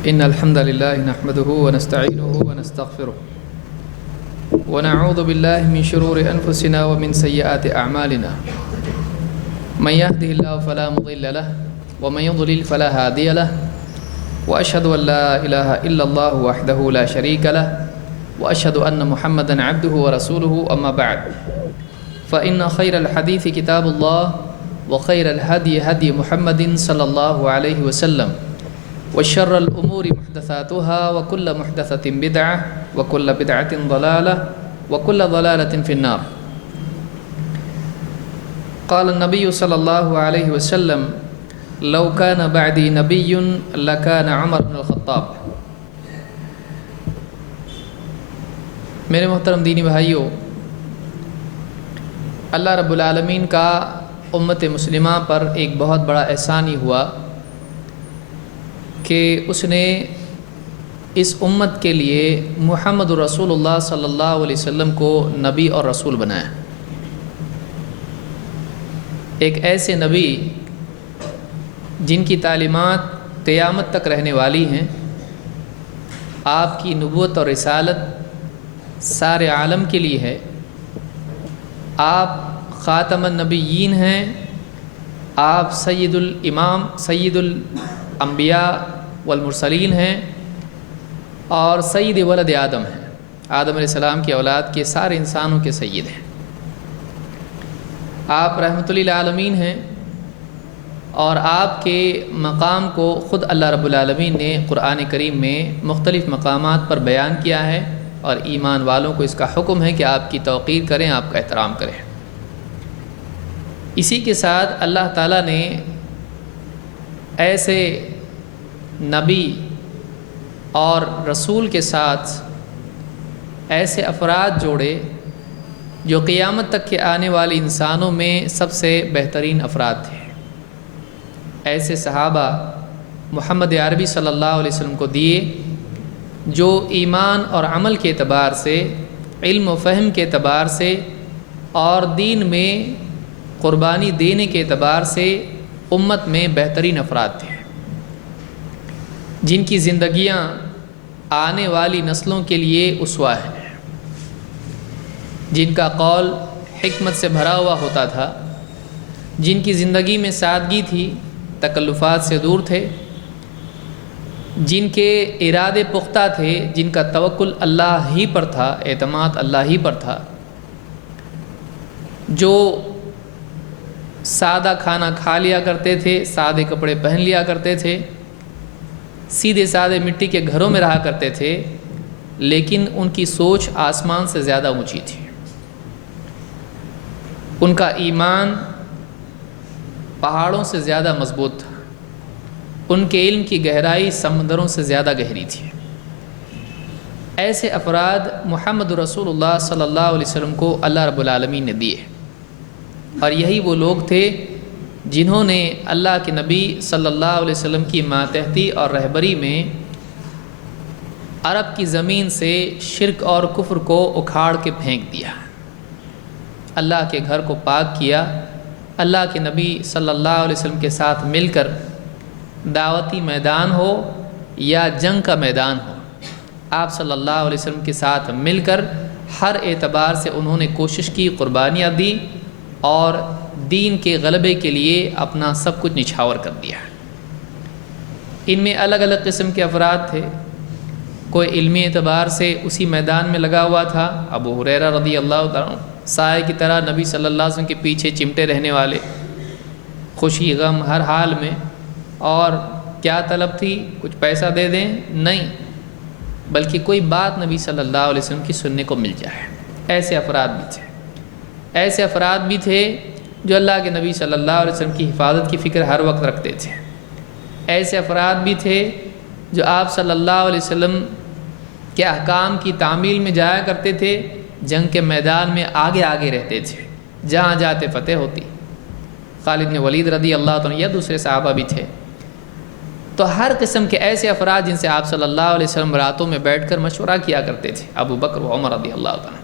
إن الحمد لله نحمده ونستعينه ونستغفره ونعوذ بالله من شرور أنفسنا ومن سيئات أعمالنا من يهده الله فلا مضل له ومن يضلل فلا هادي له وأشهد أن لا إله إلا الله وحده لا شريك له وأشهد أن محمدا عبده ورسوله أما بعد فإن خير الحديث كتاب الله وخير الهدي هدي محمد صلى الله عليه وسلم وشر الأمور محدثاتها وكل محدثة بدعة وكل بدعة ضلالة وكل ضلالة في النار. قال النبي صلى الله عليه وسلم لو كان بعدي نبي لكان عمر بن الخطاب. میرے محترم دینی بھائیوں، اللہ رب العالمین کا امت مسلمہ پر ایک بہت بڑا احسان ہی ہوا کہ اس نے اس امت کے لیے محمد رسول اللہ صلی اللہ علیہ وسلم کو نبی اور رسول بنایا. ایک ایسے نبی جن کی تعلیمات قیامت تک رہنے والی ہیں. آپ کی نبوت اور رسالت سارے عالم کے لیے ہے. آپ خاتم النبیین ہیں. آپ سید الامام سید الانبیاء والمرسلین ہیں اور سید ولد آدم ہیں. آدم علیہ السلام کی اولاد کے سارے انسانوں کے سید ہیں. آپ رحمت للعالمین ہیں اور آپ کے مقام کو خود اللہ رب العالمین نے قرآن کریم میں مختلف مقامات پر بیان کیا ہے اور ایمان والوں کو اس کا حکم ہے کہ آپ کی توقیر کریں، آپ کا احترام کریں. اسی کے ساتھ اللہ تعالیٰ نے ایسے نبی اور رسول کے ساتھ ایسے افراد جوڑے جو قیامت تک کے آنے والے انسانوں میں سب سے بہترین افراد تھے. ایسے صحابہ محمد عربی صلی اللہ علیہ وسلم کو دیے جو ایمان اور عمل کے اعتبار سے، علم و فہم کے اعتبار سے اور دین میں قربانی دینے کے اعتبار سے امت میں بہترین افراد تھے، جن کی زندگیاں آنے والی نسلوں کے لیے اسوہ ہیں، جن کا قول حکمت سے بھرا ہوا ہوتا تھا، جن کی زندگی میں سادگی تھی، تکلفات سے دور تھے، جن کے ارادے پختہ تھے، جن کا توکل اللہ ہی پر تھا، اعتماد اللہ ہی پر تھا، جو سادہ کھانا کھا لیا کرتے تھے، سادے کپڑے پہن لیا کرتے تھے، سیدھے سادے مٹی کے گھروں میں رہا کرتے تھے، لیکن ان کی سوچ آسمان سے زیادہ اونچی تھی. ان کا ایمان پہاڑوں سے زیادہ مضبوط تھا. ان کے علم کی گہرائی سمندروں سے زیادہ گہری تھی. ایسے افراد محمد رسول اللہ صلی اللہ علیہ وسلم کو اللہ رب العالمین نے دیے، اور یہی وہ لوگ تھے جنہوں نے اللہ کے نبی صلی اللہ علیہ وسلم کی ماتحتی اور رہبری میں عرب کی زمین سے شرک اور کفر کو اکھاڑ کے پھینک دیا، اللہ کے گھر کو پاک کیا. اللہ کے نبی صلی اللہ علیہ وسلم کے ساتھ مل کر دعوتی میدان ہو یا جنگ کا میدان ہو، آپ صلی اللہ علیہ وسلم کے ساتھ مل کر ہر اعتبار سے انہوں نے کوشش کی، قربانیاں دی اور دین کے غلبے کے لیے اپنا سب کچھ نچھاور کر دیا. ان میں الگ الگ قسم کے افراد تھے. کوئی علمی اعتبار سے اسی میدان میں لگا ہوا تھا، ابو ہریرہ رضی اللہ تعالیٰ سائے کی طرح نبی صلی اللہ علیہ وسلم کے پیچھے چمٹے رہنے والے، خوشی غم ہر حال میں. اور کیا طلب تھی؟ کچھ پیسہ دے دیں؟ نہیں، بلکہ کوئی بات نبی صلی اللہ علیہ وسلم کی سننے کو مل جائے. ایسے افراد بھی تھے. ایسے افراد بھی تھے جو اللہ کے نبی صلی اللہ علیہ وسلم کی حفاظت کی فکر ہر وقت رکھتے تھے. ایسے افراد بھی تھے جو آپ صلی اللہ علیہ وسلم کے احکام کی تعمیل میں جایا کرتے تھے، جنگ کے میدان میں آگے آگے رہتے تھے، جہاں جاتے فتح ہوتی. خالد بن ولید رضی اللہ عنہ یا دوسرے صحابہ بھی تھے. تو ہر قسم کے ایسے افراد جن سے آپ صلی اللہ علیہ وسلم راتوں میں بیٹھ کر مشورہ کیا کرتے تھے، ابو بکر و عمر رضی اللہ عنہ.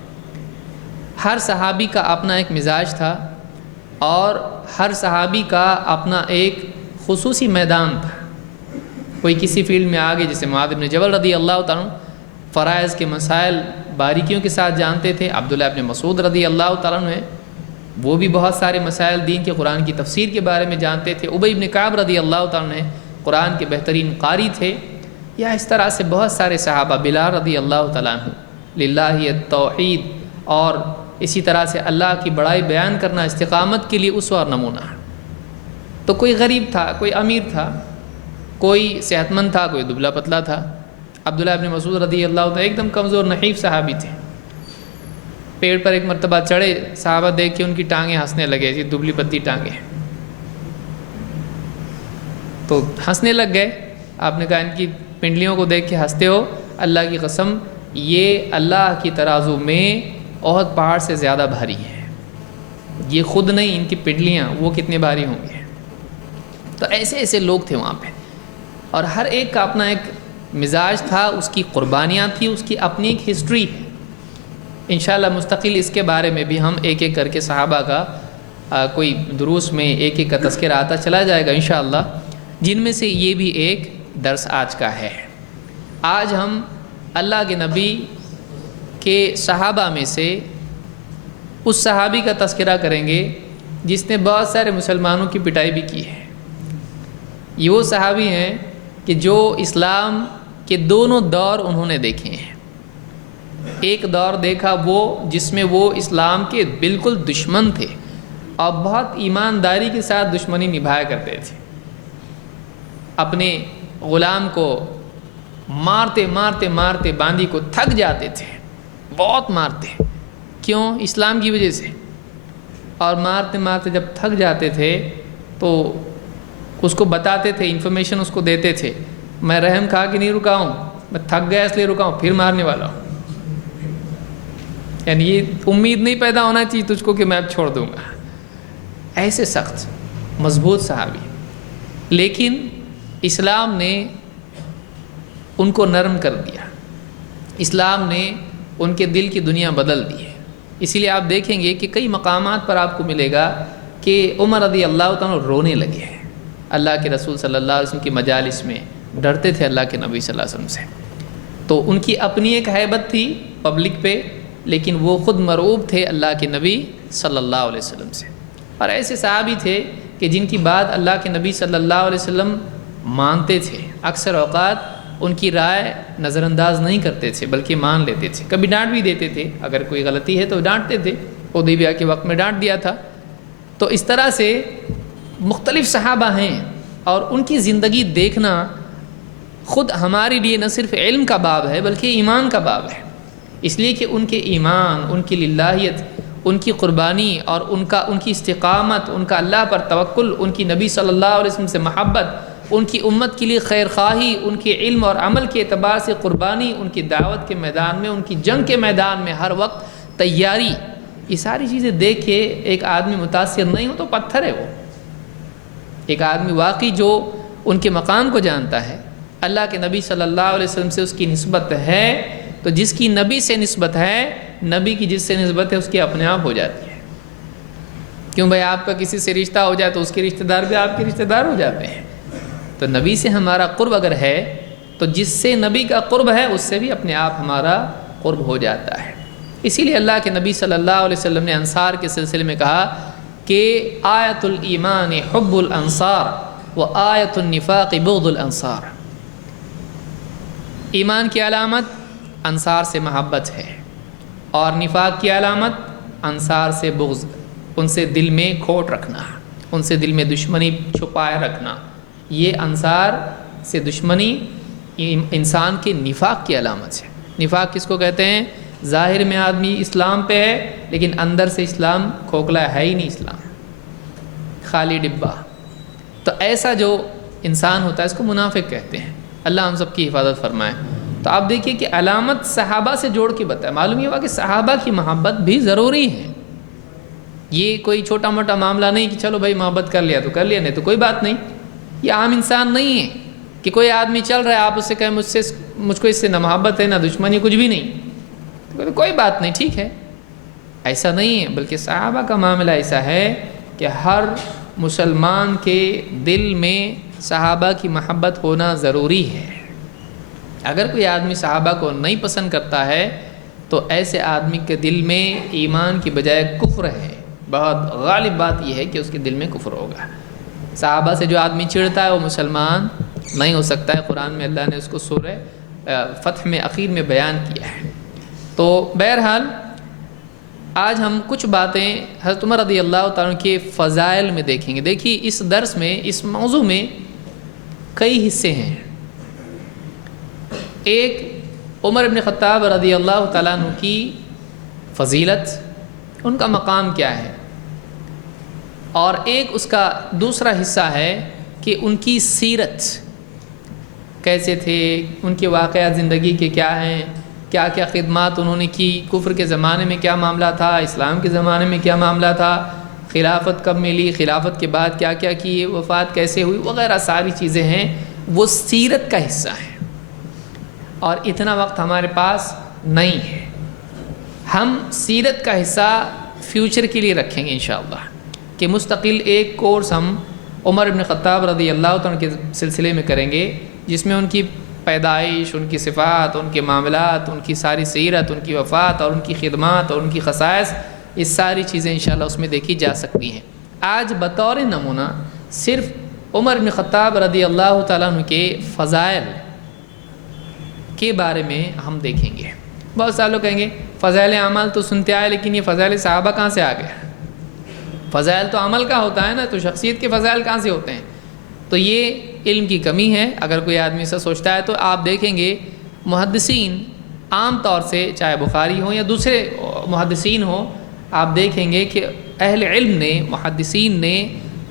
ہر صحابی کا اپنا ایک مزاج تھا اور ہر صحابی کا اپنا ایک خصوصی میدان تھا. کوئی کسی فیلڈ میں آگے، جیسے معاذ بن جبل رضی اللہ تعالیٰ عنہ فرائض کے مسائل باریکیوں کے ساتھ جانتے تھے. عبداللہ ابن مسعود رضی اللہ تعالیٰ عنہ وہ بھی بہت سارے مسائل دین کے قرآن کی تفسیر کے بارے میں جانتے تھے. ابی بن کعب رضی اللہ تعالیٰ عنہ قرآن کے بہترین قاری تھے. یا اس طرح سے بہت سارے صحابہ، بلال رضی اللہ تعالیٰ عنہ للہ التوحید، اور اسی طرح سے اللہ کی بڑائی بیان کرنا استقامت کے لیے اسوہ اور نمونہ. تو کوئی غریب تھا، کوئی امیر تھا، کوئی صحت مند تھا، کوئی دبلا پتلا تھا. عبداللہ ابن مسعود رضی اللہ عنہ ایک دم کمزور نحیف صحابی تھے. پیڑ پر ایک مرتبہ چڑھے، صحابہ دیکھ کے ان کی ٹانگیں ہنسنے لگے، یہ دبلی پتلی ٹانگیں. تو ہنسنے لگ گئے. آپ نے کہا ان کی پنڈلیوں کو دیکھ کے ہنستے ہو؟ اللہ کی قسم یہ اللہ کی ترازو میں احد پہاڑ سے زیادہ بھاری ہے. یہ خود نہیں، ان کی پنڈلیاں وہ کتنے بھاری ہوں گے. تو ایسے ایسے لوگ تھے وہاں پہ، اور ہر ایک کا اپنا ایک مزاج تھا، اس کی قربانیاں تھیں، اس کی اپنی ایک ہسٹری ہے. انشاءاللہ مستقل اس کے بارے میں بھی ہم ایک ایک کر کے صحابہ کا کوئی دروس میں ایک ایک کا تذکرہ آتا چلا جائے گا انشاءاللہ، جن میں سے یہ بھی ایک درس آج کا ہے. آج ہم اللہ کے نبی کے صحابہ میں سے اس صحابی کا تذکرہ کریں گے جس نے بہت سارے مسلمانوں کی پٹائی بھی کی ہے. یہ وہ صحابی ہیں کہ جو اسلام کے دونوں دور انہوں نے دیکھے ہیں. ایک دور دیکھا وہ جس میں وہ اسلام کے بالکل دشمن تھے اور بہت ایمانداری کے ساتھ دشمنی نبھایا کرتے تھے. اپنے غلام کو مارتے مارتے مارتے باندی کو تھک جاتے تھے، بہت مارتے. کیوں؟ اسلام کی وجہ سے. اور مارتے مارتے جب تھک جاتے تھے تو اس کو بتاتے تھے، انفارمیشن اس کو دیتے تھے، میں رحم کھا کے نہیں رکا ہوں، میں تھک گیا اس لیے رکا ہوں، پھر مارنے والا ہوں. یعنی یہ امید نہیں پیدا ہونا چاہیے تجھ کو کہ میں اب چھوڑ دوں گا. ایسے سخت مضبوط صحابی. لیکن اسلام نے ان کو نرم کر دیا، اسلام نے ان کے دل کی دنیا بدل دی ہے. اسی لیے آپ دیکھیں گے کہ کئی مقامات پر آپ کو ملے گا کہ عمر رضی اللہ تعالیٰ رونے لگے ہیں اللہ کے رسول صلی اللہ علیہ وسلم کی مجالس میں. ڈرتے تھے اللہ کے نبی صلی اللہ علیہ وسلم سے. تو ان کی اپنی ایک ہیبت تھی پبلک پہ، لیکن وہ خود مرعوب تھے اللہ کے نبی صلی اللہ علیہ وسلم سے. اور ایسے صحابی تھے کہ جن کی بات اللہ کے نبی صلی اللہ علیہ وسلم مانتے تھے. اکثر اوقات ان کی رائے نظر انداز نہیں کرتے تھے بلکہ مان لیتے تھے. کبھی ڈانٹ بھی دیتے تھے، اگر کوئی غلطی ہے تو ڈانٹتے تھے. حدیبیہ کے وقت میں ڈانٹ دیا تھا. تو اس طرح سے مختلف صحابہ ہیں، اور ان کی زندگی دیکھنا خود ہمارے لیے نہ صرف علم کا باب ہے بلکہ ایمان کا باب ہے. اس لیے کہ ان کے ایمان، ان کی للہیت، ان کی قربانی اور ان کی استقامت، ان کا اللہ پر توکل، ان کی نبی صلی اللہ علیہ وسلم سے محبت، ان کی امت کے لیے خیر خواہی، ان کے علم اور عمل کے اعتبار سے قربانی، ان کی دعوت کے میدان میں، ان کی جنگ کے میدان میں ہر وقت تیاری، یہ ساری چیزیں دیکھ کے ایک آدمی متاثر نہیں ہو تو پتھر ہے وہ. ایک آدمی واقعی جو ان کے مقام کو جانتا ہے، اللہ کے نبی صلی اللہ علیہ وسلم سے اس کی نسبت ہے، تو جس کی نبی سے نسبت ہے، نبی کی جس سے نسبت ہے اس کی اپنے آپ ہو جاتی ہے. کیوں بھائی؟ آپ کا کسی سے رشتہ ہو جائے تو اس کے رشتہ دار بھی آپ کے رشتہ دار ہو جاتے ہیں. تو نبی سے ہمارا قرب اگر ہے تو جس سے نبی کا قرب ہے اس سے بھی اپنے آپ ہمارا قرب ہو جاتا ہے. اسی لیے اللہ کے نبی صلی اللہ علیہ وسلم نے انصار کے سلسلے میں کہا کہ آیت الایمان حب الانصار و آیت النفاق بغض الانصار. ایمان کی علامت انصار سے محبت ہے، اور نفاق کی علامت انصار سے بغض، ان سے دل میں کھوٹ رکھنا، ان سے دل میں دشمنی چھپائے رکھنا. یہ انصار سے دشمنی انسان کے نفاق کی علامت ہے. نفاق کس کو کہتے ہیں؟ ظاہر میں آدمی اسلام پہ ہے لیکن اندر سے اسلام کھوکھلا ہے ہی نہیں، اسلام خالی ڈبہ. تو ایسا جو انسان ہوتا ہے اس کو منافق کہتے ہیں. اللہ ہم سب کی حفاظت فرمائے. تو آپ دیکھیے کہ علامت صحابہ سے جوڑ کے بتایا. معلوم یہ ہوا کہ صحابہ کی محبت بھی ضروری ہے. یہ کوئی چھوٹا موٹا معاملہ نہیں کہ چلو بھائی محبت کر لیا تو کر لیا، نہیں تو کوئی بات نہیں. یہ عام انسان نہیں ہے کہ کوئی آدمی چل رہا ہے آپ اس سے کہیں مجھ کو اس سے نہ محبت ہے نہ دشمنی، کچھ بھی نہیں، تو کوئی بات نہیں، ٹھیک ہے. ایسا نہیں ہے، بلکہ صحابہ کا معاملہ ایسا ہے کہ ہر مسلمان کے دل میں صحابہ کی محبت ہونا ضروری ہے۔ اگر کوئی آدمی صحابہ کو نہیں پسند کرتا ہے تو ایسے آدمی کے دل میں ایمان کی بجائے کفر ہے۔ بہت غالب بات یہ ہے کہ اس کے دل میں کفر ہوگا۔ صحابہ سے جو آدمی چڑھتا ہے وہ مسلمان نہیں ہو سکتا ہے۔ قرآن میں اللہ نے اس کو سورہ فتح میں اخیر میں بیان کیا ہے۔ تو بہرحال آج ہم کچھ باتیں حضرت عمر رضی اللہ تعالیٰ عنہ کے فضائل میں دیکھیں گے۔ دیکھیے اس درس میں، اس موضوع میں کئی حصے ہیں۔ ایک عمر بن خطاب رضی اللہ تعالیٰ عنہ کی فضیلت، ان کا مقام کیا ہے، اور ایک اس کا دوسرا حصہ ہے کہ ان کی سیرت کیسے تھے، ان کے واقعات زندگی کے کیا ہیں، کیا کیا خدمات انہوں نے کی، کفر کے زمانے میں کیا معاملہ تھا، اسلام کے زمانے میں کیا معاملہ تھا، خلافت کب ملی، خلافت کے بعد کیا کیا کیے، وفات کیسے ہوئی، وغیرہ ساری چیزیں ہیں، وہ سیرت کا حصہ ہیں۔ اور اتنا وقت ہمارے پاس نہیں ہے، ہم سیرت کا حصہ فیوچر کے لیے رکھیں گے انشاءاللہ، کہ مستقل ایک کورس ہم عمر بن خطاب رضی اللہ عنہ کے سلسلے میں کریں گے، جس میں ان کی پیدائش، ان کی صفات، ان کے معاملات، ان کی ساری سیرت، ان کی وفات اور ان کی خدمات اور ان کی خصائص، یہ ساری چیزیں انشاءاللہ اس میں دیکھی جا سکتی ہیں۔ آج بطور نمونہ صرف عمر بن خطاب رضی اللہ تعالیٰ عنہ کے فضائل کے بارے میں ہم دیکھیں گے۔ بہت سارے لوگ کہیں گے فضائل عمل تو سنتے آئے، لیکن یہ فضائل صحابہ کہاں سے آ گیا؟ فضائل تو عمل کا ہوتا ہے نا، تو شخصیت کے فضائل کہاں سے ہوتے ہیں؟ تو یہ علم کی کمی ہے۔ اگر کوئی آدمی سے سوچتا ہے تو آپ دیکھیں گے محدثین عام طور سے، چاہے بخاری ہوں یا دوسرے محدثین ہوں، آپ دیکھیں گے کہ اہل علم نے، محدثین نے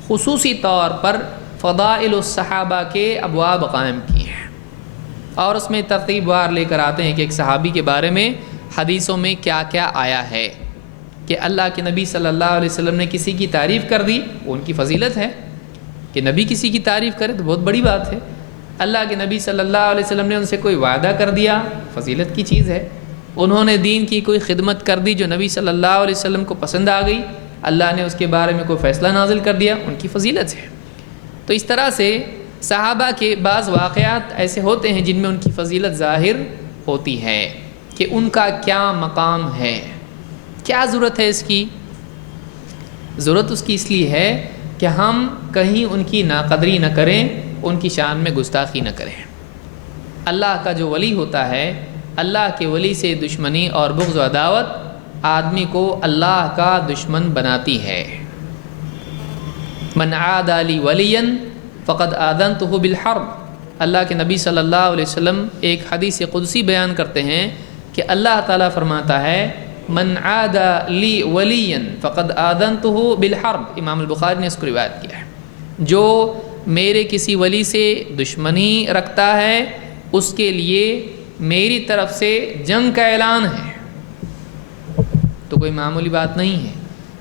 خصوصی طور پر فضائل الصحابہ کے ابواب قائم کیے ہیں، اور اس میں ترتیب وار لے کر آتے ہیں کہ ایک صحابی کے بارے میں حدیثوں میں کیا کیا آیا ہے، کہ اللہ کے نبی صلی اللہ علیہ وسلم نے کسی کی تعریف کر دی، وہ ان کی فضیلت ہے۔ کہ نبی کسی کی تعریف کرے تو بہت بڑی بات ہے۔ اللہ کے نبی صلی اللہ علیہ وسلم نے ان سے کوئی وعدہ کر دیا، فضیلت کی چیز ہے۔ انہوں نے دین کی کوئی خدمت کر دی جو نبی صلی اللہ علیہ وسلم کو پسند آ گئی، اللہ نے اس کے بارے میں کوئی فیصلہ نازل کر دیا، ان کی فضیلت ہے۔ تو اس طرح سے صحابہ کے بعض واقعات ایسے ہوتے ہیں جن میں ان کی فضیلت ظاہر ہوتی ہے، کہ ان کا کیا مقام ہے، کیا ضرورت ہے اس کی۔ ضرورت اس کی اس لیے ہے کہ ہم کہیں ان کی ناقدری نہ کریں، ان کی شان میں گستاخی نہ کریں۔ اللہ کا جو ولی ہوتا ہے، اللہ کے ولی سے دشمنی اور بغض و عداوت آدمی کو اللہ کا دشمن بناتی ہے۔ من عاد لی ولیا فقد آذنتہ بالحرب، اللہ کے نبی صلی اللہ علیہ وسلم ایک حدیث قدسی بیان کرتے ہیں کہ اللہ تعالیٰ فرماتا ہے من عاد لی ولیا فقد آذنتہ بالحرب، امام البخاری نے اس کو روایت کیا ہے، جو میرے کسی ولی سے دشمنی رکھتا ہے اس کے لیے میری طرف سے جنگ کا اعلان ہے۔ تو کوئی معمولی بات نہیں ہے۔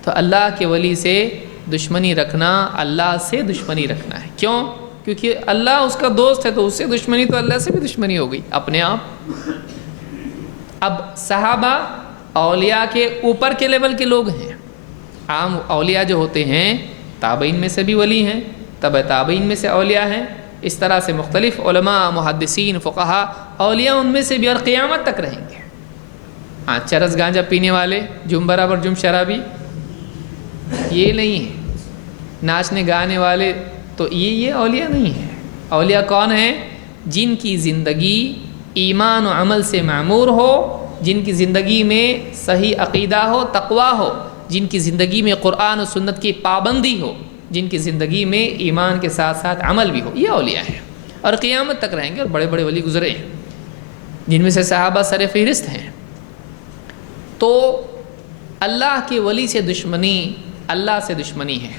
تو اللہ کے ولی سے دشمنی رکھنا اللہ سے دشمنی رکھنا ہے۔ کیوں؟ کیونکہ اللہ اس کا دوست ہے، تو اس سے دشمنی تو اللہ سے بھی دشمنی ہو گئی اپنے آپ۔ اب صحابہ اولیاء کے اوپر کے لیول کے لوگ ہیں۔ عام اولیاء جو ہوتے ہیں تابعین میں سے بھی ولی ہیں، تبع تابعین میں سے اولیاء ہیں، اس طرح سے مختلف علماء، محدثین، فقہاء، اولیاء ان میں سے بھی اور قیامت تک رہیں گے۔ ہاں، چرس گانجا پینے والے، جم برابر جم شرابی، یہ نہیں ہے۔ ناچنے گانے والے، تو یہ اولیاء نہیں ہیں۔ اولیاء کون ہیں؟ جن کی زندگی ایمان و عمل سے معمور ہو، جن کی زندگی میں صحیح عقیدہ ہو، تقویٰ ہو، جن کی زندگی میں قرآن و سنت کی پابندی ہو، جن کی زندگی میں ایمان کے ساتھ ساتھ عمل بھی ہو، یہ اولیاء ہیں، اور قیامت تک رہیں گے۔ اور بڑے بڑے ولی گزرے ہیں جن میں سے صحابہ سر فہرست ہیں۔ تو اللہ کے ولی سے دشمنی اللہ سے دشمنی ہے۔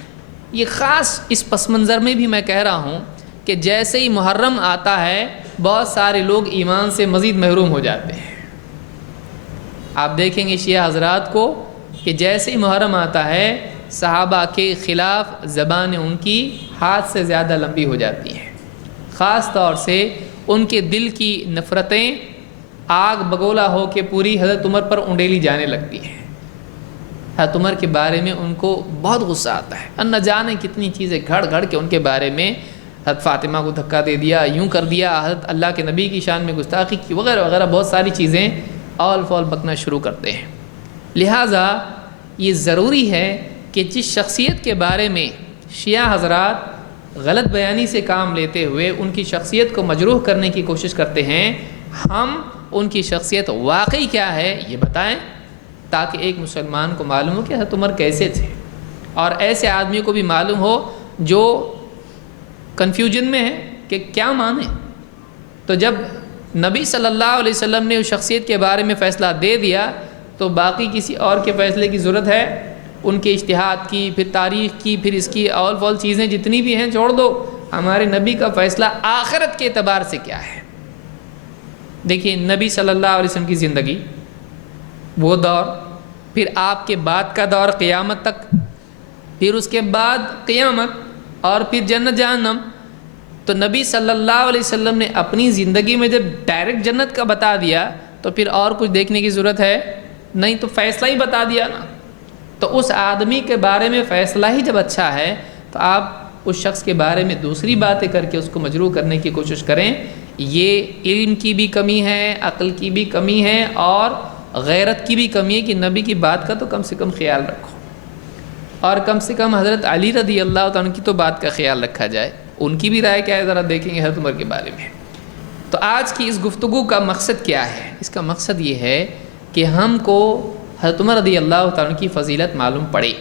یہ خاص اس پس منظر میں بھی میں کہہ رہا ہوں کہ جیسے ہی محرم آتا ہے بہت سارے لوگ ایمان سے مزید محروم ہو جاتے ہیں۔ آپ دیکھیں گے شیعہ حضرات کو کہ جیسے ہی محرم آتا ہے صحابہ کے خلاف زبانیں ان کی ہاتھ سے زیادہ لمبی ہو جاتی ہیں۔ خاص طور سے ان کے دل کی نفرتیں آگ بگولا ہو کے پوری حضرت عمر پر انڈیلی جانے لگتی ہیں۔ حضرت عمر کے بارے میں ان کو بہت غصہ آتا ہے، نہ جانے کتنی چیزیں گھڑ گھڑ کے ان کے بارے میں حضرت فاطمہ کو دھکا دے دیا، یوں کر دیا، حضرت اللہ کے نبی کی شان میں گستاخی کی، وغیرہ وغیرہ بہت ساری چیزیں اول فول بکنا شروع کرتے ہیں۔ لہٰذا یہ ضروری ہے کہ جس شخصیت کے بارے میں شیعہ حضرات غلط بیانی سے کام لیتے ہوئے ان کی شخصیت کو مجروح کرنے کی کوشش کرتے ہیں، ہم ان کی شخصیت واقعی کیا ہے یہ بتائیں، تاکہ ایک مسلمان کو معلوم ہو کہ حضرت عمر کیسے تھے، اور ایسے آدمی کو بھی معلوم ہو جو کنفیوژن میں ہے کہ کیا مانیں۔ تو جب نبی صلی اللہ علیہ وسلم نے اس شخصیت کے بارے میں فیصلہ دے دیا تو باقی کسی اور کے فیصلے کی ضرورت ہے؟ ان کے اجتہاد کی، پھر تاریخ کی، پھر اس کی اول فول چیزیں جتنی بھی ہیں چھوڑ دو، ہمارے نبی کا فیصلہ آخرت کے اعتبار سے کیا ہے۔ دیکھیے نبی صلی اللہ علیہ وسلم کی زندگی، وہ دور، پھر آپ کے بعد کا دور قیامت تک، پھر اس کے بعد قیامت، اور پھر جنت جہنم۔ تو نبی صلی اللہ علیہ وسلم نے اپنی زندگی میں جب ڈائریکٹ جنت کا بتا دیا تو پھر اور کچھ دیکھنے کی ضرورت ہے نہیں، تو فیصلہ ہی بتا دیا نا۔ تو اس آدمی کے بارے میں فیصلہ ہی جب اچھا ہے تو آپ اس شخص کے بارے میں دوسری باتیں کر کے اس کو مجروح کرنے کی کوشش کریں، یہ علم کی بھی کمی ہے، عقل کی بھی کمی ہے، اور غیرت کی بھی کمی ہے کہ نبی کی بات کا تو کم سے کم خیال رکھو، اور کم سے کم حضرت علی رضی اللہ تعالیٰ کی تو بات کا خیال رکھا جائے۔ ان کی بھی رائے کیا ہے ذرا دیکھیں گے حضرت عمر کے بارے میں۔ تو آج کی اس گفتگو کا مقصد کیا ہے؟ اس کا مقصد یہ ہے کہ ہم کو حضرت عمر رضی اللہ تعالیٰ کی فضیلت معلوم پڑے،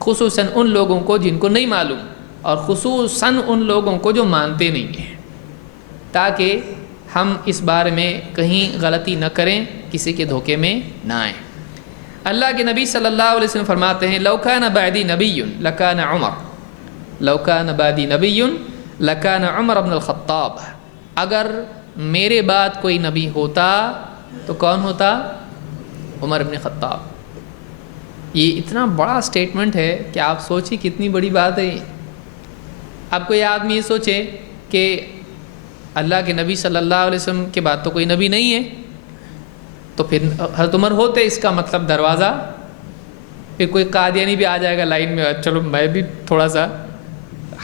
خصوصاً ان لوگوں کو جن کو نہیں معلوم، اور خصوصاً ان لوگوں کو جو مانتے نہیں ہیں، تاکہ ہم اس بارے میں کہیں غلطی نہ کریں، کسی کے دھوکے میں نہ آئیں۔ اللہ کے نبی صلی اللہ علیہ وسلم فرماتے ہیں لو کان بعدی نبی لکان عمر، لو کان بعدی نبی لکان عمر بن الخطاب، اگر میرے بعد کوئی نبی ہوتا تو کون ہوتا؟ عمر بن خطاب۔ یہ اتنا بڑا سٹیٹمنٹ ہے کہ آپ سوچیں کتنی بڑی بات ہے یہ۔ اب کوئی آدمی یہ سوچے کہ اللہ کے نبی صلی اللہ علیہ وسلم کے بعد تو کوئی نبی نہیں ہے، تو پھر حضرت عمر ہوتے، اس کا مطلب دروازہ، پھر کوئی قادیانی بھی آ جائے گا لائن میں، چلو میں بھی تھوڑا سا،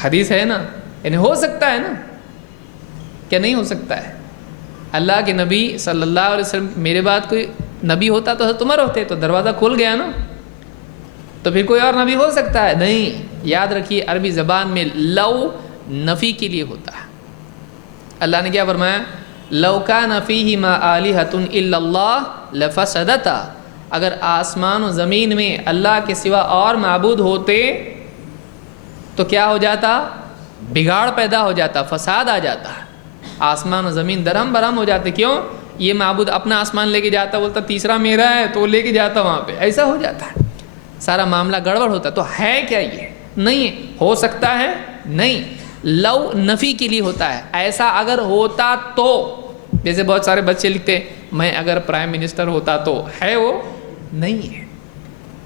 حدیث ہے نا، یعنی ہو سکتا ہے نا، کیا نہیں ہو سکتا ہے؟ اللہ کے نبی صلی اللہ علیہ وسلم میرے بعد کوئی نبی ہوتا تو حضرت عمر ہوتے، تو دروازہ کھل گیا نا، تو پھر کوئی اور نبی ہو سکتا ہے؟ نہیں۔ یاد رکھیے عربی زبان میں لو نفی کے لیے ہوتا ہے۔ اللہ نے کیا فرمایا؟ لو کان فیہما آلہۃ الا اللہ لفسدتا، اگر آسمان و زمین میں اللہ کے سوا اور معبود ہوتے تو کیا ہو جاتا؟ بگاڑ پیدا ہو جاتا، فساد آ جاتا، آسمان و زمین درہم برہم ہو جاتے۔ کیوں؟ یہ معبود اپنا آسمان لے کے جاتا، بولتا تیسرا میرا ہے تو وہ لے کے جاتا وہاں پہ، ایسا ہو جاتا ہے، سارا معاملہ گڑبڑ ہوتا۔ تو ہے کیا یہ؟ نہیں ہے۔ ہو سکتا ہے؟ نہیں۔ لو نفی کے لیے ہوتا ہے، ایسا اگر ہوتا تو، جیسے بہت سارے بچے لکھتے میں اگر پرائم منسٹر ہوتا تو، ہے وہ؟ نہیں ہے۔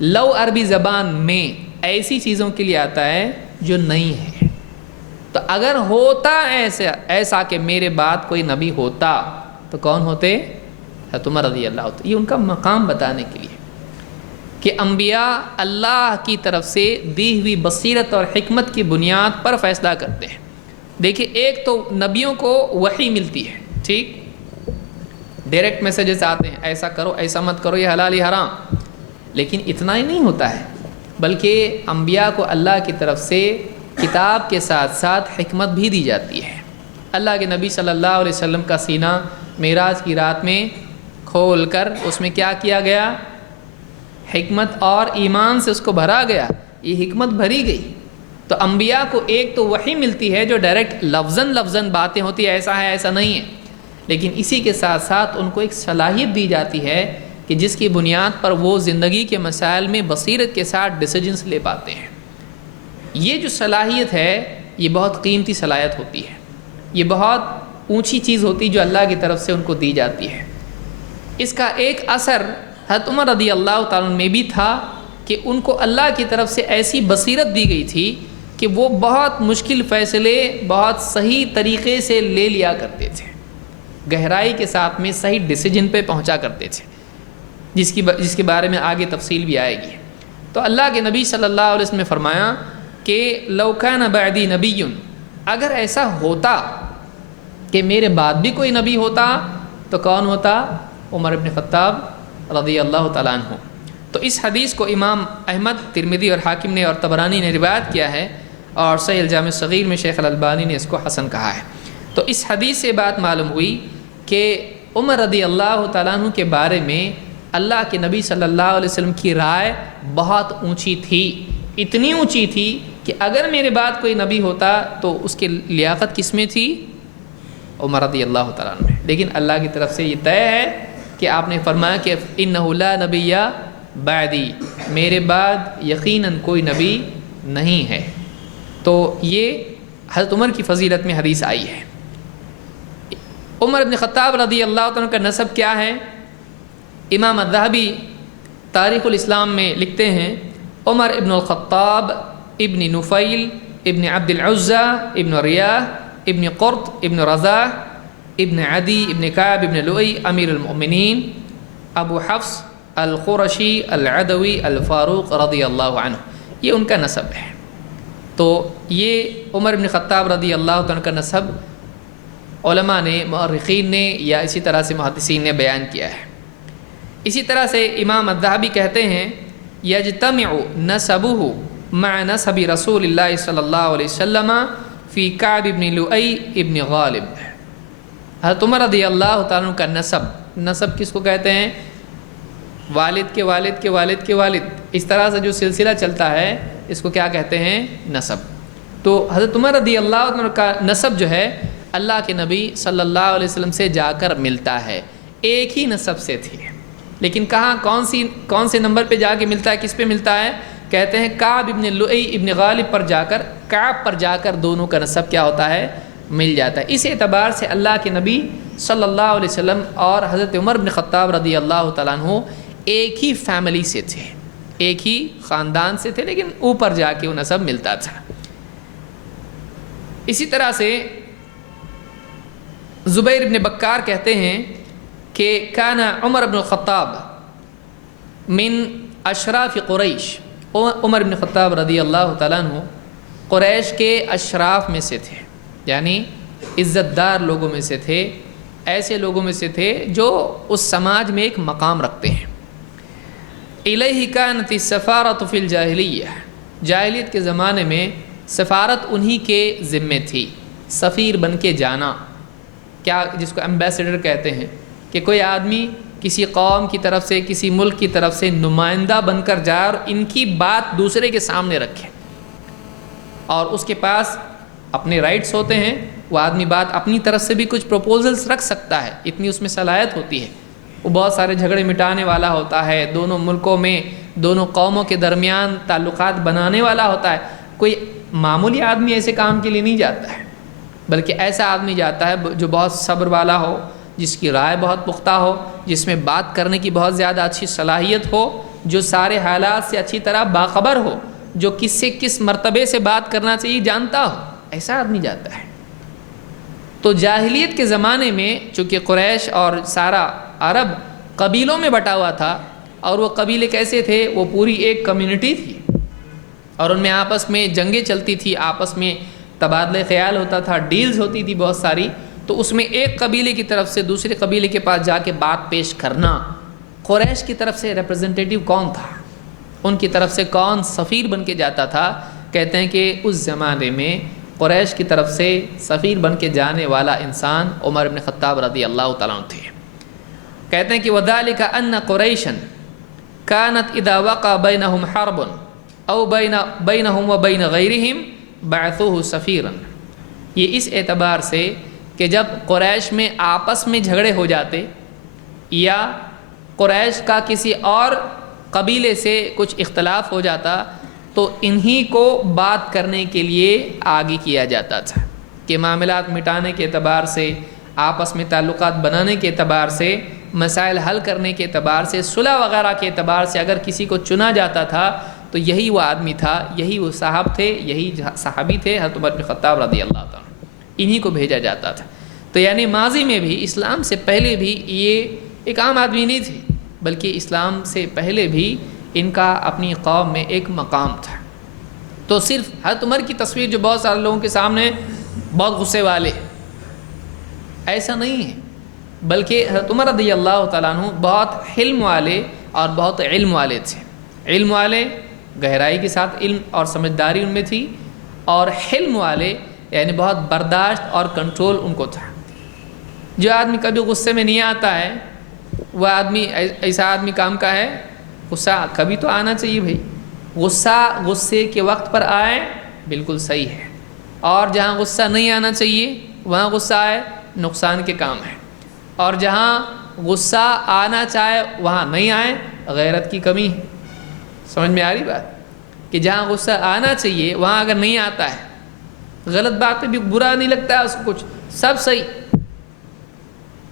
لو عربی زبان میں ایسی چیزوں کے لیے آتا ہے جو نہیں ہے۔ تو اگر ہوتا ایسا کہ میرے بعد کوئی نبی ہوتا تو کون ہوتے؟ حضرت عمر رضی اللہ عنہ۔ یہ ان کا مقام بتانے کے لیے کہ انبیاء اللہ کی طرف سے دی ہوئی بصیرت اور حکمت کی بنیاد پر فیصلہ کرتے ہیں۔ دیکھیں ایک تو نبیوں کو وحی ملتی ہے، ٹھیک، ڈائریکٹ میسیجز آتے ہیں، ایسا کرو، ایسا مت کرو، یہ حلال یہ حرام، لیکن اتنا ہی نہیں ہوتا ہے، بلکہ انبیاء کو اللہ کی طرف سے کتاب کے ساتھ ساتھ حکمت بھی دی جاتی ہے۔ اللہ کے نبی صلی اللہ علیہ وسلم کا سینہ معراج کی رات میں کھول کر اس میں کیا کیا گیا؟ حکمت اور ایمان سے اس کو بھرا گیا، یہ حکمت بھری گئی۔ تو انبیاء کو ایک تو وحی ملتی ہے جو ڈائریکٹ لفظاً باتیں ہوتی ہے، ایسا ہے ایسا نہیں ہے، لیکن اسی کے ساتھ ساتھ ان کو ایک صلاحیت دی جاتی ہے کہ جس کی بنیاد پر وہ زندگی کے مسائل میں بصیرت کے ساتھ ڈیسیجنز لے پاتے ہیں۔ یہ جو صلاحیت ہے یہ بہت قیمتی صلاحیت ہوتی ہے، یہ بہت اونچی چیز ہوتی ہے جو اللہ کی طرف سے ان کو دی جاتی ہے۔ اس کا ایک اثر حضرت عمر رضی اللہ تعالیٰ میں بھی تھا کہ ان کو اللہ کی طرف سے ایسی بصیرت دی گئی تھی کہ وہ بہت مشکل فیصلے بہت صحیح طریقے سے لے لیا کرتے تھے، گہرائی کے ساتھ میں صحیح ڈیسیجن پہ پہنچا کرتے تھے، جس کے بارے میں آگے تفصیل بھی آئے گی۔ تو اللہ کے نبی صلی اللہ علیہ وسلم نے فرمایا کہ لو کان بعدی نبی، اگر ایسا ہوتا کہ میرے بعد بھی کوئی نبی ہوتا تو کون ہوتا؟ عمر بن خطاب رضی اللہ تعالیٰ عنہ۔ تو اس حدیث کو امام احمد، ترمذی اور حاکم نے اور طبرانی نے روایت کیا ہے، اور صحیح الجامع الصغیر میں شیخ الالبانی نے اس کو حسن کہا ہے۔ تو اس حدیث سے بات معلوم ہوئی کہ عمر رضی اللہ تعالیٰ عنہ کے بارے میں اللہ کے نبی صلی اللہ علیہ وسلم کی رائے بہت اونچی تھی، اتنی اونچی تھی کہ اگر میرے بعد کوئی نبی ہوتا تو اس کی لیاقت کس میں تھی؟ عمر رضی اللہ تعالیٰ عنہ میں۔ لیکن اللہ کی طرف سے یہ طے ہے کہ آپ نے فرمایا کہ انہ لا نبی بعدی، میرے بعد یقیناً کوئی نبی نہیں ہے۔ تو یہ حضرت عمر کی فضیلت میں حدیث آئی ہے۔ عمر بن خطاب رضی اللہ عنہ کا نسب کیا ہے؟ امام الذہبی تاریخ الاسلام میں لکھتے ہیں عمر ابن الخطاب ابن نفیل ابن عبد العزى ابن ریاح ابن قرط ابن رضاح ابن عدی ابن کعب ابن لؤی امیر المؤمنین ابو حفص القرشی العدوی الفاروق رضی اللہ عنہ، یہ ان کا نسب ہے۔ تو یہ عمر بن خطاب رضی اللہ عنہ کا نسب علماء نے، مؤرخین نے یا اسی طرح سے محدثین نے بیان کیا ہے۔ اسی طرح سے امام الذہبی کہتے ہیں یجتمع نسبہ مع نسب رسول اللہ صلی اللہ علیہ وسلم فی کعب ابن لؤی ابن غالب۔ حضرت عمر رضی اللہ تعالیٰ کا نسب کس کو کہتے ہیں؟ والد کے والد کے والد کے والد، اس طرح سے جو سلسلہ چلتا ہے اس کو کیا کہتے ہیں؟ نسب۔ تو حضرت عمر رضی اللہ عنہ کا نسب جو ہے اللہ کے نبی صلی اللہ علیہ وسلم سے جا کر ملتا ہے، ایک ہی نسب سے تھے، لیکن کہاں کون سے نمبر پہ جا کے ملتا ہے، کس پہ ملتا ہے؟ کہتے ہیں کعب ابن لؤی ابن غالب پر جا کر، کعب پر جا کر دونوں کا نسب کیا ہوتا ہے؟ مل جاتا ہے۔ اس اعتبار سے اللہ کے نبی صلی اللہ علیہ وسلم اور حضرت عمر بن خطاب رضی اللہ تعالیٰ عنہ ایک ہی فیملی سے تھے، ایک ہی خاندان سے تھے، لیکن اوپر جا کے وہ نسب ملتا تھا۔ اسی طرح سے زبیر بن بکار کہتے ہیں کہ کان عمر بن الخطاب من اشراف قریش، عمر بن خطاب رضی اللہ تعالیٰ عنہ قریش کے اشراف میں سے تھے، یعنی عزت دار لوگوں میں سے تھے، ایسے لوگوں میں سے تھے جو اس سماج میں ایک مقام رکھتے ہیں۔ الیہ کانت السفارۃ فی الجاہلیہ، جاہلیت کے زمانے میں سفارت انہی کے ذمے تھی، سفیر بن کے جانا، کیا جس کو ایمبیسڈر کہتے ہیں، کہ کوئی آدمی کسی قوم کی طرف سے، کسی ملک کی طرف سے نمائندہ بن کر جائے اور ان کی بات دوسرے کے سامنے رکھے، اور اس کے پاس اپنے رائٹس ہوتے ہیں، وہ آدمی بات اپنی طرف سے بھی کچھ پروپوزلز رکھ سکتا ہے، اتنی اس میں صلاحیت ہوتی ہے، وہ بہت سارے جھگڑے مٹانے والا ہوتا ہے، دونوں ملکوں میں دونوں قوموں کے درمیان تعلقات بنانے والا ہوتا ہے۔ کوئی معمولی آدمی ایسے کام کے لیے نہیں جاتا ہے، بلکہ ایسا آدمی جاتا ہے جو بہت صبر والا ہو، جس کی رائے بہت پختہ ہو، جس میں بات کرنے کی بہت زیادہ اچھی صلاحیت ہو، جو سارے حالات سے اچھی طرح باخبر ہو، جو کس سے کس مرتبے سے بات کرنا چاہیے جانتا ہو، ایسا آدمی جاتا ہے۔ تو جاہلیت کے زمانے میں چونکہ قریش اور سارا عرب قبیلوں میں بٹا ہوا تھا، اور وہ قبیلے کیسے تھے؟ وہ پوری ایک کمیونٹی تھی، اور ان میں آپس میں جنگیں چلتی تھی، آپس میں تبادلہ خیال ہوتا تھا، ڈیلز ہوتی تھی بہت ساری۔ تو اس میں ایک قبیلے کی طرف سے دوسرے قبیلے کے پاس جا کے بات پیش کرنا، قریش کی طرف سے ریپرزنٹیٹیو کون تھا، ان کی طرف سے کون سفیر بن کے جاتا تھا؟ کہتے ہیں کہ اس زمانے میں قریش کی طرف سے سفیر بن کے جانے والا انسان عمر بن خطاب رضی اللہ تعالیٰ عنہ تھے۔ کہتے ہیں کہ وَذَلِكَ أَنَّ قُرَيْشًا كَانَتْ إِذَا وَقَعَ بَيْنَهُمْ حَرْبٌ أَوْ بَيْنَهُمْ وَبَيْنَ غَيْرِهِمْ بَعَثُوهُ سَفِيرًا، یہ اس اعتبار سے کہ جب قریش میں آپس میں جھگڑے ہو جاتے یا قریش کا کسی اور قبیلے سے کچھ اختلاف ہو جاتا تو انہی کو بات کرنے کے لیے آگے کیا جاتا تھا، کہ معاملات مٹانے کے اعتبار سے، آپس میں تعلقات بنانے کے اعتبار سے، مسائل حل کرنے کے اعتبار سے، صلح وغیرہ کے اعتبار سے اگر کسی کو چنا جاتا تھا تو یہی وہ آدمی تھا، یہی وہ صاحب تھے، یہی صحابی تھے حضرت عمر بن خطاب رضی اللہ تعالیٰ، انہی کو بھیجا جاتا تھا۔ تو یعنی ماضی میں بھی، اسلام سے پہلے بھی یہ ایک عام آدمی نہیں تھے، بلکہ اسلام سے پہلے بھی ان کا اپنی قوم میں ایک مقام تھا۔ تو صرف حضرت عمر کی تصویر جو بہت سارے لوگوں کے سامنے بہت غصے والے. ایسا نہیں ہے، بلکہ حضرت عمر رضی اللہ تعالیٰ عنہ بہت حلم والے اور بہت علم والے تھے. علم والے گہرائی کے ساتھ علم اور سمجھداری ان میں تھی، اور حلم والے یعنی بہت برداشت اور کنٹرول ان کو تھا. جو آدمی کبھی غصے میں نہیں آتا ہے وہ آدمی ایسا آدمی کام کا ہے. غصہ کبھی تو آنا چاہیے بھائی، غصے کے وقت پر آئے بالکل صحیح ہے، اور جہاں غصہ نہیں آنا چاہیے وہاں غصہ آئے نقصان کے کام ہے، اور جہاں غصہ آنا چاہے وہاں نہیں آئے غیرت کی کمی ہے. سمجھ میں آ رہی بات؟ کہ جہاں غصہ آنا چاہیے وہاں اگر نہیں آتا ہے، غلط بات پہ بھی برا نہیں لگتا ہے اس کو، کچھ سب صحیح،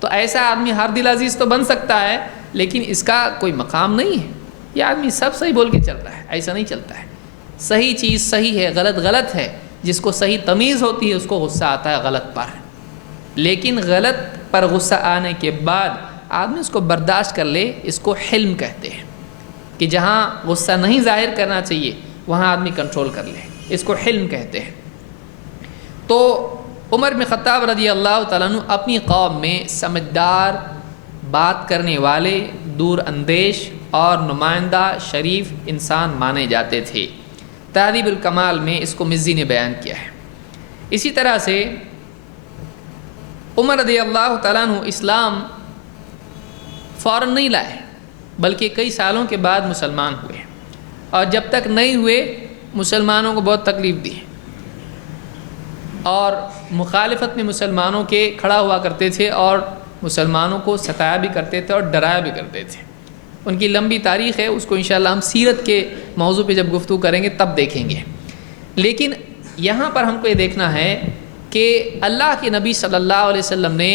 تو ایسا آدمی ہر دل عزیز تو بن سکتا ہے، لیکن اس کا کوئی مقام نہیں ہے. یہ آدمی سب صحیح بول کے چلتا ہے، ایسا نہیں چلتا ہے. صحیح چیز صحیح ہے، غلط غلط ہے. جس کو صحیح تمیز ہوتی ہے اس کو غصہ آتا ہے غلط پر، لیکن غلط پر غصہ آنے کے بعد آدمی اس کو برداشت کر لے، اس کو حلم کہتے ہیں. کہ جہاں غصہ نہیں ظاہر کرنا چاہیے وہاں آدمی کنٹرول کر لے، اس کو حلم کہتے ہیں. تو عمر بن خطاب رضی اللہ تعالیٰ عنہ اپنی قوم میں سمجھدار، بات کرنے والے، دور اندیش اور نمائندہ شریف انسان مانے جاتے تھے. تہذیب الکمال میں اس کو مزی نے بیان کیا ہے. اسی طرح سے عمر رضی اللہ تعالیٰ عنہ اسلام فوراً نہیں لائے، بلکہ کئی سالوں کے بعد مسلمان ہوئے، اور جب تک نہیں ہوئے مسلمانوں کو بہت تکلیف دی، اور مخالفت میں مسلمانوں کے کھڑا ہوا کرتے تھے، اور مسلمانوں کو ستایا بھی کرتے تھے اور ڈرایا بھی کرتے تھے. ان کی لمبی تاریخ ہے، اس کو انشاءاللہ ہم سیرت کے موضوع پہ جب گفتگو کریں گے تب دیکھیں گے. لیکن یہاں پر ہم کو یہ دیکھنا ہے کہ اللہ کے نبی صلی اللہ علیہ وسلم نے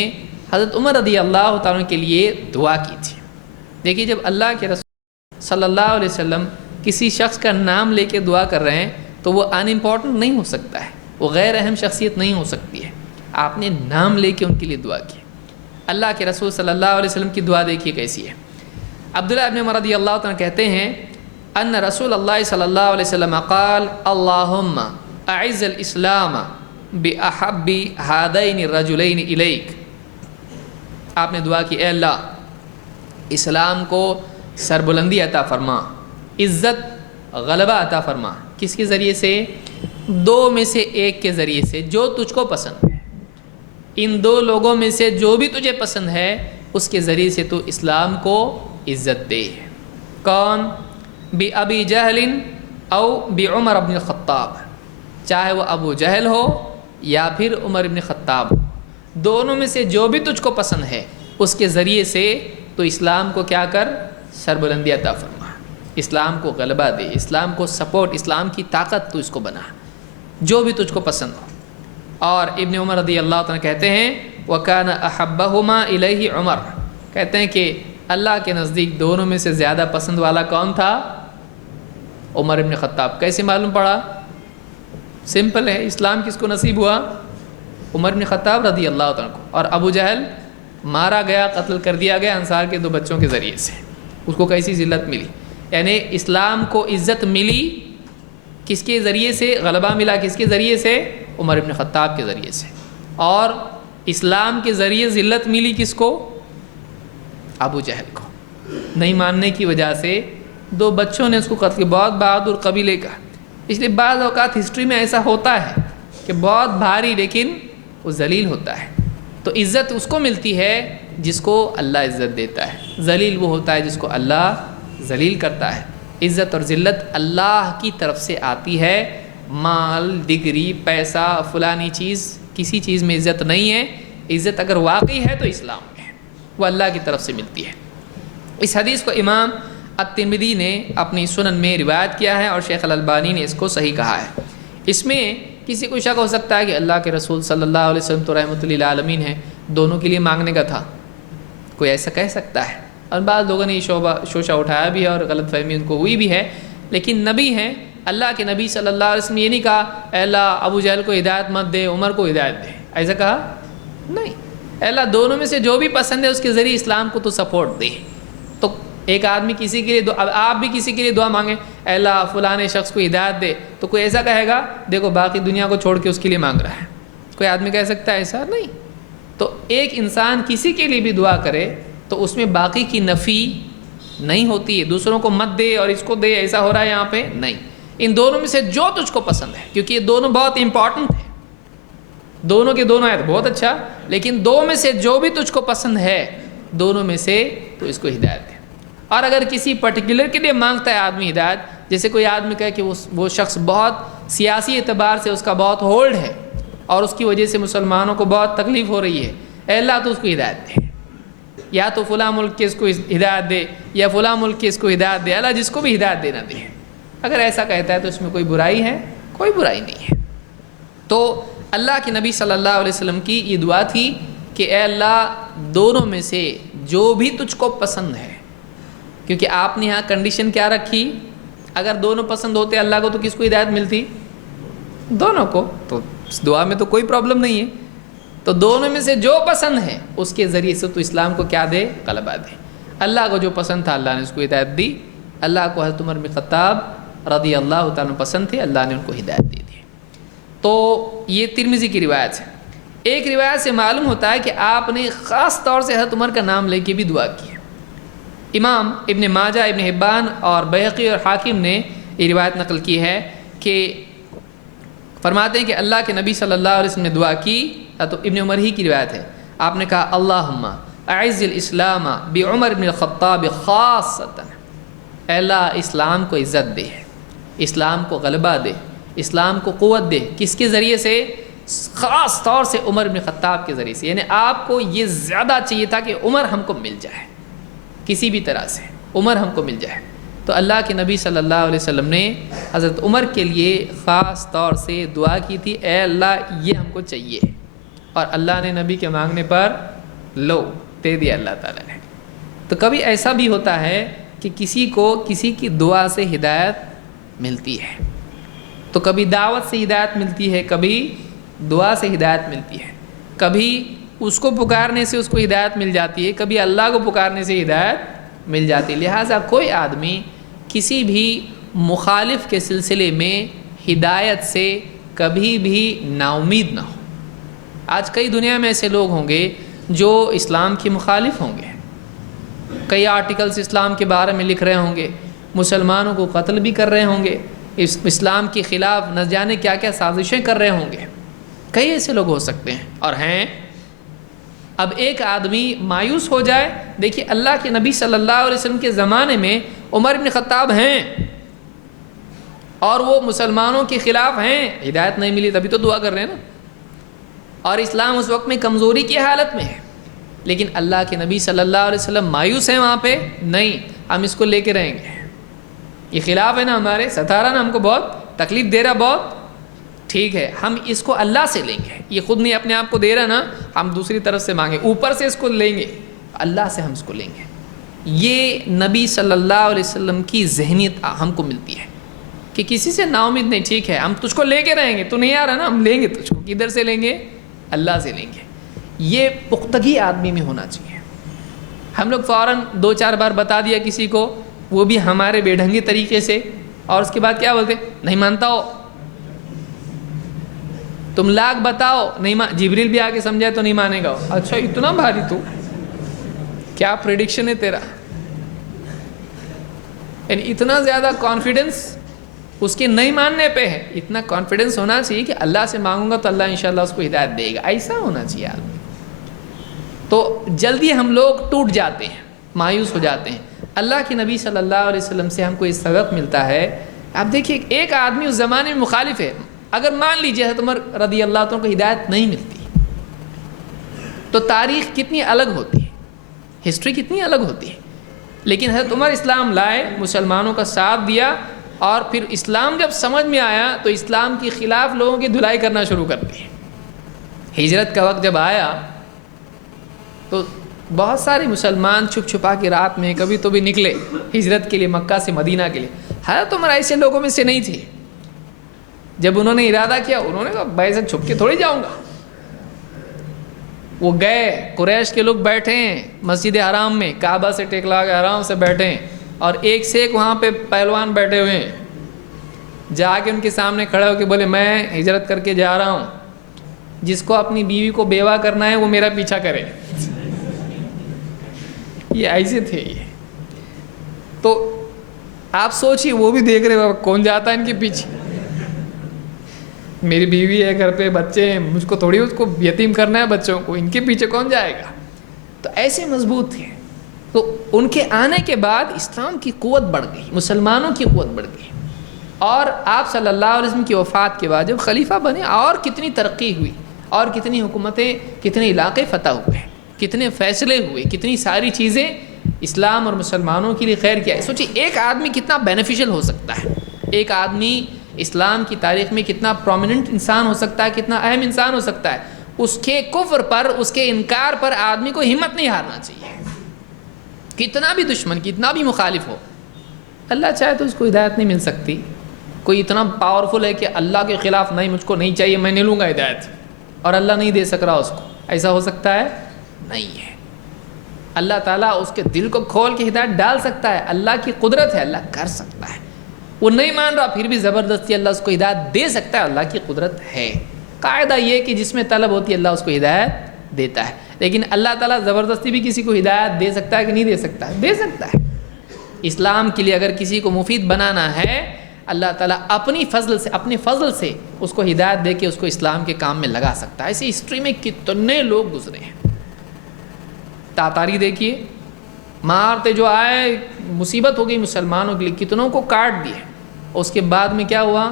حضرت عمر رضی اللہ تعالیٰ کے لیے دعا کی تھی. دیکھیے جب اللہ کے رسول صلی اللہ علیہ وسلم کسی شخص کا نام لے کے دعا کر رہے ہیں تو وہ ان امپورٹنٹ نہیں ہو سکتا ہے، وہ غیر اہم شخصیت نہیں ہو سکتی ہے. آپ نے نام لے کے ان کے لیے دعا کی. اللہ کے رسول صلی اللہ علیہ وسلم کی دعا دیکھیے کیسی ہے. عبداللہ ابن عمر رضی اللہ عنہ کہتے ہیں ان رسول اللہ صلی اللہ علیہ وسلم قال اللہم اعز الاسلام باحب ہذین الرجلین الیک. آپ نے دعا کی، اے اللہ اسلام کو سربلندی عطا فرما، عزت غلبہ عطا فرما. کس کے ذریعے سے؟ دو میں سے ایک کے ذریعے سے، جو تجھ کو پسند ہے. ان دو لوگوں میں سے جو بھی تجھے پسند ہے اس کے ذریعے سے تو اسلام کو عزت دے. کون؟ بِأَبِي جَهْلٍ او بعمر بن الخطاب، چاہے وہ ابو جہل ہو یا پھر عمر بن خطاب، دونوں میں سے جو بھی تجھ کو پسند ہے اس کے ذریعے سے تو اسلام کو کیا کر؟ سربلندی عطا فرما، اسلام کو غلبہ دے، اسلام کو سپورٹ، اسلام کی طاقت تو اس کو بنا، جو بھی تجھ کو پسند ہو. اور ابن عمر رضی اللہ عنہ کہتے ہیں وَكَانَ أَحَبَّهُمَا إِلَيْهِ عمر، کہتے ہیں کہ اللہ کے نزدیک دونوں میں سے زیادہ پسند والا کون تھا؟ عمر بن خطاب. کیسے معلوم پڑا؟ سمپل ہے، اسلام کس کو نصیب ہوا؟ عمر بن خطاب رضی اللہ عنہ کو. اور ابو جہل مارا گیا، قتل کر دیا گیا انصار کے 2 بچوں کے ذریعے سے. اس کو کیسی ذلت ملی؟ یعنی اسلام کو عزت ملی کس کے ذریعے سے؟ غلبہ ملا کس کے ذریعے سے؟ عمر بن خطاب کے ذریعے سے. اور اسلام کے ذریعے ذلت ملی کس کو؟ ابو جہل کو. نہیں ماننے کی وجہ سے 2 بچوں نے اس کو قتل کیا، بہت بہادر قبیلے کا. اس لیے بعض اوقات ہسٹری میں ایسا ہوتا ہے کہ بہت بھاری لیکن وہ ذلیل ہوتا ہے. تو عزت اس کو ملتی ہے جس کو اللہ عزت دیتا ہے، ذلیل وہ ہوتا ہے جس کو اللہ ذلیل کرتا ہے. عزت اور ذلت اللہ کی طرف سے آتی ہے. مال، ڈگری، پیسہ، فلانی چیز، کسی چیز میں عزت نہیں ہے. عزت اگر واقعی ہے تو اسلام میں ہے، وہ اللہ کی طرف سے ملتی ہے. اس حدیث کو امام الترمذی نے اپنی سنن میں روایت کیا ہے، اور شیخ الالبانی نے اس کو صحیح کہا ہے. اس میں کسی کو شک ہو سکتا ہے کہ اللہ کے رسول صلی اللہ علیہ وسلم تو رحمۃ اللہ عالمین ہے، دونوں کے لیے مانگنے کا تھا. کوئی ایسا کہہ سکتا ہے، اور بعض لوگوں نے یہ شوشہ اٹھایا بھی ہے اور غلط فہمی ان کو ہوئی بھی ہے. لیکن نبی ہیں، اللہ کے نبی صلی اللہ علیہ وسلم یہ نہیں کہا اے اللہ ابو جہل کو ہدایت مت دے، عمر کو ہدایت دے، ایسا کہا نہیں. اے اللہ دونوں میں سے جو بھی پسند ہے اس کے ذریعے اسلام کو تو سپورٹ دے. تو ایک آدمی کسی کے لیے آپ بھی کسی کے لیے دعا مانگیں اے اللہ فلاں شخص کو ہدایت دے، تو کوئی ایسا کہے گا دیکھو باقی دنیا کو چھوڑ کے اس کے لیے مانگ رہا ہے، کوئی آدمی کہہ سکتا ہے ایسا؟ نہیں. تو ایک انسان کسی کے لیے بھی دعا کرے تو اس میں باقی کی نفی نہیں ہوتی ہے. دوسروں کو مت دے اور اس کو دے، ایسا ہو رہا ہے یہاں پہ نہیں. ان دونوں میں سے جو تجھ کو پسند ہے، کیونکہ یہ دونوں بہت امپورٹنٹ ہیں، دونوں کے دونوں آئے بہت اچھا، لیکن دو میں سے جو بھی تجھ کو پسند ہے دونوں میں سے تو اس کو ہدایت دے. اور اگر کسی پرٹیکولر کے لیے مانگتا ہے آدمی ہدایت، جیسے کوئی آدمی کہے کہ وہ شخص بہت سیاسی اعتبار سے اس کا بہت ہولڈ ہے اور اس کی وجہ سے مسلمانوں کو بہت تکلیف ہو رہی ہے، اے اللہ تو اس کو ہدایت دے، یا تو فلاں ملک کے اس کو ہدایت دے یا فلاں ملک کے اس کو ہدایت دے، اللہ جس کو بھی ہدایت دینا دے. اگر ایسا کہتا ہے تو اس میں کوئی برائی ہے؟ کوئی برائی نہیں ہے. تو اللہ کے نبی صلی اللہ علیہ وسلم کی یہ دعا تھی کہ اے اللہ دونوں میں سے جو بھی تجھ کو پسند ہے، کیونکہ آپ نے یہاں کنڈیشن کیا رکھی؟ اگر دونوں پسند ہوتے اللہ کو تو کس کو ہدایت ملتی؟ دونوں کو. تو اس دعا میں تو کوئی پرابلم نہیں ہے. تو دونوں میں سے جو پسند ہے اس کے ذریعے سے تو اسلام کو کیا دے؟ غلبہ دے. اللہ کو جو پسند تھا اللہ نے اس کو ہدایت دی. اللہ کو حضرت عمر بن خطاب رضی اللہ تعالیٰ پسند تھے، اللہ نے ان کو ہدایت دے دی. تو یہ ترمذی کی روایت ہے. ایک روایت سے معلوم ہوتا ہے کہ آپ نے خاص طور سے حضرت عمر کا نام لے کے بھی دعا کی ہے. امام ابن ماجہ، ابن حبان اور بیہقی اور حاکم نے یہ روایت نقل کی ہے کہ فرماتے ہیں کہ اللہ کے نبی صلی اللہ علیہ وسلم نے دعا کی، تو ابن عمر ہی کی روایت ہے. آپ نے کہا اللہم اعز الاسلام بعمر بن الخطاب خاصۃ، اے اللہ اسلام کو عزت دے، اسلام کو غلبہ دے، اسلام کو قوت دے. کس کے ذریعے سے؟ خاص طور سے عمر بن خطاب کے ذریعے سے. یعنی آپ کو یہ زیادہ چاہیے تھا کہ عمر ہم کو مل جائے، کسی بھی طرح سے عمر ہم کو مل جائے. تو اللہ کے نبی صلی اللہ علیہ وسلم نے حضرت عمر کے لیے خاص طور سے دعا کی تھی، اے اللہ یہ ہم کو چاہیے. اور اللہ نے نبی کے مانگنے پر لو دے دیا اللہ تعالیٰ نے. تو کبھی ایسا بھی ہوتا ہے کہ کسی کو کسی کی دعا سے ہدایت ملتی ہے. تو کبھی دعوت سے ہدایت ملتی ہے، کبھی دعا سے ہدایت ملتی ہے، کبھی اس کو پکارنے سے اس کو ہدایت مل جاتی ہے، کبھی اللہ کو پکارنے سے ہدایت مل جاتی ہے. لہٰذا کوئی آدمی کسی بھی مخالف کے سلسلے میں ہدایت سے کبھی بھی نا امید نہ ہو. آج کئی دنیا میں ایسے لوگ ہوں گے جو اسلام کے مخالف ہوں گے، کئی آرٹیکلز اسلام کے بارے میں لکھ رہے ہوں گے، مسلمانوں کو قتل بھی کر رہے ہوں گے، اسلام کے خلاف نہ جانے کیا کیا سازشیں کر رہے ہوں گے. کئی ایسے لوگ ہو سکتے ہیں اور ہیں. اب ایک آدمی مایوس ہو جائے. دیکھیے اللہ کے نبی صلی اللہ علیہ وسلم کے زمانے میں عمر بن خطاب ہیں اور وہ مسلمانوں کے خلاف ہیں، ہدایت نہیں ملی تبھی تو دعا کر رہے ہیں نا. اور اسلام اس وقت میں کمزوری کی حالت میں ہے، لیکن اللہ کے نبی صلی اللہ علیہ وسلم مایوس ہیں وہاں پہ؟ نہیں، ہم اس کو لے کے رہیں گے. یہ خلاف ہے نا ہمارے، ستا رہا نا ہم کو، بہت تکلیف دے رہا، بہت ٹھیک ہے، ہم اس کو اللہ سے لیں گے. یہ خود نہیں اپنے آپ کو دے رہا نا، ہم دوسری طرف سے مانگیں، اوپر سے اس کو لیں گے، اللہ سے ہم اس کو لیں گے. یہ نبی صلی اللہ علیہ وسلم کی ذہنیت ہم کو ملتی ہے کہ کسی سے نا امید نہیں. ٹھیک ہے ہم تجھ کو لے کے رہیں گے، تو نہیں آ رہا نا، ہم لیں گے تجھ کو. کدھر سے لیں گے؟ اللہ سے لیں گے. یہ پختگی آدمی میں ہونا چاہیے. ہم لوگ فوراً 2-4 بار بتا دیا کسی کو، وہ بھی ہمارے بے ڈھنگے طریقے سے، اور اس کے بعد کیا بولتے؟ نہیں مانتا ہو تم لاکھ بتاؤ نہیں جبریل بھی آ کے سمجھائے تو نہیں مانے گا. اچھا اتنا بھاری تو کیا پریڈکشن ہے تیرا؟ یعنی اتنا زیادہ کانفیڈنس اس کے نہیں ماننے پہ ہے. اتنا کانفیڈنس ہونا چاہیے کہ اللہ سے مانگوں گا تو اللہ انشاءاللہ اس کو ہدایت دے گا. ایسا ہونا چاہیے آدمی. تو جلدی ہم لوگ ٹوٹ جاتے ہیں، مایوس ہو جاتے ہیں. اللہ کے نبی صلی اللہ علیہ وسلم سے ہم کو یہ سبق ملتا ہے. آپ دیکھیے ایک آدمی اس زمانے میں مخالف ہے، اگر مان لیجیے حضرت عمر رضی اللہ عنہ کو ہدایت نہیں ملتی تو تاریخ کتنی الگ ہوتی ہے، ہسٹری کتنی الگ ہوتی ہے. لیکن حضرت عمر اسلام لائے، مسلمانوں کا ساتھ دیا، اور پھر اسلام جب سمجھ میں آیا تو اسلام کے خلاف لوگوں کی دھلائی کرنا شروع کر دی. ہجرت کا وقت جب آیا تو بہت سارے مسلمان چھپ چھپا کے رات میں کبھی تو بھی نکلے ہجرت کے لیے، مکہ سے مدینہ کے لیے. حضرت عمر ایسے لوگوں میں سے نہیں تھے. جب انہوں نے ارادہ کیا، انہوں نے کہا بھائی سے چھپ کے تھوڑی جاؤں گا. وہ گئے، قریش کے لوگ بیٹھے ہیں مسجد حرام میں، کعبہ سے ٹیک لا کے آرام سے بیٹھے ہیں، اور ایک سے ایک وہاں پہ پہلوان بیٹھے ہوئے ہیں. جا کے ان کے سامنے کھڑے ہو کے بولے میں ہجرت کر کے جا رہا ہوں، جس کو اپنی بیوی کو بیوہ کرنا ہے وہ میرا پیچھا کرے. یہ ایسے تھے. یہ تو آپ سوچیے وہ بھی دیکھ رہے ہو کون جاتا ہے ان کے پیچھے. میری بیوی ہے گھر پہ, بچے ہیں, مجھ کو تھوڑی اس کو یتیم کرنا ہے بچوں کو, ان کے پیچھے کون جائے گا. تو ایسے مضبوط تھے. تو ان کے آنے کے بعد اسلام کی قوت بڑھ گئی, مسلمانوں کی قوت بڑھ گئی. اور آپ صلی اللہ علیہ وسلم کی وفات کے بعد جب خلیفہ بنے اور کتنی ترقی ہوئی, اور کتنی حکومتیں, کتنے علاقے فتح ہوئے, کتنے فیصلے ہوئے, کتنی ساری چیزیں اسلام اور مسلمانوں کے لیے خیر کیا ہے. سوچیے ایک آدمی کتنا بینیفیشل ہو سکتا ہے, ایک آدمی اسلام کی تاریخ میں کتنا پرومیننٹ انسان ہو سکتا ہے, کتنا اہم انسان ہو سکتا ہے. اس کے کفر پر, اس کے انکار پر آدمی کو ہمت نہیں ہارنا چاہیے. کتنا بھی دشمن, کتنا بھی مخالف ہو, اللہ چاہے تو اس کو ہدایت نہیں مل سکتی. کوئی اتنا پاورفل ہے کہ اللہ کے خلاف نہیں, مجھ کو نہیں چاہیے, میں نہیں لوں گا ہدایت, اور اللہ نہیں دے سک رہا اس کو, ایسا ہو سکتا ہے؟ نہیں ہے. اللہ تعالیٰ اس کے دل کو کھول کے ہدایت ڈال سکتا ہے, اللہ کی قدرت ہے, اللہ کر سکتا ہے. وہ نہیں مان رہا پھر بھی زبردستی اللہ اس کو ہدایت دے سکتا ہے, اللہ کی قدرت ہے. قاعدہ یہ کہ جس میں طلب ہوتی ہے اللہ اس کو ہدایت دیتا ہے. لیکن اللہ تعالیٰ زبردستی بھی کسی کو ہدایت دے سکتا ہے کہ نہیں دے سکتا ہے؟ دے سکتا ہے. اسلام کے لیے اگر کسی کو مفید بنانا ہے, اللہ تعالیٰ اپنے فضل سے اس کو ہدایت دے کے اس کو اسلام کے کام میں لگا سکتا ہے. ایسی ہسٹری میں کتنے لوگ گزرے ہیں. تاتاری دیکھیے, مارتے جو آئے, مصیبت ہو گئی مسلمانوں کے لیے, کتنوں کو کاٹ دیے. اس کے بعد میں کیا ہوا,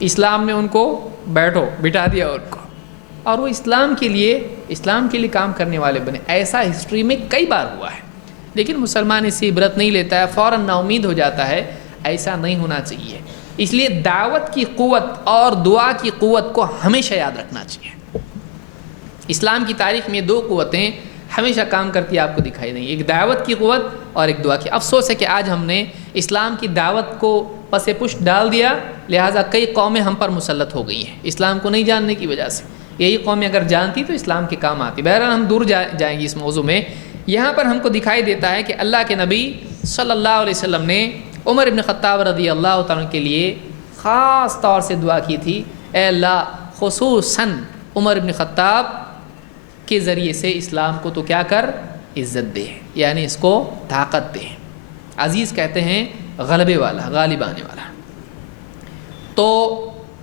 اسلام میں ان کو بٹھا دیا ان کو, اور وہ اسلام کے لیے کام کرنے والے بنے. ایسا ہسٹری میں کئی بار ہوا ہے. لیکن مسلمان اس سے عبرت نہیں لیتا ہے, فوراً نا امید ہو جاتا ہے. ایسا نہیں ہونا چاہیے. اس لیے دعوت کی قوت اور دعا کی قوت کو ہمیشہ یاد رکھنا چاہیے. اسلام کی تاریخ میں دو قوتیں ہمیشہ کام کرتی آپ کو دکھائی دیں گی, ایک دعوت کی قوت اور ایک دعا کی. افسوس ہے کہ آج ہم نے اسلام کی دعوت کو پس پشت ڈال دیا, لہٰذا کئی قومیں ہم پر مسلط ہو گئی ہیں اسلام کو نہیں جاننے کی وجہ سے. یہی قومیں اگر جانتی تو اسلام کے کام آتی. بہرحال ہم دور جائیں گے اس موضوع میں. یہاں پر ہم کو دکھائی دیتا ہے کہ اللہ کے نبی صلی اللہ علیہ وسلم نے عمر ابن خطاب رضی اللہ تعالیٰ کے لیے خاص طور سے دعا کی تھی, اے اللہ خصوصاً عمر ابن خطاب کے ذریعے سے اسلام کو تو کیا کر, عزت دے, یعنی اس کو طاقت دے. عزیز کہتے ہیں غلبے والا, غالب آنے والا. تو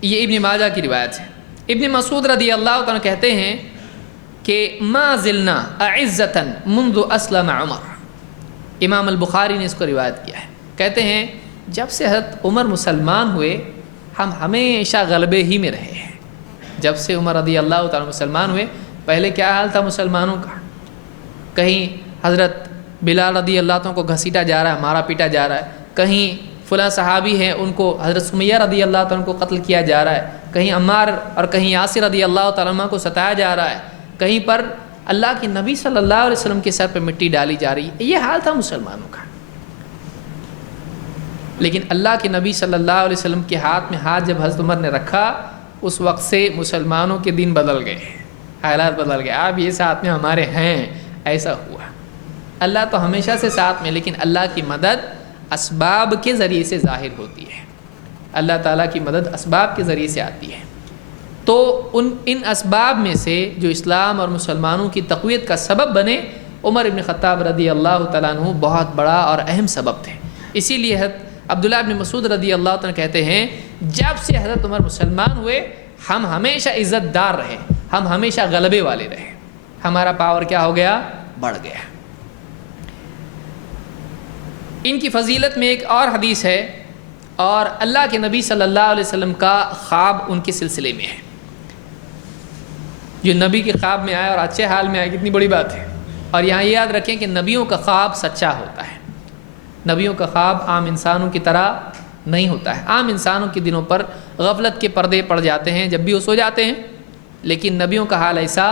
یہ ابن ماجہ کی روایت ہے. ابن مسعود رضی اللہ عنہ کہتے ہیں کہ ما زلنا اعزتاً منذ اسلم عمر. امام البخاری نے اس کو روایت کیا ہے. کہتے ہیں جب سے حضرت عمر مسلمان ہوئے ہم ہمیشہ غلبے ہی میں رہے ہیں. جب سے عمر رضی اللہ تعالیٰ مسلمان ہوئے, پہلے کیا حال تھا مسلمانوں کا, کہیں حضرت بلال رضی اللہ عنہ کو گھسیٹا جا رہا ہے, مارا پیٹا جا رہا ہے, کہیں فلاں صحابی ہیں ان کو حضرت سمیہ رضی اللہ عنہ کو قتل کیا جا رہا ہے, کہیں عمار اور کہیں یاسر رضی اللہ تعالیٰ عنہ کو ستایا جا رہا ہے, کہیں پر اللہ کے نبی صلی اللہ علیہ وسلم کے سر پہ مٹی ڈالی جا رہی ہے. یہ حال تھا مسلمانوں کا. لیکن اللہ کے نبی صلی اللہ علیہ وسلم کے ہاتھ میں ہاتھ جب حضرت عمر نے رکھا, اس وقت سے مسلمانوں کے دن بدل گئے, حالات بدل گئے. آپ یہ ساتھ میں ہمارے ہیں, ایسا ہوا. اللہ تو ہمیشہ سے ساتھ میں, لیکن اللہ کی مدد اسباب کے ذریعے سے ظاہر ہوتی ہے. اللہ تعالیٰ کی مدد اسباب کے ذریعے سے آتی ہے. تو ان اسباب میں سے جو اسلام اور مسلمانوں کی تقویت کا سبب بنے, عمر ابن خطاب رضی اللہ تعالیٰ عنہ بہت بڑا اور اہم سبب تھے. اسی لیے حضرت عبداللہ ابن مسعود رضی اللہ تعالیٰ کہتے ہیں جب سے حضرت عمر مسلمان ہوئے ہم ہمیشہ عزت دار رہے, ہم ہمیشہ غلبے والے رہے, ہمارا پاور کیا ہو گیا, بڑھ گیا. ان کی فضیلت میں ایک اور حدیث ہے, اور اللہ کے نبی صلی اللہ علیہ وسلم کا خواب ان کے سلسلے میں ہے. جو نبی کے خواب میں آئے اور اچھے حال میں آئے, کتنی بڑی بات ہے. اور یہاں یہ یاد رکھیں کہ نبیوں کا خواب سچا ہوتا ہے. نبیوں کا خواب عام انسانوں کی طرح نہیں ہوتا ہے. عام انسانوں کے دنوں پر غفلت کے پردے پڑ جاتے ہیں جب بھی وہ سو جاتے ہیں, لیکن نبیوں کا حال ایسا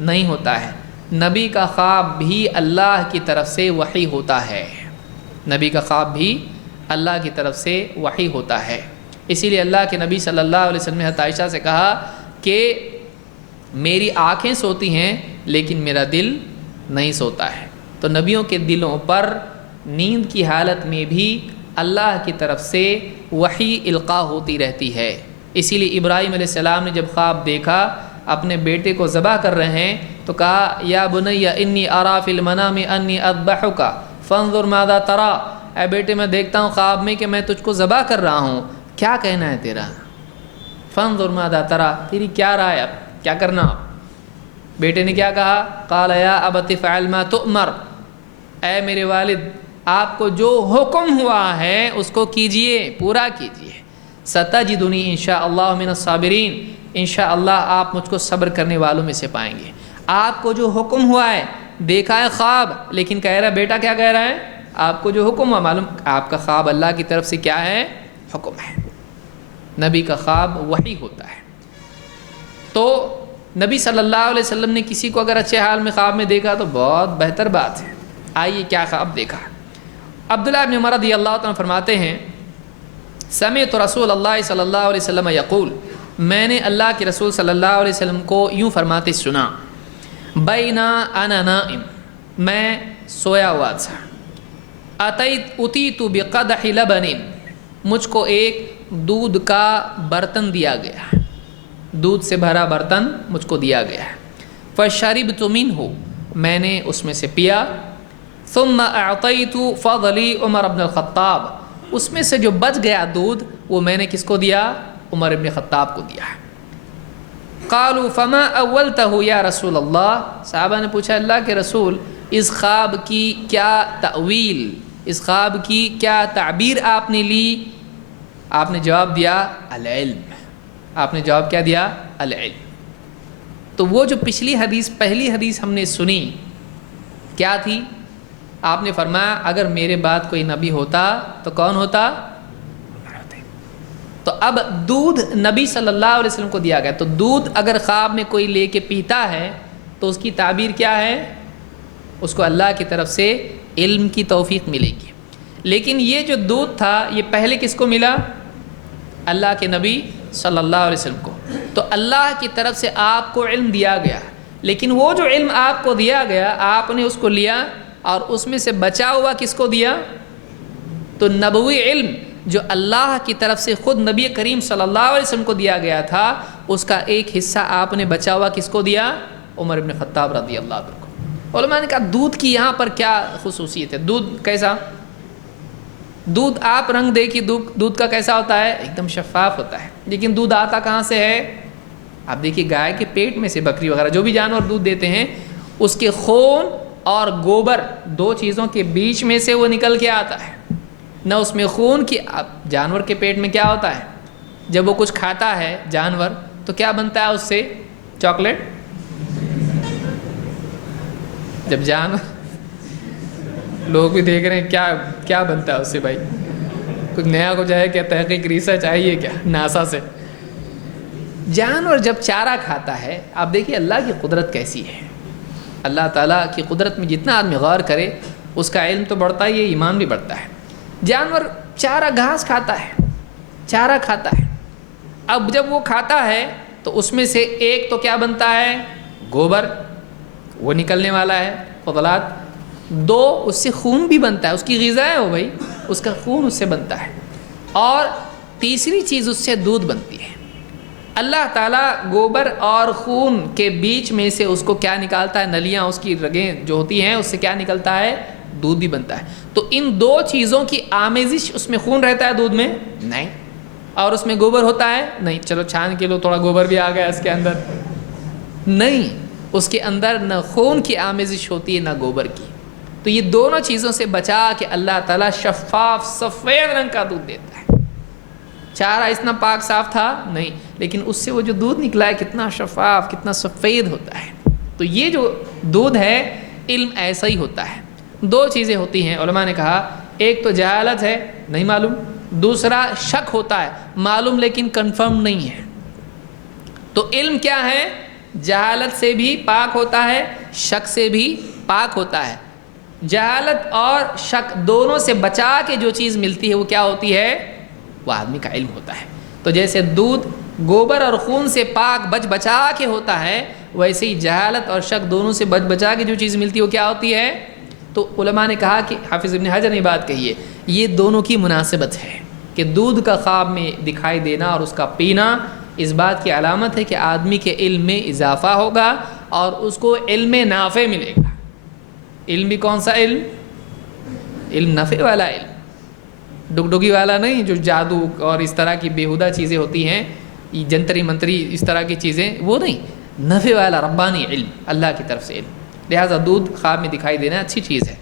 نہیں ہوتا ہے. نبی کا خواب بھی اللہ کی طرف سے وحی ہوتا ہے. نبی کا خواب بھی اللہ کی طرف سے وحی ہوتا ہے. اسی لیے اللہ کے نبی صلی اللہ علیہ وسلم نے حضرت عائشہ سے کہا کہ میری آنکھیں سوتی ہیں لیکن میرا دل نہیں سوتا ہے. تو نبیوں کے دلوں پر نیند کی حالت میں بھی اللہ کی طرف سے وحی القاء ہوتی رہتی ہے. اسی لیے ابراہیم علیہ السلام نے جب خواب دیکھا اپنے بیٹے کو ذبح کر رہے ہیں تو کہا یا بنی انی ارا فی المنام انی اذبحک فانظر ماذا ترى، اے بیٹے میں دیکھتا ہوں خواب میں کہ میں تجھ کو ذبح کر رہا ہوں، کیا کہنا ہے تیرا؟ فانظر ماذا ترى، تیری کیا رائے، اب کیا کرنا؟ بیٹے نے کیا کہا؟ قال یا ابت فعل ما تؤمر، اے میرے والد آپ کو جو حکم ہوا ہے اس کو کیجئے، پورا کیجئے، ستجدنی انشاءاللہ من الصابرین، انشاءاللہ آپ مجھ کو صبر کرنے والوں میں سے پائیں گے۔ آپ کو جو حکم ہوا ہے، دیکھا ہے خواب، لیکن کہہ رہا ہے بیٹا کیا کہہ رہا ہے؟ آپ کو جو حکم ہوا، معلوم آپ کا خواب اللہ کی طرف سے کیا ہے؟ حکم ہے۔ نبی کا خواب وحی ہوتا ہے۔ تو نبی صلی اللہ علیہ وسلم نے کسی کو اگر اچھے حال میں خواب میں دیکھا تو بہت بہتر بات ہے۔ آئیے کیا خواب دیکھا؟ عبداللہ ابن عمر رضی اللہ عنہ فرماتے ہیں سمعت رسول اللہ صلی اللہ علیہ وسلم یقول، میں نے اللہ کے رسول صلی اللہ علیہ وسلم کو یوں فرماتے سنا، بینا انا نائم، میں سویا ہوا تھا، اتیت بقدح لبن، مجھ کو ایک دودھ کا برتن دیا گیا، دودھ سے بھرا برتن مجھ کو دیا گیا، فشربت منہ، میں نے اس میں سے پیا، ثم اعطیت فضلی عمر بن الخطاب، اس میں سے جو بچ گیا دودھ وہ میں نے کس کو دیا؟ عمر بن خطاب کو دیا۔ قالوا فما اولتہ یا رسول اللہ، صحابہ نے پوچھا اللہ کے رسول اس خواب کی کیا تأویل، اس خواب کی کیا تعبیر آپ نے لی؟ آپ نے جواب دیا العلم، آپ نے جواب کیا دیا؟ العلم۔ تو وہ جو پچھلی حدیث، پہلی حدیث ہم نے سنی کیا تھی؟ آپ نے فرمایا اگر میرے بعد کوئی نبی ہوتا تو کون ہوتا؟ تو اب دودھ نبی صلی اللہ علیہ وسلم کو دیا گیا، تو دودھ اگر خواب میں کوئی لے کے پیتا ہے تو اس کی تعبیر کیا ہے؟ اس کو اللہ کی طرف سے علم کی توفیق ملے گی۔ لیکن یہ جو دودھ تھا یہ پہلے کس کو ملا؟ اللہ کے نبی صلی اللہ علیہ وسلم کو۔ تو اللہ کی طرف سے آپ کو علم دیا گیا، لیکن وہ جو علم آپ کو دیا گیا آپ نے اس کو لیا اور اس میں سے بچا ہوا کس کو دیا؟ تو نبوی علم جو اللہ کی طرف سے خود نبی کریم صلی اللہ علیہ وسلم کو دیا گیا تھا، اس کا ایک حصہ آپ نے بچا ہوا کس کو دیا؟ عمر بن خطاب رضی اللہ عنہ کو۔ علماء نے کہا دودھ کی یہاں پر کیا خصوصیت ہے؟ دودھ کیسا؟ دودھ آپ رنگ دیکھیے، دودھ کا کیسا ہوتا ہے؟ ایک دم شفاف ہوتا ہے، لیکن دودھ آتا کہاں سے ہے؟ آپ دیکھیے گائے کے پیٹ میں سے، بکری وغیرہ جو بھی جانور دودھ دیتے ہیں اس کے خون اور گوبر دو چیزوں کے بیچ میں سے وہ نکل کے آتا ہے، نہ اس میں خون کی۔ جانور کے پیٹ میں کیا ہوتا ہے؟ جب وہ کچھ کھاتا ہے جانور تو کیا بنتا ہے اس سے؟ چاکلیٹ۔ جب جانور، لوگ بھی دیکھ رہے ہیں کیا بنتا ہے اس سے بھائی، کچھ نیا کچھ ہے کیا؟ تحقیق ریسرچ آئیے کیا ناسا سے؟ جانور جب چارہ کھاتا ہے، آپ دیکھیے اللہ کی قدرت کیسی ہے، اللہ تعالیٰ کی قدرت میں جتنا آدمی غور کرے اس کا علم تو بڑھتا ہی ہے، ایمان بھی بڑھتا ہے۔ جانور چارہ گھاس کھاتا ہے، چارہ کھاتا ہے، اب جب وہ کھاتا ہے تو اس میں سے ایک تو کیا بنتا ہے؟ گوبر، وہ نکلنے والا ہے فضلات، دو اس سے خون بھی بنتا ہے، اس کی غذا ہے وہ بھائی، اس کا خون اس سے بنتا ہے، اور تیسری چیز اس سے دودھ بنتی ہے۔ اللہ تعالیٰ گوبر اور خون کے بیچ میں سے اس کو کیا نکالتا ہے؟ نلیاں، اس کی رگیں جو ہوتی ہیں اس سے کیا نکلتا ہے؟ دودھ بھی بنتا ہے۔ تو ان دو چیزوں کی آمیزش، اس میں خون رہتا ہے دودھ میں؟ نہیں۔ اور اس میں گوبر ہوتا ہے؟ نہیں۔ چلو چھان کے لو، تھوڑا گوبر بھی آ گیا اس کے اندر، نہیں، اس کے اندر نہ خون کی آمیزش ہوتی ہے نہ گوبر کی۔ تو یہ دونوں چیزوں سے بچا کے اللہ تعالیٰ شفاف سفید رنگ کا دودھ دیتا ہے۔ چارہ اتنا پاک صاف تھا نہیں، لیکن اس سے وہ جو دودھ نکلا ہے کتنا شفاف، کتنا سفید ہوتا ہے۔ تو یہ جو دودھ ہے علم ایسا ہی ہوتا ہے۔ دو چیزیں ہوتی ہیں، علماء نے کہا ایک تو جہالت ہے، نہیں معلوم، دوسرا شک ہوتا ہے، معلوم لیکن کنفرم نہیں ہے۔ تو علم کیا ہے؟ جہالت سے بھی پاک ہوتا ہے، شک سے بھی پاک ہوتا ہے۔ جہالت اور شک دونوں سے بچا کے جو چیز ملتی ہے وہ کیا ہوتی ہے؟ وہ آدمی کا علم ہوتا ہے۔ تو جیسے دودھ گوبر اور خون سے پاک بچا کے ہوتا ہے، ویسے ہی جہالت اور شک دونوں سے بچا کے جو چیز ملتی ہے وہ کیا ہوتی ہے؟ تو علماء نے کہا کہ حافظ ابن حجر نے بات کہی ہے، یہ دونوں کی مناسبت ہے، کہ دودھ کا خواب میں دکھائی دینا اور اس کا پینا اس بات کی علامت ہے کہ آدمی کے علم میں اضافہ ہوگا اور اس کو علم نافع ملے گا۔ علم بھی کون سا علم؟ علم نفع والا علم، ڈگڈگی والا نہیں جو جادو اور اس طرح کی بیہودہ چیزیں ہوتی ہیں، جنتری منتری اس طرح کی چیزیں، وہ نہیں، نفع والا ربانی علم، اللہ کی طرف سے علم۔ لہٰذا دودھ خواب میں دکھائی دینا اچھی چیز ہے۔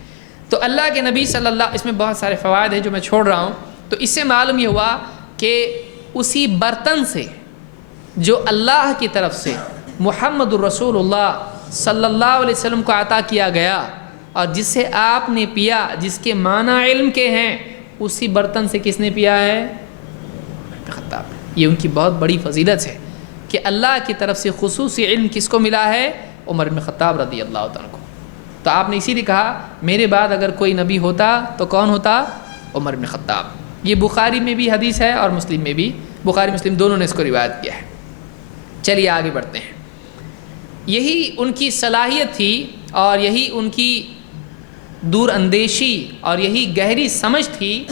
تو اللہ کے نبی صلی اللہ، اس میں بہت سارے فوائد ہیں جو میں چھوڑ رہا ہوں۔ تو اس سے معلوم یہ ہوا کہ اسی برتن سے جو اللہ کی طرف سے محمد الرسول اللہ صلی اللہ علیہ وسلم کو عطا کیا گیا اور جس سے آپ نے پیا، جس کے معنی علم کے ہیں، اسی برتن سے کس نے پیا ہے؟ خطاب۔ یہ ان کی بہت بڑی فضیلت ہے کہ اللہ کی طرف سے خصوصی علم کس کو ملا ہے؟ عمر بن خطاب رضی اللہ عنہ کو۔ تو آپ نے اسی لیے کہا میرے بعد اگر کوئی نبی ہوتا تو کون ہوتا؟ عمر بن خطاب۔ یہ بخاری میں بھی حدیث ہے اور مسلم میں بھی، بخاری مسلم دونوں نے اس کو روایت کیا ہے۔ چلیے آگے بڑھتے ہیں۔ یہی ان کی صلاحیت تھی اور یہی ان کی دور اندیشی اور یہی گہری سمجھ تھی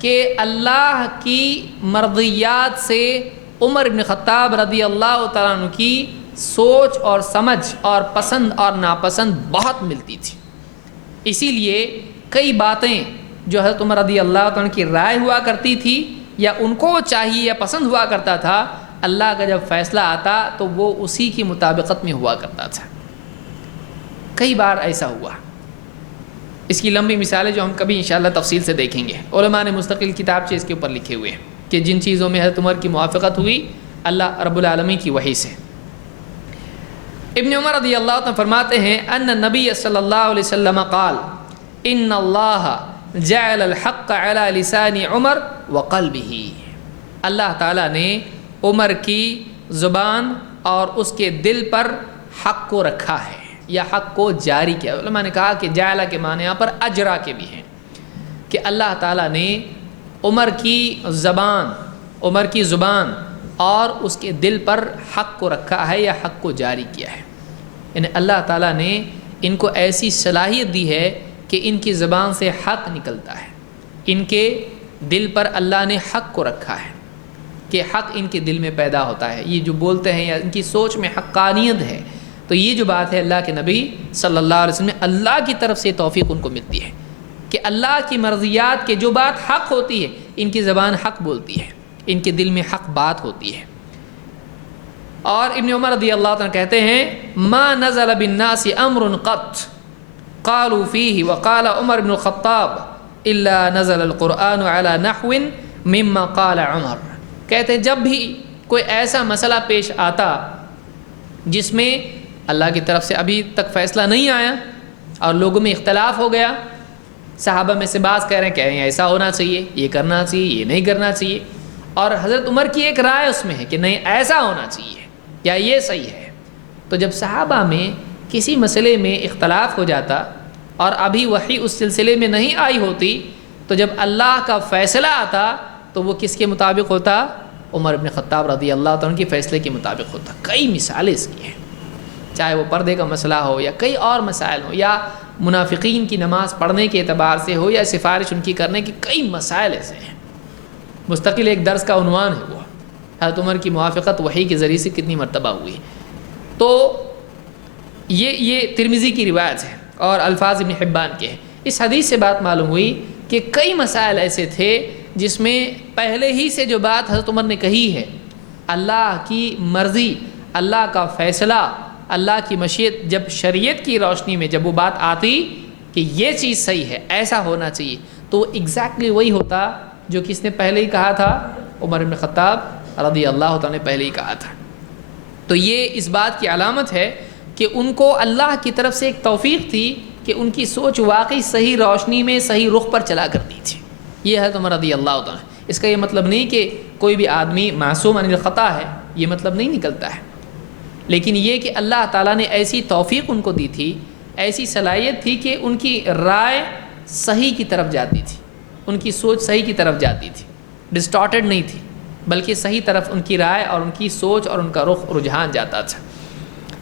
کہ اللہ کی مرضیات سے عمر بن خطاب رضی اللہ تعالیٰ عنہ کی سوچ اور سمجھ اور پسند اور ناپسند بہت ملتی تھی۔ اسی لیے کئی باتیں جو حضرت عمر رضی اللہ تعالیٰ عنہ کی رائے ہوا کرتی تھی یا ان کو چاہیے یا پسند ہوا کرتا تھا، اللہ کا جب فیصلہ آتا تو وہ اسی کی مطابقت میں ہوا کرتا تھا۔ کئی بار ایسا ہوا۔ اس کی لمبی مثالیں جو ہم کبھی انشاءاللہ تفصیل سے دیکھیں گے۔ علماء نے مستقل کتاب اس کے اوپر لکھے ہوئے ہیں کہ جن چیزوں میں حضرت عمر کی موافقت ہوئی اللہ رب العالمین کی وحی سے۔ ابن عمر رضی اللہ عنہ فرماتے ہیں ان نبی صلی اللہ علیہ وسلم قال ان اللہ جعل الحق علی لسان عمر وقلبہ۔ اللہ تعالیٰ نے عمر کی زبان اور اس کے دل پر حق کو رکھا ہے یا حق کو جاری کیا۔ علماء نے کہا کہ جعلہ کے معنی یہاں پر اجرا کے بھی ہیں کہ اللہ تعالیٰ نے عمر کی زبان اور اس کے دل پر حق کو رکھا ہے یا حق کو جاری کیا ہے۔ یعنی اللہ تعالیٰ نے ان کو ایسی صلاحیت دی ہے کہ ان کی زبان سے حق نکلتا ہے، ان کے دل پر اللہ نے حق کو رکھا ہے کہ حق ان کے دل میں پیدا ہوتا ہے، یہ جو بولتے ہیں یا ان کی سوچ میں حقانیت ہے۔ تو یہ جو بات ہے اللہ کے نبی صلی اللہ علیہ وسلم، اللہ کی طرف سے توفیق ان کو ملتی ہے کہ اللہ کی مرضیات کے جو بات حق ہوتی ہے ان کی زبان حق بولتی ہے، ان کے دل میں حق بات ہوتی ہے۔ اور ابن عمر رضی اللہ عنہ کہتے ہیں ما نزل بالناس امر قط قالوا فيه وقال عمر بن الخطاب الا نزل القرآن على نحو مما قال عمر۔ کہتے ہیں جب بھی کوئی ایسا مسئلہ پیش آتا جس میں اللہ کی طرف سے ابھی تک فیصلہ نہیں آیا اور لوگوں میں اختلاف ہو گیا، صحابہ میں سے بعض کہہ رہے ہیں ایسا ہونا چاہیے، یہ کرنا چاہیے، یہ نہیں کرنا چاہیے، اور حضرت عمر کی ایک رائے اس میں ہے کہ نہیں ایسا ہونا چاہیے یا یہ صحیح ہے۔ تو جب صحابہ میں کسی مسئلے میں اختلاف ہو جاتا اور ابھی وحی اس سلسلے میں نہیں آئی ہوتی تو جب اللہ کا فیصلہ آتا تو وہ کس کے مطابق ہوتا؟ عمر بن خطاب رضی اللہ عنہ کے فیصلے کے مطابق ہوتا۔ کئی مثالیں اس کی ہیں، چاہے وہ پردے کا مسئلہ ہو یا کئی اور مسائل ہو یا منافقین کی نماز پڑھنے کے اعتبار سے ہو یا سفارش ان کی کرنے کے کئی مسائل ایسے ہیں۔ مستقل ایک درس کا عنوان ہے وہ حضرت عمر کی موافقت وحی کے ذریعے سے کتنی مرتبہ ہوئی۔ تو یہ ترمذی کی روایت ہے اور الفاظ ابن حبان کے ہیں۔ اس حدیث سے بات معلوم ہوئی کہ کئی مسائل ایسے تھے جس میں پہلے ہی سے جو بات حضرت عمر نے کہی ہے، اللہ کی مرضی، اللہ کا فیصلہ، اللہ کی مشیت، جب شریعت کی روشنی میں جب وہ بات آتی کہ یہ چیز صحیح ہے، ایسا ہونا چاہیے، تو ایگزیکٹلی وہی ہوتا جو کس نے پہلے ہی کہا تھا؟ عمر بن خطاب رضی اللہ تعالیٰ نے پہلے ہی کہا تھا۔ تو یہ اس بات کی علامت ہے کہ ان کو اللہ کی طرف سے ایک توفیق تھی کہ ان کی سوچ واقعی صحیح روشنی میں صحیح رخ پر چلا کرتی تھی۔ یہ ہے عمر رضی اللہ تعالیٰ۔ اس کا یہ مطلب نہیں کہ کوئی بھی آدمی معصوم عن الخطا ہے، یہ مطلب نہیں نکلتا ہے، لیکن یہ کہ اللہ تعالیٰ نے ایسی توفیق ان کو دی تھی، ایسی صلاحیت تھی کہ ان کی رائے صحیح کی طرف جاتی تھی، ان کی سوچ صحیح کی طرف جاتی تھی، ڈسٹارٹڈ نہیں تھی، بلکہ صحیح طرف ان کی رائے اور ان کی سوچ اور ان کا رخ رجحان جاتا تھا۔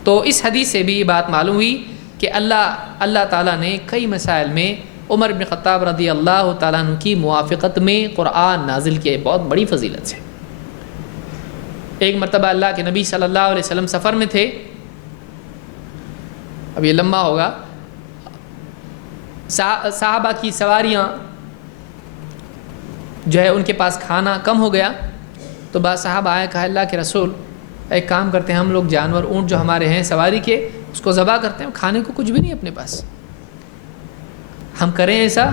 تو اس حدیث سے بھی یہ بات معلوم ہوئی کہ اللہ تعالیٰ نے کئی مسائل میں عمر بن خطاب رضی اللہ تعالیٰ عنہ کی موافقت میں قرآن نازل کیا، بہت بڑی فضیلت ہے۔ ایک مرتبہ اللہ کے نبی صلی اللہ علیہ وسلم سفر میں تھے، اب یہ لمبا ہوگا، صحابہ کی سواریاں جو ہے ان کے پاس کھانا کم ہو گیا، تو بعض صحابہ آئے، کہا اللہ کے رسول ایک کام کرتے ہیں، ہم لوگ جانور اونٹ جو ہمارے ہیں سواری کے اس کو ذبح کرتے ہیں، کھانے کو کچھ بھی نہیں اپنے پاس، ہم کریں ایسا؟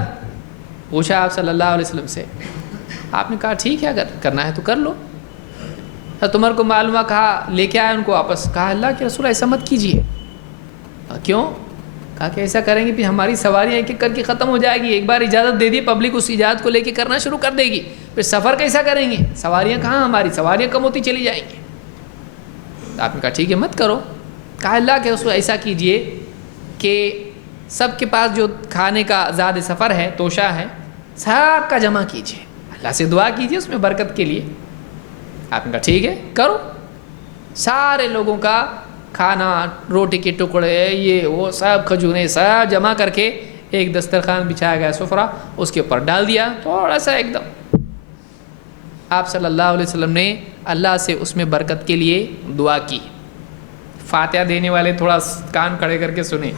پوچھا آپ صلی اللہ علیہ وسلم سے، آپ نے کہا ٹھیک ہے اگر کرنا ہے تو کر لو۔ حضرت عمر کو معلوم ہوا، کہا لے کے آئے ان کو واپس، کہا اللہ کے رسول ایسا مت کیجیے۔ کیوں؟ کہا کہ ایسا کریں گے پھر ہماری سواریاں ایک ایک کر کے ختم ہو جائے گی، ایک بار اجازت دے دی پبلک اس اجازت کو لے کے کرنا شروع کر دے گی، پھر سفر کیسا کریں گے؟ سواریاں کہاں، ہماری سواریاں کم ہوتی چلی جائیں گی۔ آپ نے کہا ٹھیک ہے مت کرو۔ کہا اللہ کہ اس کو ایسا کیجئے کہ سب کے پاس جو کھانے کا زیادہ سفر ہے، توشہ ہے، سب کا جمع کیجئے، اللہ سے دعا کیجئے اس میں برکت کے لیے۔ آپ نے کہا ٹھیک ہے کرو۔ سارے لوگوں کا کھانا، روٹی کے ٹکڑے، یہ وہ سب کھجوریں سب جمع کر کے ایک دسترخوان بچھایا گیا سفرہ، اس کے اوپر ڈال دیا، تھوڑا سا ایک دم۔ آپ صلی اللہ علیہ وسلم نے اللہ سے اس میں برکت کے لیے دعا کی۔ فاتحہ دینے والے تھوڑا کان کھڑے کر کے سنیں،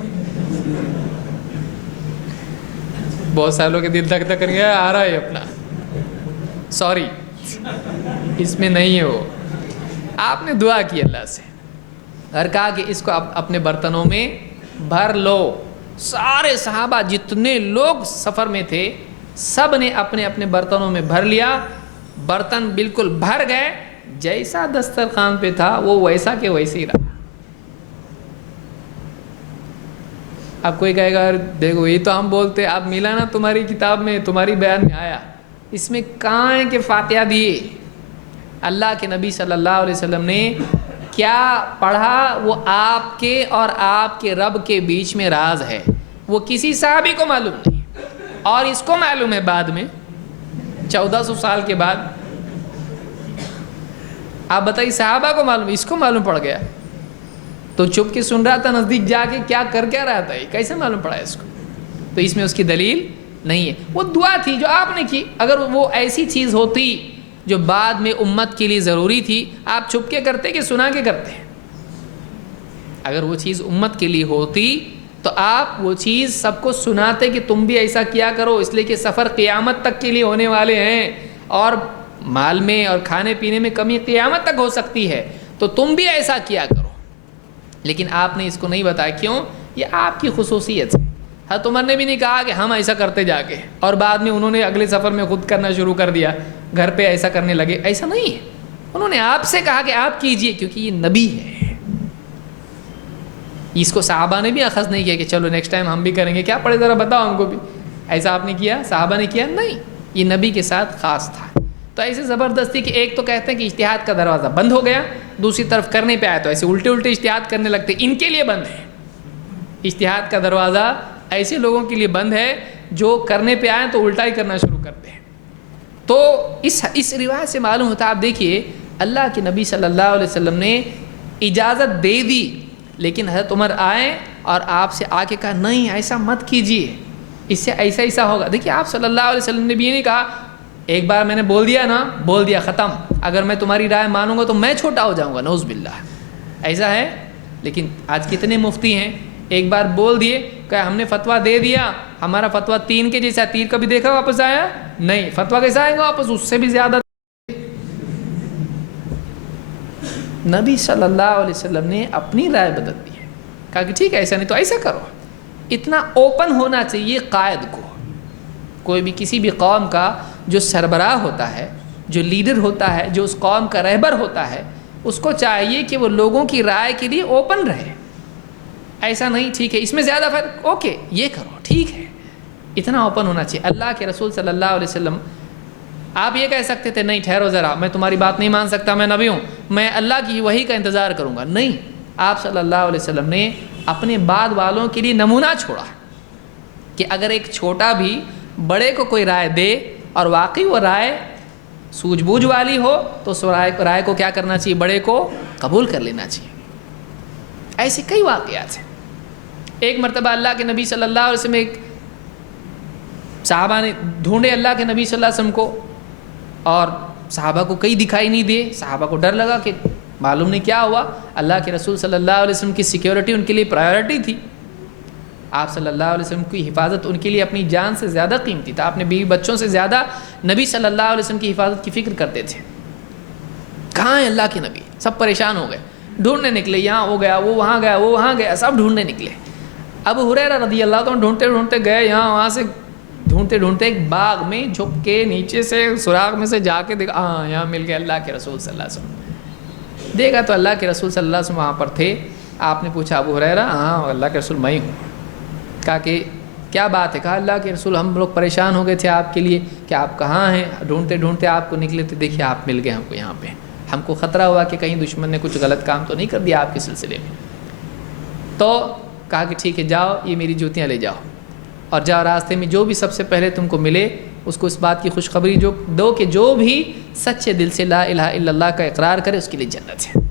بہت سارے لوگ کے دل دھک دھک کر گیا آ رہا ہے اپنا، سوری اس میں نہیں ہے وہ۔ آپ نے دعا کی اللہ سے اور کہا کہ اس کو اپنے برتنوں میں بھر لو۔ سارے صحابہ جتنے لوگ سفر میں تھے سب نے اپنے اپنے برتنوں میں بھر لیا، برتن بالکل بھر گئے، جیسا دسترخوان پہ تھا وہ ویسا کہ ویسے ہی رہا۔ اب کوئی کہے گا دیکھو یہ تو ہم بولتے، اب ملا نا تمہاری کتاب میں، تمہاری بیان میں آیا، اس میں کہاں ہے کہ فاتحہ دیے؟ اللہ کے نبی صلی اللہ علیہ وسلم نے کیا پڑھا وہ آپ کے اور آپ کے رب کے بیچ میں راز ہے، وہ کسی صحابی کو معلوم نہیں، اور اس کو معلوم ہے بعد میں 1400 سال کے بعد۔ آپ بتائیے صحابہ کو معلوم، اس کو معلوم پڑ گیا تو چپ کے سن رہا تھا، نزدیک جا کے کیا کر کیا رہا تھا، یہ کیسے معلوم پڑا اس کو؟ تو اس میں اس کی دلیل نہیں ہے۔ وہ دعا تھی جو آپ نے کی، اگر وہ ایسی چیز ہوتی جو بعد میں امت کے لیے ضروری تھی، آپ چھپ کے کرتے کہ سنا کے کرتے؟ اگر وہ چیز امت کے لیے ہوتی تو آپ وہ چیز سب کو سناتے کہ تم بھی ایسا کیا کرو، اس لیے کہ سفر قیامت تک کے لیے ہونے والے ہیں، اور مال میں اور کھانے پینے میں کمی قیامت تک ہو سکتی ہے، تو تم بھی ایسا کیا کرو۔ لیکن آپ نے اس کو نہیں بتایا، کیوں؟ یہ آپ کی خصوصیت ہے۔ حضرت عمر نے بھی نہیں کہا کہ ہم ایسا کرتے جا کے، اور بعد میں انہوں نے اگلے سفر میں خود کرنا شروع کر دیا، گھر پہ ایسا کرنے لگے، ایسا نہیں ہے۔ انہوں نے آپ سے کہا کہ آپ کیجئے، کیونکہ یہ نبی ہے۔ اس کو صحابہ نے بھی اخذ نہیں کیا کہ چلو نیکسٹ ٹائم ہم بھی کریں گے، کیا پڑے ذرا بتاؤ ہم کو بھی، ایسا آپ نے کیا، صحابہ نے کیا نہیں، یہ نبی کے ساتھ خاص تھا۔ تو ایسے زبردستی کہ ایک تو کہتے ہیں کہ اجتہاد کا دروازہ بند ہو گیا، دوسری طرف کرنے پہ آئے تو ایسے الٹے الٹے اجتہاد کرنے لگتے، ان کے لیے بند ہے اجتہاد کا دروازہ، ایسے لوگوں کے لیے بند ہے جو کرنے پہ آئیں تو الٹا ہی کرنا شروع کرتے ہیں۔ تو اس روایت سے معلوم ہوتا ہے، آپ دیکھیے اللہ کے نبی صلی اللہ علیہ وسلم نے اجازت دے دی، لیکن حضرت عمر آئے اور آپ سے آ کے کہا نہیں ایسا مت کیجیے، اس سے ایسا ایسا ہوگا۔ دیکھیے آپ صلی اللہ علیہ وسلم نے بھی یہ نہیں کہا ایک بار میں نے بول دیا نا، بول دیا ختم، اگر میں تمہاری رائے مانوں گا تو میں چھوٹا ہو جاؤں گا، نعوذ باللہ، ایسا ہے۔ لیکن آج کتنے مفتی ہیں، ایک بار بول دیے کہ ہم نے فتویٰ دے دیا، ہمارا فتویٰ تین کے جیسا، تیر کبھی دیکھا واپس آیا نہیں، فتویٰ کیسا آئے گا واپس، اس سے بھی زیادہ۔ نبی صلی اللہ علیہ وسلم نے اپنی رائے بدل دی ہے، کہا کہ ٹھیک ہے ایسا نہیں تو ایسا کرو۔ اتنا اوپن ہونا چاہیے قائد کو، کوئی بھی کسی بھی قوم کا جو سربراہ ہوتا ہے، جو لیڈر ہوتا ہے، جو اس قوم کا رہبر ہوتا ہے، اس کو چاہیے کہ وہ لوگوں کی رائے کے لیے اوپن رہے۔ ایسا نہیں ٹھیک ہے اس میں زیادہ فرق، اوکے یہ کرو ٹھیک ہے، اتنا اوپن ہونا چاہیے۔ اللہ کے رسول صلی اللہ علیہ وسلم، آپ یہ کہہ سکتے تھے نہیں ٹھہرو ذرا، میں تمہاری بات نہیں مان سکتا، میں نبی ہوں، میں اللہ کی وحی کا انتظار کروں گا، نہیں، آپ صلی اللہ علیہ وسلم نے اپنے بعد والوں کے لیے نمونہ چھوڑا کہ اگر ایک چھوٹا بھی بڑے کو کوئی رائے دے اور واقعی وہ رائے سوجھ بوجھ والی ہو تو اس رائے کو کیا کرنا چاہیے، بڑے کو قبول کر لینا چاہیے۔ ایسے کئی واقعات ہیں۔ ایک مرتبہ اللہ کے نبی صلی اللہ علیہ وسلم ایک صحابہ نے ڈھونڈے اللہ کے نبی صلی اللہ علیہ وسلم کو، اور صحابہ کو کہیں دکھائی نہیں دیے. صحابہ کو ڈر لگا کہ معلوم نہیں کیا ہوا. اللہ کے رسول صلی اللہ علیہ وسلم کی سیکیورٹی ان کے لیے پرائیورٹی تھی. آپ صلی اللہ علیہ وسلم کی حفاظت ان کے لیے اپنی جان سے زیادہ قیمتی تھا. آپ نے بیوی بچوں سے زیادہ نبی صلی اللہ علیہ وسلم کی حفاظت کی فکر کرتے تھے. کہاں ہے اللہ کے نبی؟ سب پریشان ہو گئے، ڈھونڈنے نکلے. یہاں ہو گیا، وہ وہاں گیا، وہ وہاں گیا، سب ڈھونڈنے نکلے. ابو ہریرہ رضی اللہ عنہ ڈھونڈتے ڈھونڈتے گئے یہاں وہاں سے، ڈھونڈتے ڈھونڈتے ایک باغ میں جھک کے نیچے سے سوراخ میں سے جا کے دیکھا، ہاں یہاں مل گیا اللہ کے رسول صلی اللہ علیہ وسلم. دیکھا تو اللہ کے رسول صلی اللہ علیہ وسلم وہاں پر تھے. آپ نے پوچھا ابو ہریرہ؟ ہاں اللہ کے رسول میں ہوں. کہا کہ کیا بات ہے؟ کہا اللہ کے رسول ہم لوگ پریشان ہو گئے تھے آپ کے لیے کہ آپ کہاں ہیں، ڈھونڈتے ڈھونڈتے آپ کو نکلے تو دیکھیے آپ مل گئے ہم کو یہاں پہ. ہم کو خطرہ ہوا کہ کہیں دشمن نے کچھ غلط کام تو نہیں کر دیا آپ کے سلسلے میں. تو کہا کہ ٹھیک ہے جاؤ، یہ میری جوتیاں لے جاؤ، اور جاؤ راستے میں جو بھی سب سے پہلے تم کو ملے اس کو اس بات کی خوشخبری جو دو کہ جو بھی سچے دل سے لا الہ الا اللہ کا اقرار کرے اس کے لیے جنت ہے.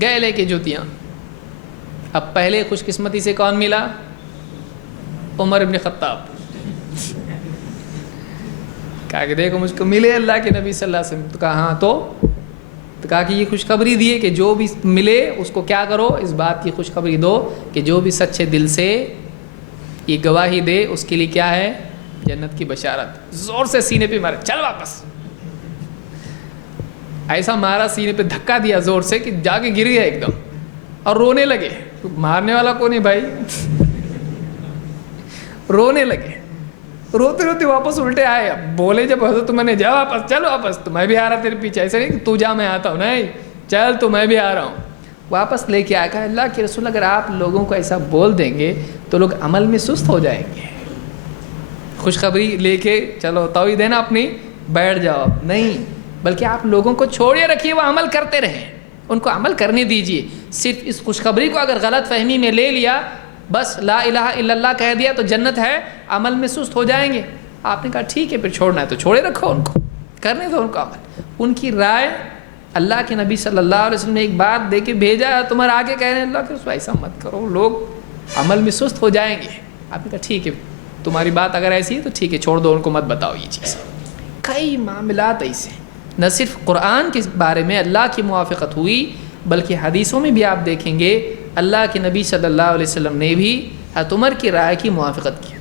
گئے لے کے جوتیاں. اب پہلے خوش قسمتی سے کون ملا؟ عمر ابن خطاب. کہا کہ دیکھو مجھ کو ملے اللہ کے نبی صلی اللہ علیہ وسلم. تو کہا ہاں تو کہا کہ یہ خوشخبری دیے کہ جو بھی ملے اس کو کیا کرو، اس بات کی خوشخبری دو کہ جو بھی سچے دل سے یہ گواہی دے اس کے لیے کیا ہے؟ جنت کی بشارت. زور سے سینے پہ مارے، چل واپس. ایسا مارا سینے پہ، دھکا دیا زور سے کہ جا کے گر گیا ایک دم اور رونے لگے. مارنے والا کون ہے بھائی؟ رونے لگے. روتے روتے واپس الٹے آئے. بولے جب حضرت میں نے جا واپس، چل واپس، تو میں بھی آ رہا تیرے پیچھے. ایسے نہیں کہ تو جا میں آتا ہوں، نہیں چل تو میں بھی آ رہا ہوں. واپس لے کے آیا. کہا اللہ کے رسول اگر آپ لوگوں کو ایسا بول دیں گے تو لوگ عمل میں سست ہو جائیں گے. خوشخبری لے کے چلو توحید ہے نا اپنی، بیٹھ جاؤ. نہیں، بلکہ آپ لوگوں کو چھوڑے رکھیے، وہ عمل کرتے رہیں، ان کو عمل کرنے دیجیے. صرف اس خوشخبری کو اگر غلط فہمی میں لے لیا، بس لا الہ الا اللہ کہہ دیا تو جنت ہے، عمل میں سست ہو جائیں گے. آپ نے کہا ٹھیک ہے پھر چھوڑنا ہے تو چھوڑے رکھو، ان کو کرنے دو ان کو عمل. ان کی رائے اللہ کے نبی صلی اللہ علیہ وسلم نے ایک بات دے کے بھیجا، تمہارے آگے کہہ رہے ہیں اللہ کے رسول ایسا مت کرو، لوگ عمل میں سست ہو جائیں گے. آپ نے کہا ٹھیک ہے تمہاری بات اگر ایسی ہے تو ٹھیک ہے چھوڑ دو، ان کو مت بتاؤ یہ چیز. کئی معاملات ایسے نہ صرف قرآن کے بارے میں اللہ کی موافقت ہوئی بلکہ حدیثوں میں بھی آپ دیکھیں گے اللہ کے نبی صلی اللہ علیہ وسلم نے بھی حضرت عمر کی رائے کی موافقت کی.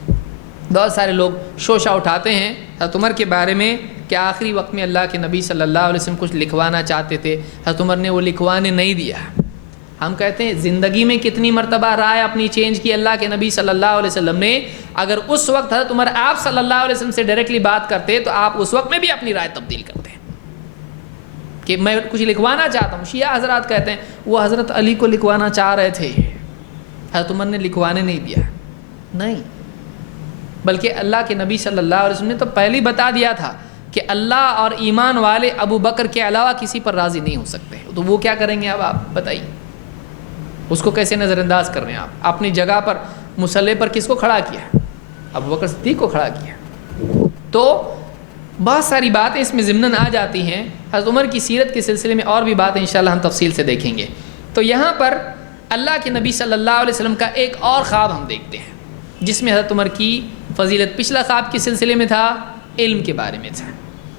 بہت سارے لوگ شوشہ اٹھاتے ہیں حضرت عمر کے بارے میں کہ آخری وقت میں اللہ کے نبی صلی اللہ علیہ وسلم کچھ لکھوانا چاہتے تھے، حضرت عمر نے وہ لکھوانے نہیں دیا. ہم کہتے ہیں زندگی میں کتنی مرتبہ رائے اپنی چینج کی اللہ کے نبی صلی اللہ علیہ وسلم نے. اگر اس وقت حضرت عمر آپ صلی اللہ علیہ وسلم سے ڈائریکٹلی بات کرتے تو آپ اس وقت میں بھی اپنی رائے تبدیل کرتے کہ میں کچھ لکھوانا چاہتا ہوں. شیعہ حضرات کہتے ہیں وہ حضرت علی کو لکھوانا چاہ رہے تھے، حضرت عمر نے لکھوانے نہیں دیا. نہیں، بلکہ اللہ کے نبی صلی اللہ علیہ وسلم نے تو پہلے ہی بتا دیا تھا کہ اللہ اور ایمان والے ابو بکر کے علاوہ کسی پر راضی نہیں ہو سکتے. تو وہ کیا کریں گے؟ اب آپ بتائیے اس کو کیسے نظر انداز کر رہے ہیں آپ؟ اپنی جگہ پر مصلی پر کس کو کھڑا کیا؟ ابو بکر صدیق کو کھڑا کیا. تو بہت ساری باتیں اس میں ضمناً آ جاتی ہیں. حضرت عمر کی سیرت کے سلسلے میں اور بھی باتیں انشاءاللہ ہم تفصیل سے دیکھیں گے. تو یہاں پر اللہ کے نبی صلی اللہ علیہ وسلم کا ایک اور خواب ہم دیکھتے ہیں جس میں حضرت عمر کی فضیلت. پچھلا خواب کے سلسلے میں تھا علم کے بارے میں تھا.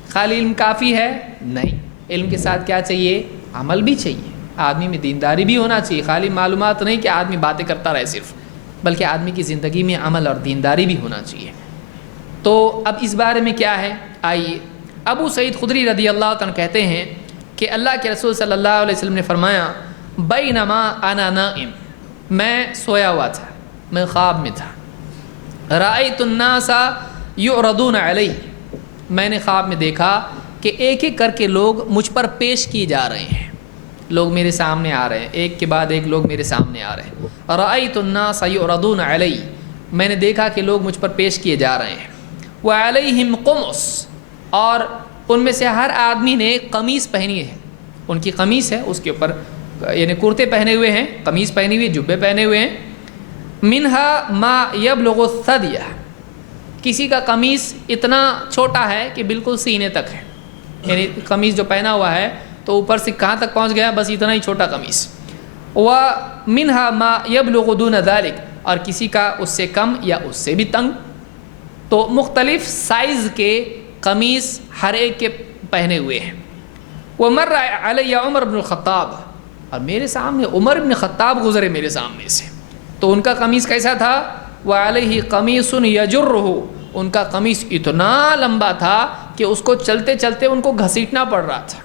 خالی علم کافی ہے؟ نہیں، علم کے ساتھ کیا چاہیے؟ عمل بھی چاہیے. آدمی میں دینداری بھی ہونا چاہیے. خالی معلومات نہیں کہ آدمی باتیں کرتا رہے صرف، بلکہ آدمی کی زندگی میں عمل اور دینداری بھی ہونا چاہیے. تو اب اس بارے میں کیا ہے؟ آئیے. ابو سعید خدری رضی اللہ عنہ کہتے ہیں کہ اللہ کے رسول صلی اللہ علیہ وسلم نے فرمایا بینما انا نائم، میں سویا ہوا تھا، میں خواب میں تھا. رأیت الناس یعرضون علی، میں نے خواب میں دیکھا کہ ایک ایک کر کے لوگ مجھ پر پیش کیے جا رہے ہیں. لوگ میرے سامنے آ رہے ہیں، ایک کے بعد ایک لوگ میرے سامنے آ رہے ہیں. رأیت الناس یعرضون علی، میں نے دیکھا کہ لوگ مجھ پر پیش کیے جا رہے ہیں. وعلیہم قمص، اور ان میں سے ہر آدمی نے قمیص پہنی ہے. ان کی قمیص ہے، اس کے اوپر یعنی کرتے پہنے ہوئے ہیں، قمیص پہنی ہوئی، جبے پہنے ہوئے ہیں. منہا ما یبلغ الثدی، کسی کا قمیص اتنا چھوٹا ہے کہ بالکل سینے تک ہے، یعنی قمیص جو پہنا ہوا ہے تو اوپر سے کہاں تک پہنچ گیا؟ بس اتنا ہی چھوٹا قمیص. ومنہا ما یبلغ دون ذلک، اور کسی کا اس سے کم یا اس سے بھی تنگ. تو مختلف سائز کے قمیص ہر ایک کے پہنے ہوئے ہیں. ومر علی عمر بن الخطاب، اور میرے سامنے عمر بن خطاب گزرے میرے سامنے سے، تو ان کا قمیص کیسا تھا؟ وعلیہ قمیص یجرہ، ان کا قمیص اتنا لمبا تھا کہ اس کو چلتے چلتے ان کو گھسیٹنا پڑ رہا تھا.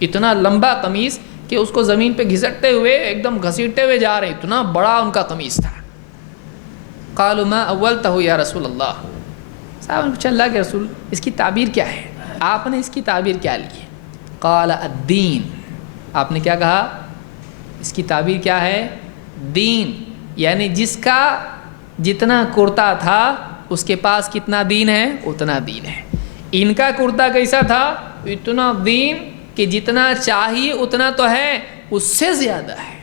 اتنا لمبا قمیص کہ اس کو زمین پہ گھسٹتے ہوئے ایک دم گھسیٹتے ہوئے جا رہے، اتنا بڑا ان کا قمیص تھا. قالوا ما اولتہ یا رسول اللہ، صاحب نے پوچھا اللہ کے رسول اس کی تعبیر کیا ہے، آپ نے اس کی تعبیر کیا لی ہے؟ قال الدین، آپ نے کیا کہا؟ اس کی تعبیر کیا ہے؟ دین، یعنی جس کا جتنا کرتا تھا اس کے پاس کتنا دین ہے؟ اتنا دین ہے. ان کا کرتا کیسا تھا؟ اتنا دین کہ جتنا چاہیے اتنا تو ہے، اس سے زیادہ ہے.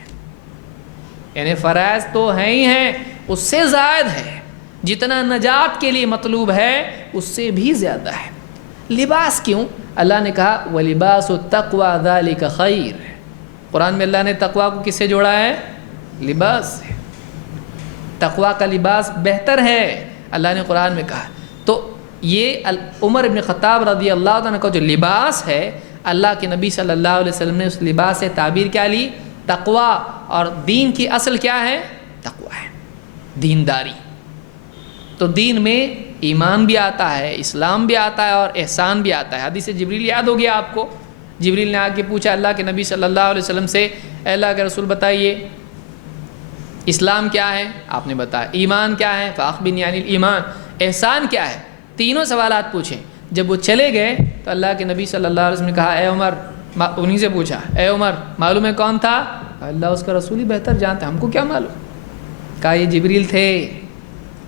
یعنی فرائض تو ہیں ہی ہیں، اس سے زائد ہے. جتنا نجات کے لیے مطلوب ہے اس سے بھی زیادہ ہے. لباس کیوں؟ اللہ نے کہا وَلِبَاسُ التَّقْوَى ذَلِكَ خَيْرٌ. قرآن میں اللہ نے تقوی کو کس سے جوڑا ہے؟ لباس سے. تقوی کا لباس بہتر ہے، اللہ نے قرآن میں کہا. تو یہ عمر بن خطاب رضی اللہ عنہ کا جو لباس ہے، اللہ کے نبی صلی اللہ علیہ وسلم نے اس لباس سے تعبیر کیا لی؟ تقوی. اور دین کی اصل کیا ہے؟ تقوی ہے، دینداری. تو دین میں ایمان بھی آتا ہے، اسلام بھی آتا ہے اور احسان بھی آتا ہے. حدیث جبریل یاد ہو گیا آپ کو؟ جبریل نے آ کے پوچھا اللہ کے نبی صلی اللہ علیہ وسلم سے، اے اللہ کے رسول بتائیے اسلام کیا ہے؟ آپ نے بتایا. ایمان کیا ہے؟ فاخبرنی عن الایمان. احسان کیا ہے؟ تینوں سوالات پوچھیں. جب وہ چلے گئے تو اللہ کے نبی صلی اللہ علیہ وسلم نے کہا اے عمر، انہیں سے پوچھا اے عمر معلوم ہے کون تھا؟ اللہ اس کا رسول ہی بہتر جانتا، ہم کو کیا معلوم. کہا یہ جبریل تھے،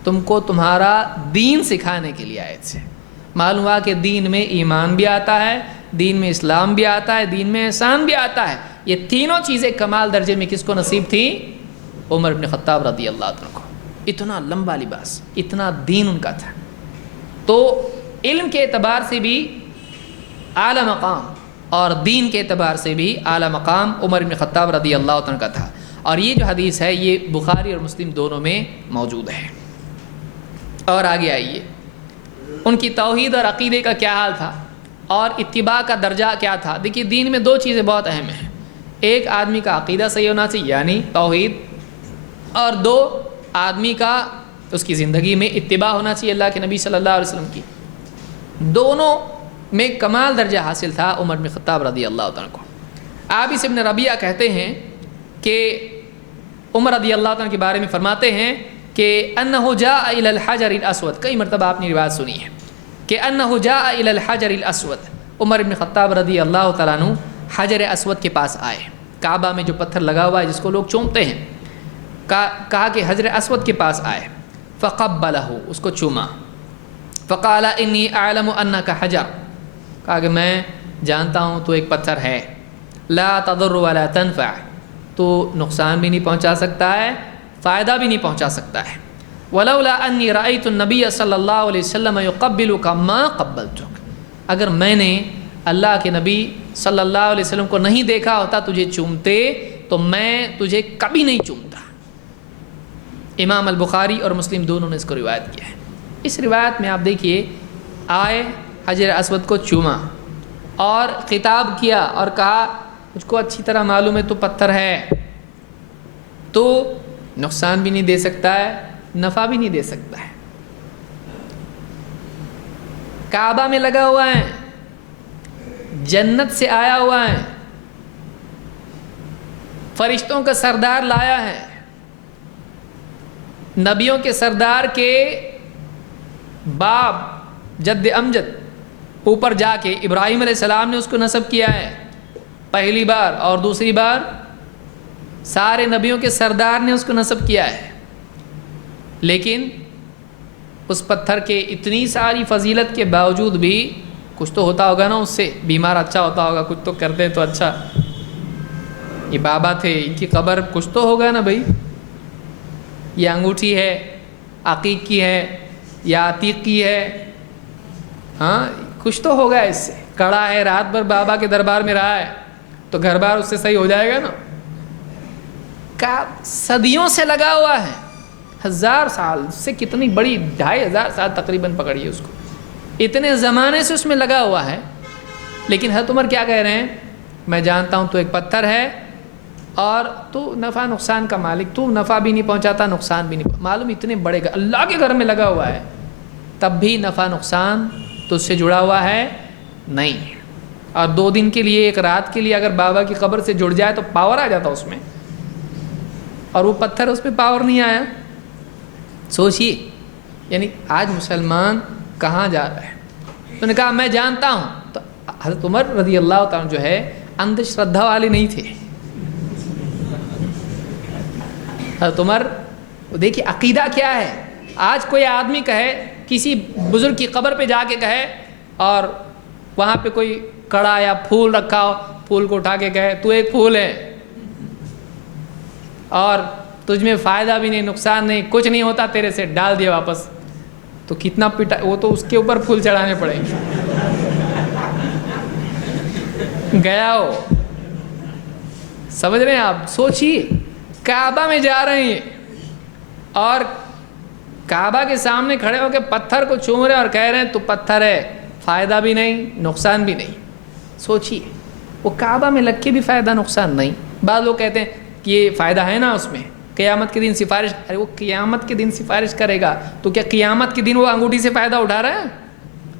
تم کو تمہارا دین سکھانے کے لیے آئے تھے. معلوم ہوا کہ دین میں ایمان بھی آتا ہے، دین میں اسلام بھی آتا ہے، دین میں احسان بھی آتا ہے. یہ تینوں چیزیں کمال درجے میں کس کو نصیب تھی؟ عمر بن خطاب رضی اللہ عنہ کو. اتنا لمبا لباس، اتنا دین ان کا تھا. تو علم کے اعتبار سے بھی اعلیٰ مقام اور دین کے اعتبار سے بھی اعلیٰ مقام عمر بن خطاب رضی اللہ عنہ کا تھا. اور یہ جو حدیث ہے یہ بخاری اور مسلم دونوں میں موجود ہے. اور آگے آئیے، ان کی توحید اور عقیدے کا کیا حال تھا اور اتباع کا درجہ کیا تھا. دیکھیے دین میں دو چیزیں بہت اہم ہیں، ایک آدمی کا عقیدہ صحیح ہونا چاہیے یعنی توحید، اور دو آدمی کا اس کی زندگی میں اتباع ہونا چاہیے اللہ کے نبی صلی اللہ علیہ وسلم کی. دونوں میں کمال درجہ حاصل تھا عمر بن خطاب رضی اللہ عنہ کو. عابس ابن ربیعہ کہتے ہیں کہ عمر رضی اللہ عنہ کے بارے میں فرماتے ہیں کہ انہ جاء الی الحجر الاسود. کئی مرتبہ آپ نے روایت سنی ہے کہ انہ جاء الی الحجر الاسود. عمر بن خطاب رضی اللہ تعالیٰ عنہ حجر اسود کے پاس آئے، کعبہ میں جو پتھر لگا ہوا ہے جس کو لوگ چومتے ہیں. کہا کہ حجر اسود کے پاس آئے، فقبلہ، اس کو چوما. فقال انی اعلم انک حجر، کہا کہ میں جانتا ہوں تو ایک پتھر ہے. لا تضر ولا تنفع، تو نقصان بھی نہیں پہنچا سکتا ہے، فائدہ بھی نہیں پہنچا سکتا ہے. ولولا انی رأیت النبی صلی اللہ علیہ وسلم یقبلک ما قبلتک، اگر میں نے اللہ کے نبی صلی اللہ علیہ وسلم کو نہیں دیکھا ہوتا تجھے چومتے تو میں تجھے کبھی نہیں چومتا. امام البخاری اور مسلم دونوں نے اس کو روایت کیا ہے. اس روایت میں آپ دیکھیے آئے، حجر اسود کو چوما اور خطاب کیا اور کہا مجھ کو اچھی طرح معلوم ہے تو پتھر ہے، تو نقصان بھی نہیں دے سکتا ہے، نفع بھی نہیں دے سکتا ہے. کعبہ میں لگا ہوا ہے، جنت سے آیا ہوا ہے، فرشتوں کا سردار لایا ہے، نبیوں کے سردار کے باپ جد امجد اوپر جا کے ابراہیم علیہ السلام نے اس کو نسب کیا ہے پہلی بار، اور دوسری بار سارے نبیوں کے سردار نے اس کو نسب کیا ہے. لیکن اس پتھر کے اتنی ساری فضیلت کے باوجود بھی کچھ تو ہوتا ہوگا نا، اس سے بیمار اچھا ہوتا ہوگا، کچھ تو کرتے تو اچھا. یہ بابا تھے، ان کی قبر کچھ تو ہوگا نا بھائی. یہ انگوٹھی ہے، عقیق کی ہے یا عتیق کی ہے، ہاں کچھ تو ہوگا اس سے. کڑا ہے، رات بھر بابا کے دربار میں رہا ہے تو گھر بار اس سے صحیح ہو جائے گا نا. صدیوں سے لگا ہوا ہے. 1000 سال سے کتنی بڑی 2500 سال تقریباً پکڑیے اس کو، اتنے زمانے سے اس میں لگا ہوا ہے. لیکن حضرت عمر کیا کہہ رہے ہیں؟ میں جانتا ہوں تو ایک پتھر ہے اور تو نفع نقصان کا مالک، تو نفع بھی نہیں پہنچاتا نقصان بھی نہیں. معلوم اتنے بڑے اللہ کے گھر میں لگا ہوا ہے، تب بھی نفع نقصان تو اس سے جڑا ہوا ہے نہیں. اور 2 دن کے لیے، 1 رات کے لیے اگر بابا کی قبر سے جڑ جائے تو پاور آ جاتا اس میں، اور وہ پتھر اس پہ پاور نہیں آیا. سوچیے یعنی آج مسلمان کہاں جا رہا ہے. تو نے کہا میں جانتا ہوں. تو حضرت عمر رضی اللہ تعالیٰ جو ہے اندھ شردھا والے نہیں تھے. حضرت عمر دیکھیے عقیدہ کیا ہے. آج کوئی آدمی کہے، کسی بزرگ کی قبر پہ جا کے کہے اور وہاں پہ کوئی کڑا یا پھول رکھا ہو، پھول کو اٹھا کے کہے تو ایک پھول ہے اور تجھ میں فائدہ بھی نہیں نقصان نہیں کچھ نہیں ہوتا تیرے سے، ڈال دیا واپس، تو کتنا پٹا. وہ تو اس کے اوپر پھول چڑھانے پڑے گیا ہو. سمجھ رہے ہیں آپ؟ سوچیے کعبہ میں جا رہے ہیں اور کعبہ کے سامنے کھڑے ہو کے پتھر کو چوم رہے اور کہہ رہے ہیں تو پتھر ہے، فائدہ بھی نہیں نقصان بھی نہیں. سوچیے وہ کعبہ میں لگ کے بھی فائدہ نقصان نہیں. بعض لوگ کہتے ہیں کہ یہ فائدہ ہے نا اس میں، قیامت کے دن سفارش. ارے وہ قیامت کے دن سفارش کرے گا تو کیا قیامت کے دن وہ انگوٹھی سے فائدہ اٹھا رہا ہے؟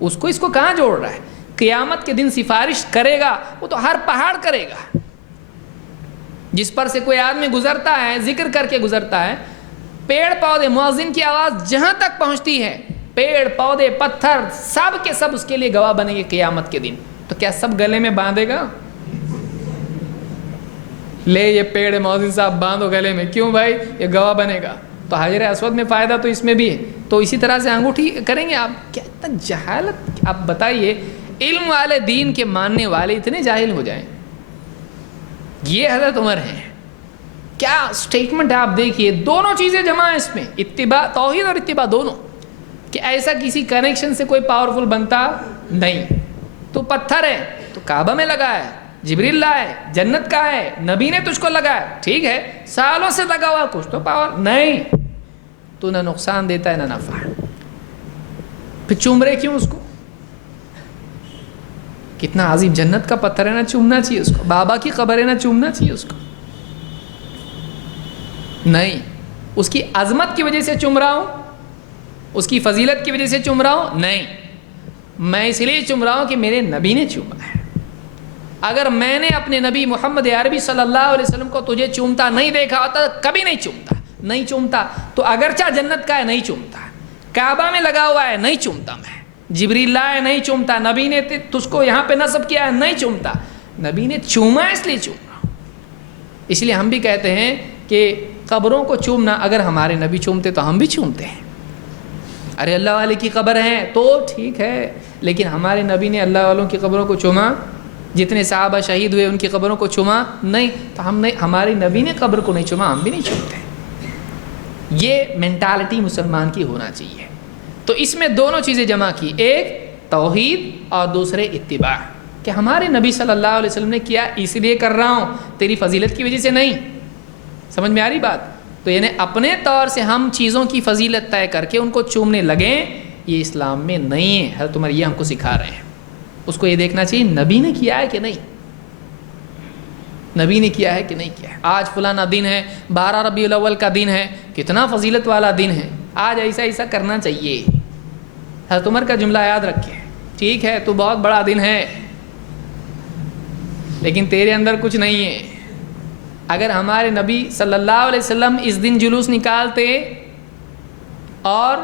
اس کو اس کو کہاں جوڑ رہا ہے؟ قیامت کے دن سفارش کرے گا وہ تو ہر پہاڑ کرے گا جس پر سے کوئی آدمی گزرتا ہے، ذکر کر کے گزرتا ہے. پیڑ پودے، مؤذن کی آواز جہاں تک پہنچتی ہے، پیڑ پودے پتھر سب کے سب اس کے لیے گواہ بنیں گے قیامت کے دن. تو کیا سب گلے میں باندھے گا؟ لے یہ پیڑ مؤذن صاحب باندھو گلے میں، کیوں بھائی؟ یہ گواہ بنے گا. تو حجر اسود میں فائدہ تو اس میں بھی ہے، تو اسی طرح سے انگوٹھی کریں گے آپ. کیا اتنا جہالت! آپ بتائیے علم والے دین کے ماننے والے اتنے جاہل ہو جائیں. یہ حضرت عمر ہیں. کیا سٹیٹمنٹ ہے آپ دیکھیے، دونوں چیزیں جمع ہیں اس میں، اتباع، توحید اور اتباع دونوں. کہ ایسا کسی کنیکشن سے کوئی پاورفل بنتا نہیں. تو پتھر ہے تو کعبہ میں لگا ہے، جبریل لائے، جنت کا ہے، نبی نے تجھ کو لگایا، ٹھیک ہے سالوں سے لگا ہوا، کچھ تو پاور نہیں. تو نہ نقصان دیتا ہے نہ نفع. پھر چوم رہے کیوں اس کو؟ کتنا عظیم جنت کا پتھر ہے، نہ چومنا چاہیے اس کو. بابا کی قبر ہے، نہ چومنا چاہیے اس کو. نہیں، اس کی عظمت کی وجہ سے چوم رہا ہوں، اس کی فضیلت کی وجہ سے چوم رہا ہوں؟ نہیں، میں اس لیے چوم رہا ہوں کہ میرے نبی نے چوما ہے. اگر میں نے اپنے نبی محمد عربی صلی اللہ علیہ وسلم کو تجھے چومتا نہیں دیکھا ہوتا کبھی نہیں چومتا. تو اگرچہ جنت کا ہے نہیں چومتا، کعبہ میں لگا ہوا ہے نہیں چومتا، میں جبریل لائے نہیں چومتا، نبی نے تجھ کو یہاں پہ نصب کیا ہے نہیں چومتا. نبی نے چوما اس لیے چوم رہا ہوں. اس لیے ہم بھی کہتے ہیں کہ قبروں کو چومنا، اگر ہمارے نبی چومتے تو ہم بھی چومتے ہیں. ارے اللہ والے کی قبر ہے تو ٹھیک ہے، لیکن ہمارے نبی نے اللہ والوں کی قبروں کو چوما؟ جتنے صحابہ شہید ہوئے ان کی قبروں کو چوما؟ نہیں. تو ہم نے، ہمارے نبی نے قبر کو نہیں چوما، ہم بھی نہیں چومتے. یہ مینٹالٹی مسلمان کی ہونا چاہیے. تو اس میں دونوں چیزیں جمع کی، ایک توحید اور دوسرے اتباع. کہ ہمارے نبی صلی اللہ علیہ وسلم نے کیا اس لیے کر رہا ہوں، تیری فضیلت کی وجہ سے نہیں. سمجھ میں آ رہی بات؟ تو یعنی اپنے طور سے ہم چیزوں کی فضیلت طے کر کے ان کو چومنے لگیں، یہ اسلام میں نہیں ہے. حضرت عمر یہ ہم کو سکھا رہے ہیں. اس کو یہ دیکھنا چاہیے نبی نے کیا ہے کہ نہیں، نبی نے کیا ہے کہ نہیں کیا ہے. آج فلانا دن ہے، 12 ربیع الاول کا دن ہے، کتنا فضیلت والا دن ہے، آج ایسا ایسا کرنا چاہیے. حضرت عمر کا جملہ یاد رکھیں. ٹھیک ہے تو بہت بڑا دن ہے لیکن تیرے اندر کچھ نہیں ہے. اگر ہمارے نبی صلی اللہ علیہ وسلم اس دن جلوس نکالتے اور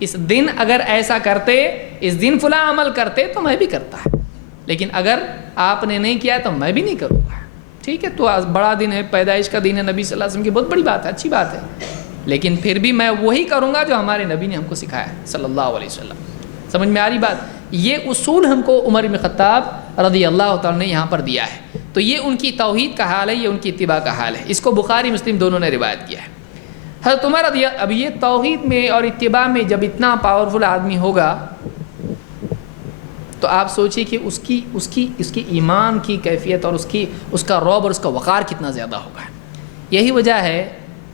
اس دن اگر ایسا کرتے، اس دن فلاں عمل کرتے تو میں بھی کرتا. لیکن اگر آپ نے نہیں کیا تو میں بھی نہیں کروں گا. ٹھیک ہے تو بڑا دن ہے، پیدائش کا دن ہے نبی صلی اللہ علیہ وسلم کی، بہت بڑی بات ہے، اچھی بات ہے. لیکن پھر بھی میں وہی کروں گا جو ہمارے نبی نے ہم کو سکھایا صلی اللہ علیہ وسلم. سمجھ میں آ رہی بات؟ یہ اصول ہم کو عمر بن خطاب رضی اللہ تعالیٰ نے یہاں پر دیا ہے. تو یہ ان کی توحید کا حال ہے، یہ ان کی اتباع کا حال ہے. اس کو بخاری مسلم دونوں نے روایت کیا ہے. حضرت عمر اب یہ توحید میں اور اتباع میں جب اتنا پاورفل آدمی ہوگا تو آپ سوچیے کہ اس کی ایمان کی کیفیت اور اس کا رعب اور اس کا وقار کتنا زیادہ ہوگا. یہی وجہ ہے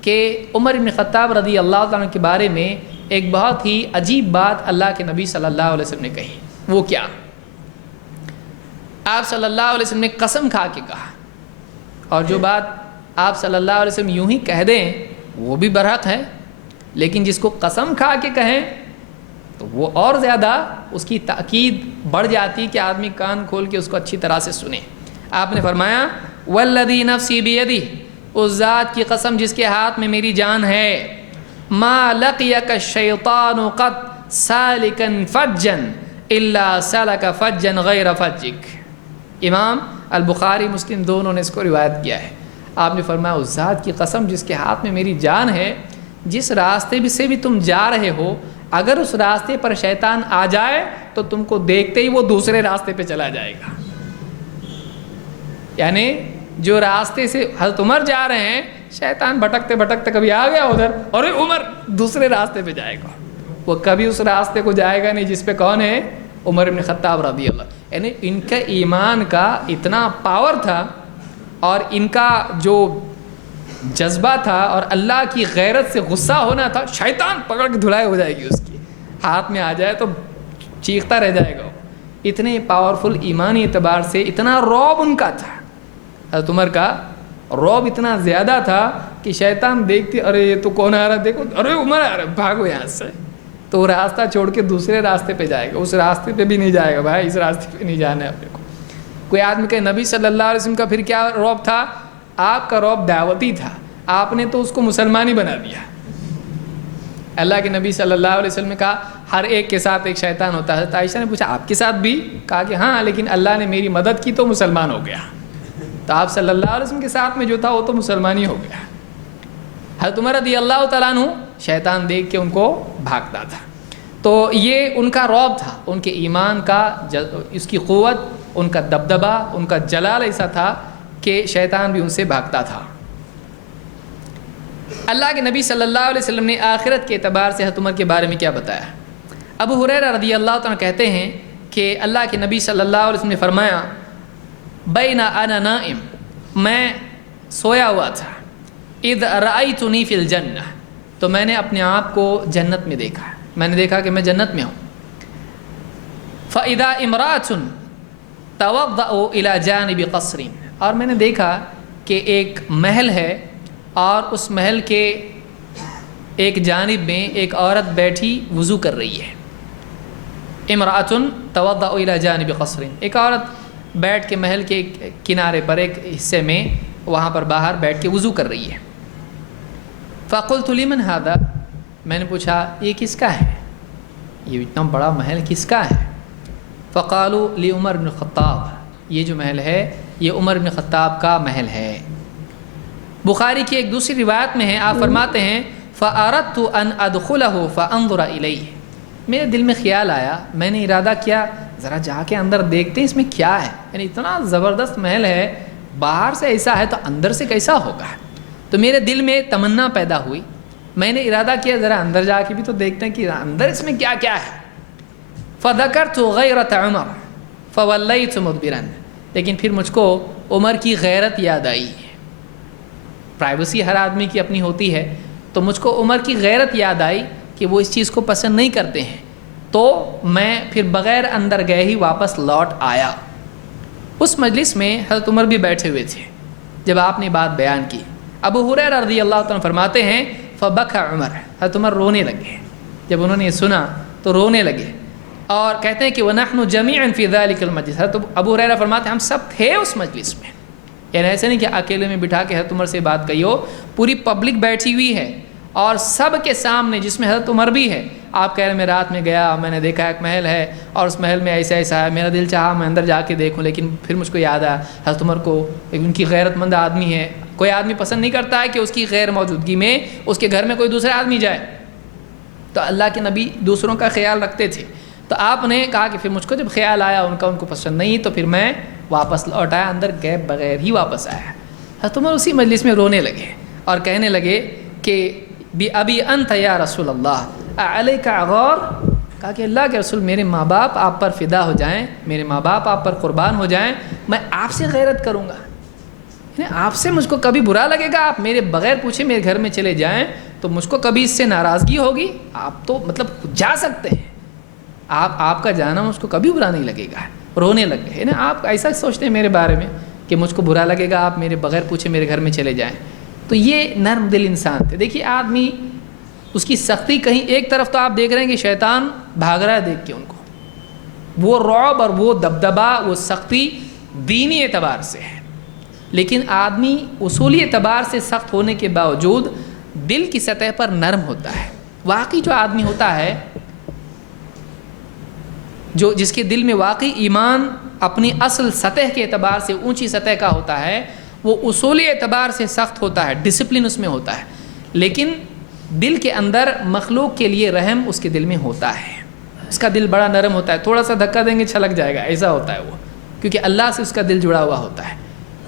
کہ عمر بن خطاب رضی اللہ تعالیٰ کے بارے میں ایک بہت ہی عجیب بات اللہ کے نبی صلی اللہ علیہ وسلم نے کہی. وہ کیا؟ آپ صلی اللہ علیہ وسلم نے قسم کھا کے کہا, اور جو بات آپ صلی اللہ علیہ وسلم یوں ہی کہہ دیں وہ بھی برحق ہے, لیکن جس کو قسم کھا کے کہیں تو وہ اور زیادہ اس کی تاکید بڑھ جاتی کہ آدمی کان کھول کے اس کو اچھی طرح سے سنے. آپ نے فرمایا والذی نفسی بیدہ, اس ذات کی قسم جس کے ہاتھ میں میری جان ہے, ما لقیک الشیطان قط سالکا فجا الا سلک فجا غیر فجک. امام البخاری مسلم دونوں نے اس کو روایت کیا ہے. آپ نے فرمایا اس ذات کی قسم جس کے ہاتھ میں میری جان ہے, جس راستے سے بھی تم جا رہے ہو, اگر اس راستے پر شیطان آ جائے تو تم کو دیکھتے ہی وہ دوسرے راستے پہ چلا جائے گا. یعنی جو راستے سے حضرت عمر جا رہے ہیں, شیطان بھٹکتے بھٹکتے کبھی آ گیا ادھر, اور عمر دوسرے راستے پہ جائے گا, وہ کبھی اس راستے کو جائے گا نہیں جس پہ کون ہے, عمر بن خطاب رضی اللہ. یعنی ان کا ایمان کا اتنا پاور تھا اور ان کا جو جذبہ تھا اور اللہ کی غیرت سے غصہ ہونا تھا, شیطان پکڑ کے دھلائی ہو جائے گی, اس کی ہاتھ میں آ جائے تو چیختا رہ جائے گا. اتنے پاورفل ایمانی اعتبار سے اتنا رعب ان کا تھا. حضرت عمر کا رعب اتنا زیادہ تھا کہ شیطان دیکھتے, ارے یہ تو کون آ رہا ہے, دیکھو ارے عمر آ رہا ہے, بھاگو یہاں سے, تو وہ راستہ چھوڑ کے دوسرے راستے پہ جائے گا. اس راستے پہ بھی نہیں جائے گا, بھائی اس راستے پہ نہیں جانا ہے اپنے کو. کوئی آدمی کہ نبی صلی اللہ علیہ وسلم کا پھر کیا رعب تھا؟ آپ کا رعب دعوتی تھا, آپ نے تو اس کو مسلمان ہی بنا دیا. اللہ کے نبی صلی اللہ علیہ وسلم نے کہا ہر ایک کے ساتھ ایک شیطان ہوتا ہے. عائشہ نے پوچھا آپ کے ساتھ بھی؟ کہا کہ ہاں, لیکن اللہ نے میری مدد کی تو مسلمان ہو گیا. تو آپ صلی اللہ علیہ وسلم کے ساتھ میں جو تھا وہ تو مسلمان ہی ہو گیا. حضرت عمر رضی اللہ تعالیٰ عنہ شیطان دیکھ کے ان کو بھاگتا تھا. تو یہ ان کا رعب تھا, ان کے ایمان کا اس کی قوت, ان کا دبدبا, ان کا جلال ایسا تھا کہ شیطان بھی ان سے بھاگتا تھا. اللہ کے نبی صلی اللہ علیہ وسلم نے آخرت کے اعتبار سے حضرت عمر کے بارے میں کیا بتایا؟ ابو ہریرہ رضی اللہ تعالیٰ کہتے ہیں کہ اللہ کے نبی صلی اللہ علیہ وسلم نے فرمایا بین انا نائم, میں سویا ہوا تھا, اذ رأیتنی فی الجنہ, تو میں نے اپنے آپ کو جنت میں دیکھا, میں نے دیکھا کہ میں جنت میں ہوں. فاذا امرأة توضأ الى جانب قصر, اور میں نے دیکھا کہ ایک محل ہے اور اس محل کے ایک جانب میں ایک عورت بیٹھی وضو کر رہی ہے. امرأة توضأ الى جانب قصر, ایک عورت بیٹھ کے محل کے کنارے پر ایک حصے میں وہاں پر باہر بیٹھ کے وضو کر رہی ہے. فقلت لمن هذا, میں نے پوچھا یہ کس کا ہے, یہ اتنا بڑا محل کس کا ہے؟ فقالوا لعمر بن الخطاب, یہ جو محل ہے یہ عمر بن خطاب کا محل ہے. بخاری کی ایک دوسری روایت میں ہے, آپ فرماتے ہیں فأردت ان ادخله فانظر الیہ, میرے دل میں خیال آیا, میں نے ارادہ کیا ذرا جا کے اندر دیکھتے ہیں اس میں کیا ہے. یعنی اتنا زبردست محل ہے, باہر سے ایسا ہے تو اندر سے کیسا ہوگا. تو میرے دل میں تمنا پیدا ہوئی, میں نے ارادہ کیا ذرا اندر جا کے بھی تو دیکھتے ہیں کہ اندر اس میں کیا کیا ہے. فذکرت غیرت عمر فولیت مدبرا, لیکن پھر مجھ کو عمر کی غیرت یاد آئی. پرائیویسی ہر آدمی کی اپنی ہوتی ہے, تو مجھ کو عمر کی غیرت یاد آئی کہ وہ اس چیز کو پسند نہیں کرتے ہیں. تو میں پھر بغیر اندر گئے ہی واپس لوٹ آیا. اس مجلس میں حضرت عمر بھی بیٹھے ہوئے تھے جب آپ نے بات بیان کی. ابو ہریرہ رضی اللہ تعالیٰ فرماتے ہیں فبکى عمر, حضرت عمر رونے لگے. جب انہوں نے یہ سنا تو رونے لگے, اور کہتے ہیں کہ وَنَحْنُ جَمِيعًا فِي ذَلِكَ الْمَجْلِسِ, حضرت ابو ہریرہ فرماتے ہیں ہم سب تھے اس مجلس میں. یعنی ایسے نہیں کہ اکیلے میں بٹھا کے حضرت عمر سے بات کہی ہو, پوری پبلک بیٹھی ہوئی ہے اور سب کے سامنے, جس میں حضرت عمر بھی ہے. آپ کہہ رہے ہیں میں رات میں گیا, میں نے دیکھا ایک محل ہے اور اس محل میں ایسا ایسا ہے, میرا دل چاہا میں اندر جا کے دیکھوں, لیکن پھر مجھ کو یاد آیا حضرت عمر کو, ان کی غیرت مند آدمی ہے, کوئی آدمی پسند نہیں کرتا ہے کہ اس کی غیر موجودگی میں اس کے گھر میں کوئی دوسرا آدمی جائے. تو اللہ کے نبی دوسروں کا خیال رکھتے تھے. تو آپ نے کہا کہ پھر مجھ کو جب خیال آیا ان کو پسند نہیں, تو پھر میں واپس لوٹ آیا, اندر گئے بغیر ہی واپس آیا. حضرت عمر اسی مجلس میں رونے لگے اور کہنے لگے کہ ابی انت یا رسول اللہ علیک عغار, کہا کہ اللہ کے رسول میرے ماں باپ آپ پر فدا ہو جائیں, میرے ماں باپ آپ پر قربان ہو جائیں, میں آپ سے غیرت کروں گا. آپ سے مجھ کو کبھی برا لگے گا، آپ میرے بغیر پوچھے میرے گھر میں چلے جائیں تو مجھ کو کبھی اس سے ناراضگی ہوگی؟ آپ تو مطلب جا سکتے ہیں، آپ کا جانا مجھ کو کبھی برا نہیں لگے گا۔ رونے لگ گئے نا، آپ ایسا سوچتے ہیں میرے بارے میں کہ مجھ کو برا لگے گا آپ میرے بغیر پوچھے میرے گھر میں چلے جائیں؟ تو یہ نرم دل انسان تھے۔ دیکھیے آدمی اس کی سختی کہیں ایک طرف تو آپ دیکھ رہے ہیں کہ شیطان بھاگ رہا ہے دیکھ کے ان کو، وہ رعب اور وہ دبدبا، وہ سختی دینی اعتبار سے ہے، لیکن آدمی اصولی اعتبار سے سخت ہونے کے باوجود دل کی سطح پر نرم ہوتا ہے۔ واقعی جو آدمی ہوتا ہے، جس کے دل میں واقعی ایمان اپنی اصل سطح کے اعتبار سے اونچی سطح کا ہوتا ہے، وہ اصولی اعتبار سے سخت ہوتا ہے، ڈسپلن اس میں ہوتا ہے، لیکن دل کے اندر مخلوق کے لیے رحم اس کے دل میں ہوتا ہے، اس کا دل بڑا نرم ہوتا ہے، تھوڑا سا دھکا دیں گے چھلک جائے گا، ایسا ہوتا ہے وہ، کیونکہ اللہ سے اس کا دل جڑا ہوا ہوتا ہے۔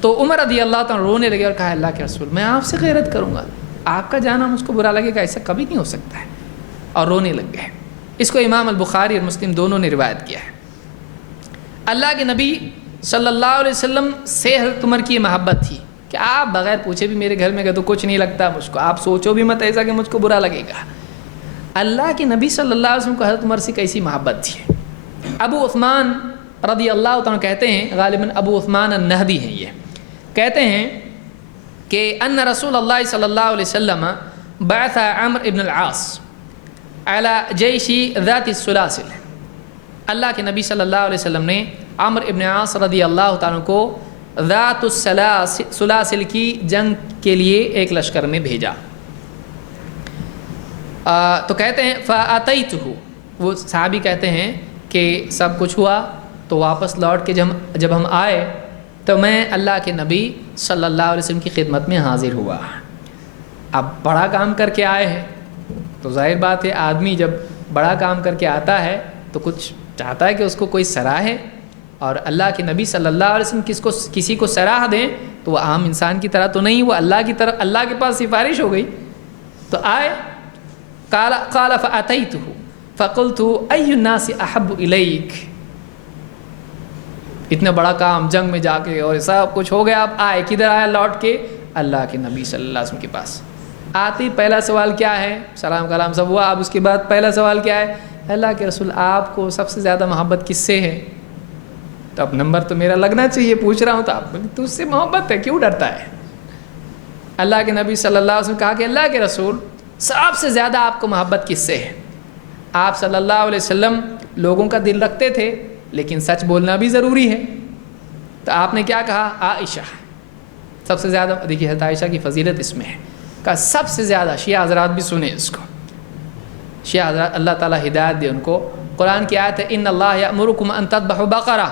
تو عمر رضی اللہ تعالیٰ رونے لگے اور کہا اللہ کے رسول میں آپ سے غیرت کروں گا، آپ کا جانا مجھ کو برا لگے گا، ایسا کبھی نہیں ہو سکتا ہے، اور رونے لگ گئے۔ اس کو امام البخاری اور مسلم دونوں نے روایت کیا ہے۔ اللہ کے نبی صلی اللہ علیہ وسلم سے حضرت عمر کی محبت تھی کہ آپ بغیر پوچھے بھی میرے گھر میں گئے تو کچھ نہیں لگتا مجھ کو، آپ سوچو بھی مت ایسا کہ مجھ کو برا لگے گا۔ اللہ کے نبی صلی اللہ علیہ وسلم کو حضرت عمر سے کیسی محبت تھی۔ ابو عثمان رضی اللہ تعالیٰ کہتے ہیں، غالباً ابو عثمان النہدی ہیں، یہ کہتے ہیں کہ ان رسول اللہ صلی اللہ علیہ وسلم بعث عمرو ابن العاص على جیش ذات السلاسل، اللہ کے نبی صلی اللہ علیہ وسلم نے عمرو ابن عاص رضی اللہ تعالیٰ کو ذات السلاسل کی جنگ کے لیے ایک لشکر میں بھیجا۔ تو کہتے ہیں فَأَتَيْتُهُ، وہ صحابی کہتے ہیں کہ سب کچھ ہوا تو واپس لوٹ کے جب ہم آئے تو میں اللہ کے نبی صلی اللہ علیہ وسلم کی خدمت میں حاضر ہوا۔ اب بڑا کام کر کے آئے ہیں تو ظاہر بات ہے آدمی جب بڑا کام کر کے آتا ہے تو کچھ چاہتا ہے کہ اس کو کوئی سراہے، اور اللہ کے نبی صلی اللہ علیہ وسلم کسی کو سراہ دیں تو وہ عام انسان کی طرح تو نہیں، وہ اللہ کے پاس سفارش ہو گئی۔ تو آئے، قال فأتيته فقلت أي الناس أحب إليك، اتنا بڑا کام جنگ میں جا کے اور سب کچھ ہو گیا، اب آئے کدھر آیا لوٹ کے؟ اللہ کے نبی صلی اللہ علیہ وسلم کے پاس۔ آتے پہلا سوال کیا ہے؟ سلام کلام سب ہوا، اب اس کے بعد پہلا سوال کیا ہے؟ اللہ کے رسول آپ کو سب سے زیادہ محبت کس سے ہے؟ تو اب نمبر تو میرا لگنا چاہیے، پوچھ رہا ہوں تو آپ تو اس سے محبت ہے، کیوں ڈرتا ہے؟ اللہ کے نبی صلی اللہ علیہ وسلم کہا کہ اللہ کے رسول سب سے زیادہ آپ کو محبت کس سے ہے؟ آپ صلی اللہ علیہ وسلم لوگوں کا دل رکھتے تھے لیکن سچ بولنا بھی ضروری ہے، تو آپ نے کیا کہا؟ عائشہ سب سے زیادہ۔ دیکھیے حضرت عائشہ کی فضیلت اس میں ہے، کہا سب سے زیادہ، شیعہ حضرات بھی سنیں اس کو، شیعہ حضرات اللہ تعالیٰ ہدایت دے ان کو، قرآن کی آیت ہے ان اللہ یأمرکم ان تذبحوا بقرہ،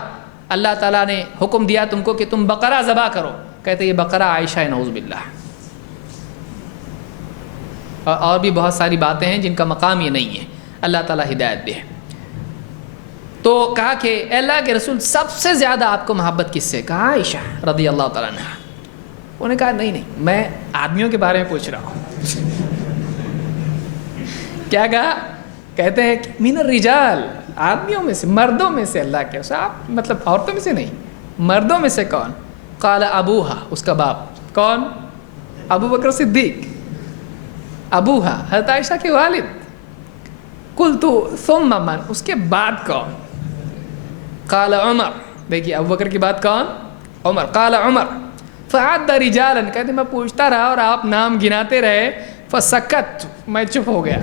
اللہ تعالیٰ نے حکم دیا تم کو کہ تم بقرہ ذبح کرو، کہتے یہ بقرہ عائشہ ہے نعوذ باللہ، اور بھی بہت ساری باتیں ہیں جن کا مقام یہ نہیں ہے، اللہ تعالیٰ ہدایت دے۔ تو کہا کہ اے اللہ کے رسول سب سے زیادہ آپ کو محبت کس سے؟ کہا عائشہ رضی اللہ تعالیٰ عنہا۔ انہوں نے کہا نہیں میں آدمیوں کے بارے میں پوچھ رہا ہوں۔ کیا کہا؟ کہتے ہیں من الرجال، آدمیوں میں سے، مردوں میں سے، اللہ کے رسول آپ مطلب عورتوں میں سے نہیں، مردوں میں سے کون؟ قال ابوہا، اس کا باپ، کون؟ ابو بکر صدیق، ابوہا حضرت عائشہ کے والد۔ قلت ثم من، اس کے بعد کون؟ قال عمر، دیکھیے ابو بکر کی بات کون؟ عمر۔ قال عمر فعد رجالا، کہتے میں پوچھتا رہا اور آپ نام گناتے رہے، فسکت، میں چپ ہو گیا،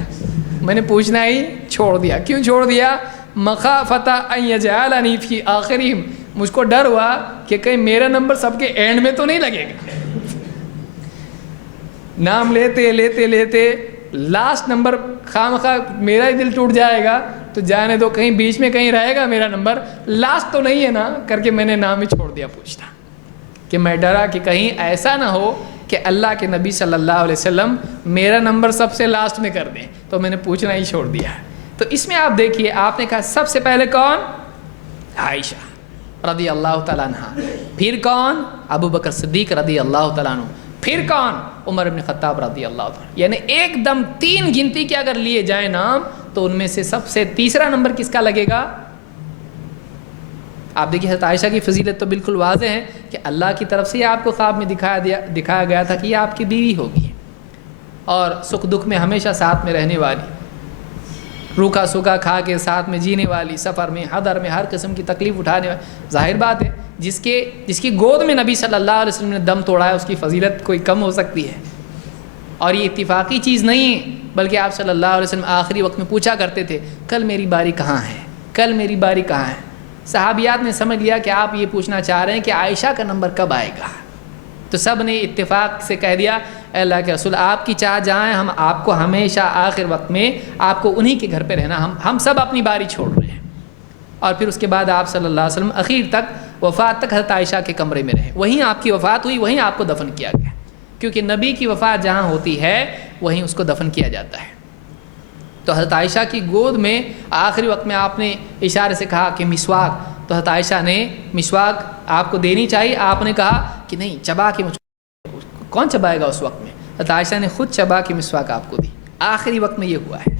میں نے پوچھنا ہی چھوڑ دیا۔ کیوں چھوڑ دیا؟ مخافۃ ان یجعلنی فی آخرہم، مجھ کو ڈر ہوا کہ کہیں میرا نمبر سب کے اینڈ میں تو نہیں لگے گا، نام لیتے لیتے لیتے لاسٹ نمبر خواہ میرا ہی دل ٹوٹ جائے گا، تو جانے دو، کہیں بیچ میں کہیں رہے گا میرا نمبر، لاسٹ تو نہیں ہے نا، کر کے میں نے نام ہی چھوڑ دیا پوچھنا، کہ میں ڈرا کہ کہیں ایسا نہ ہو کہ اللہ کے نبی صلی اللہ علیہ وسلم میرا نمبر سب سے لاسٹ میں کر دیں، تو میں نے پوچھنا ہی چھوڑ دیا۔ تو اس میں آپ دیکھیے آپ نے کہا سب سے پہلے کون؟ عائشہ رضی اللہ تعالیٰ عنہ، پھر کون؟ ابو بکر صدیق رضی اللہ تعالیٰ عنہ، پھر کون؟ عمر بن خطاب رضی اللہ تعالیٰ، یعنی ایک دم 3 گنتی کے اگر لیے جائیں نام تو ان میں سے سب سے تیسرا نمبر کس کا لگے گا؟ آپ دیکھیے حضرت عائشہ کی فضیلت تو بالکل واضح ہے کہ اللہ کی طرف سے آپ کو خواب میں دکھایا گیا تھا کہ یہ آپ کی بیوی ہوگی اور سکھ دکھ میں ہمیشہ ساتھ میں رہنے والی، روکھا سوکھا کھا کے ساتھ میں جینے والی، سفر میں حضر میں ہر قسم کی تکلیف اٹھانے والی۔ ظاہر بات ہے جس کی گود میں نبی صلی اللہ علیہ وسلم نے دم توڑا ہے اس کی فضیلت کوئی کم ہو سکتی ہے؟ اور یہ اتفاقی چیز نہیں ہے، بلکہ آپ صلی اللہ علیہ وسلم آخری وقت میں پوچھا کرتے تھے کل میری باری کہاں ہے، کل میری باری کہاں ہے۔ صحابیات نے سمجھ لیا کہ آپ یہ پوچھنا چاہ رہے ہیں کہ عائشہ کا نمبر کب آئے گا، تو سب نے اتفاق سے کہہ دیا اے اللہ کے رسول آپ کی چاہ جائیں، ہم آپ کو ہمیشہ آخر وقت میں آپ کو انہی کے گھر پہ رہنا، ہم سب اپنی باری چھوڑ رہے ہیں۔ اور پھر اس کے بعد آپ صلی اللہ علیہ وسلم اخیر تک وفات تک حضرت عائشہ کے کمرے میں رہے، وہیں آپ کی وفات ہوئی، وہیں آپ کو دفن کیا گیا، کیونکہ نبی کی وفات جہاں ہوتی ہے وہیں اس کو دفن کیا جاتا ہے۔ تو حضرت عائشہ کی گود میں آخری وقت میں آپ نے اشارے سے کہا کہ مسواک، تو حضرت عائشہ نے مسواک آپ کو دینی چاہیے، آپ نے کہا کہ نہیں چبا کے مجھ کون چبائے گا اس وقت میں، حضرت عائشہ نے خود چبا کے مسواک آپ کو دی۔ آخری وقت میں یہ ہوا ہے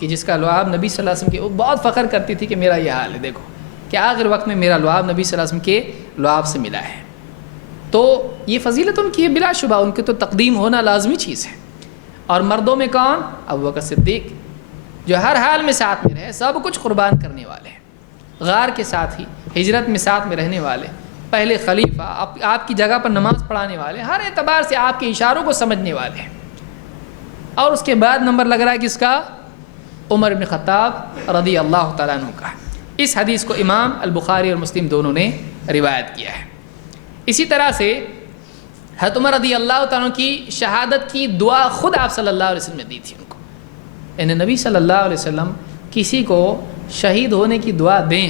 کہ جس کا لعاب نبی صلی اللہ علیہ وسلم کے، وہ بہت فخر کرتی تھی کہ میرا یہ حال ہے، دیکھو کہ آخر وقت میں میرا لعاب نبی صلی اللہ علیہ وسلم کے لعاب سے ملا ہے۔ تو یہ فضیلت ان کی ہے بلا شبہ، ان کے تو تقدیم ہونا لازمی چیز ہے۔ اور مردوں میں کون؟ ابوبکر صدیق، جو ہر حال میں ساتھ میں رہے، سب کچھ قربان کرنے والے ہیں، غار کے ساتھ ہی ہجرت میں ساتھ میں رہنے والے، پہلے خلیفہ، آپ کی جگہ پر نماز پڑھانے والے، ہر اعتبار سے آپ کے اشاروں کو سمجھنے والے ہیں۔ اور اس کے بعد نمبر لگ رہا ہے کس کا؟ عمر بن خطاب رضی اللہ تعالیٰ عنہ کا۔ اس حدیث کو امام البخاری اور مسلم دونوں نے روایت کیا ہے۔ اسی طرح سے حضرت عمر رضی اللہ تعالیٰ عنہ کی شہادت کی دعا خود آپ صلی اللہ علیہ وسلم نے دی تھی ان کو، یعنی نبی صلی اللہ علیہ وسلم کسی کو شہید ہونے کی دعا دیں،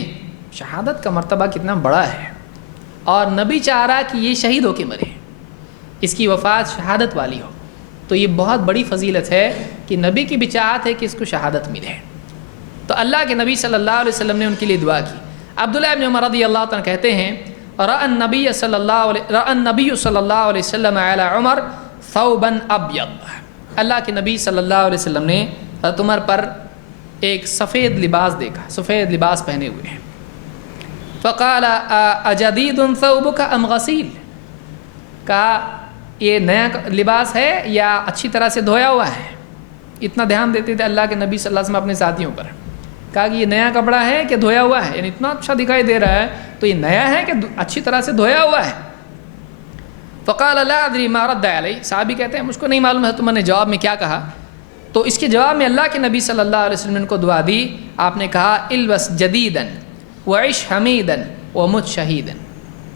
شہادت کا مرتبہ کتنا بڑا ہے، اور نبی چاہ رہا کہ یہ شہید ہو کے مرے، اس کی وفات شہادت والی ہو، تو یہ بہت بڑی فضیلت ہے کہ نبی کی بھی چاہت ہے کہ اس کو شہادت ملے۔ تو اللہ کے نبی صلی اللہ علیہ وسلم نے ان کے لیے دعا کی۔ عبداللہ ابن عمر رضی اللہ عنہ کہتے ہیں رأى النبی صلی اللہ علیہ وسلم علی عمر ثوبا ابیض، اللہ کے نبی صلی اللہ علیہ وسلم نے حضرت عمر پر ایک سفید لباس دیکھا، سفید لباس پہنے ہوئے ہیں۔ فقال اجدید ثوبک ام غسیل، کہا یہ نیا لباس ہے یا اچھی طرح سے دھویا ہوا ہے؟ اتنا دھیان دیتے تھے اللہ کے نبی صلی اللہ علیہ وسلم اپنے ساتھیوں پر، کہا کہ یہ نیا کپڑا ہے کہ دھویا ہوا ہے، یعنی اتنا اچھا دکھائی دے رہا ہے تو یہ نیا ہے کہ اچھی طرح سے دھویا ہوا ہے؟ فقال لا ادری ما رد علی، صحابی کہتے ہیں مجھ کو نہیں معلوم ہے تم نے جواب میں کیا کہا۔ تو اس کے جواب میں اللہ کے نبی صلی اللہ علیہ وسلم نے ان کو دعا دی، آپ نے کہا البس جدیدا وعش حمیدا ومت شہیدا،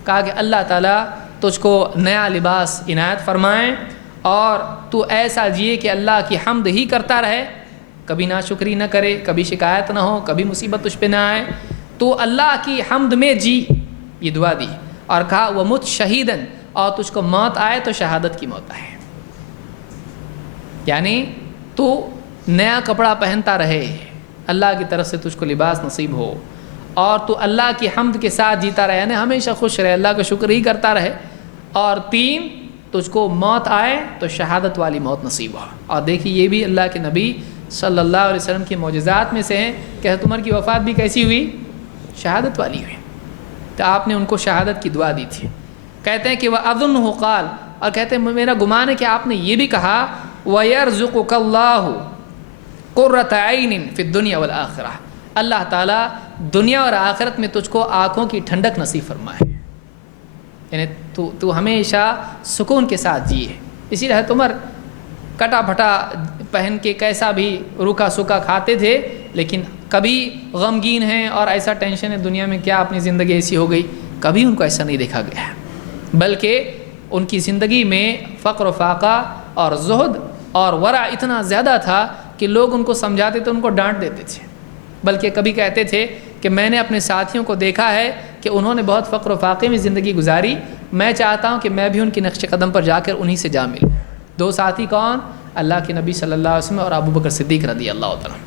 کہا کہ اللہ تعالیٰ تجھ کو نیا لباس عنایت فرمائیں اور تو ایسا جیے کہ اللہ کی حمد ہی کرتا رہے، کبھی ناشکری نہ کرے، کبھی شکایت نہ ہو، کبھی مصیبت تجھ پہ نہ آئے، تو اللہ کی حمد میں جی، یہ دعا دی۔ اور کہا ومت شہیدن، اور تجھ کو موت آئے تو شہادت کی موت آئے، یعنی تو نیا کپڑا پہنتا رہے، اللہ کی طرف سے تجھ کو لباس نصیب ہو، اور تو اللہ کی حمد کے ساتھ جیتا رہے، یعنی ہمیشہ خوش رہے، اللہ کا شکر ہی کرتا رہے، اور 3 تجھ کو موت آئے تو شہادت والی موت نصیب ہو۔ اور دیکھیے یہ بھی اللہ کے نبی صلی اللہ علیہ وسلم کے معجزات میں سے ہیں کہ حضرت عمر کی وفات بھی کیسی ہوئی؟ شہادت والی ہوئی، تو آپ نے ان کو شہادت کی دعا دی تھی۔ کہتے ہیں کہ وَأَظُنُّهُ قال، اور کہتے ہیں میرا گمان ہے کہ آپ نے یہ بھی کہا وَيَرْزُقُكَ اللَّهُ قُرَّةَ عَيْنٍ فِي الدُّنْيَا وَالْآخِرَةِ، اللہ تعالیٰ دنیا اور آخرت میں تجھ کو آنکھوں کی ٹھنڈک نصیب فرمائے، یعنی تو ہمیشہ سکون کے ساتھ جیے۔ اسی لیے حضرت عمر کٹا پھٹا پہن کے کیسا بھی روکھا سوکھا کھاتے تھے، لیکن کبھی غمگین ہیں اور ایسا ٹینشن ہے دنیا میں کیا اپنی زندگی ایسی ہو گئی، کبھی ان کو ایسا نہیں دیکھا گیا ہے، بلکہ ان کی زندگی میں فقر و فاقہ اور زہد اور ورع اتنا زیادہ تھا کہ لوگ ان کو سمجھاتے تو ان کو ڈانٹ دیتے تھے، بلکہ کبھی کہتے تھے کہ میں نے اپنے ساتھیوں کو دیکھا ہے کہ انہوں نے بہت فقر و فاقے میں زندگی گزاری، میں چاہتا ہوں کہ میں بھی ان کے نقش قدم پر جا کر انہی سے جا ملوں۔ 2 ساتھی کون؟ اللہ کے نبی صلی اللہ علیہ وسلم اور ابو بکر صدیق رضی اللہ تعالیٰ۔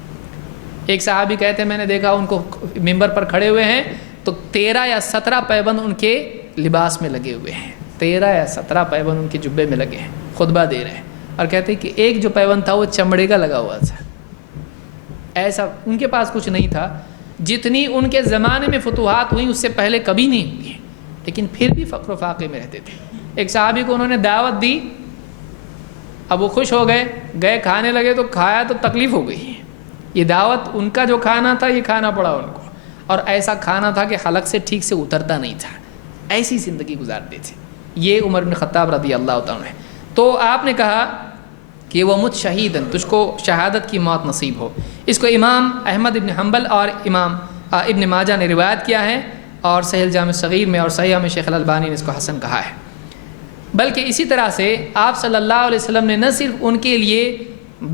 ایک صحابی کہتے ہیں میں نے دیکھا ان کو ممبر پر کھڑے ہوئے ہیں تو 13 یا 17 پیبند ان کے لباس میں لگے ہوئے ہیں، 13 یا 17 پیبند ان کے جبے میں لگے ہیں، خطبہ دے رہے ہیں، اور کہتے ہیں کہ ایک جو پیبند تھا وہ چمڑے کا لگا ہوا تھا، ایسا ان کے پاس کچھ نہیں تھا، جتنی ان کے زمانے میں فتوحات ہوئیں اس سے پہلے کبھی نہیں ہوئی ہیں، لیکن پھر بھی فقر و فاقے میں رہتے تھے۔ ایک صحابی کو انہوں نے دعوت دی، اب وہ خوش ہو گئے کھانے لگے تو کھایا تو تکلیف ہو گئی۔ یہ دعوت ان کا جو کھانا تھا یہ کھانا پڑا ان کو، اور ایسا کھانا تھا کہ حلق سے ٹھیک سے اترتا نہیں تھا، ایسی زندگی گزارتے تھے۔ یہ عمر بن خطاب رضی اللہ تعالیٰ عنہ۔ تو آپ نے کہا کہ وہ مت شہیدن، تجھ کو شہادت کی موت نصیب ہو۔ اس کو امام احمد ابن حنبل اور امام ابن ماجہ نے روایت کیا ہے، اور صحیح الجامع الصغیر میں اور صحیح میں شیخ الالبانی نے اس کو حسن کہا ہے۔ بلکہ اسی طرح سے آپ صلی اللہ علیہ وسلم نے نہ صرف ان کے لیے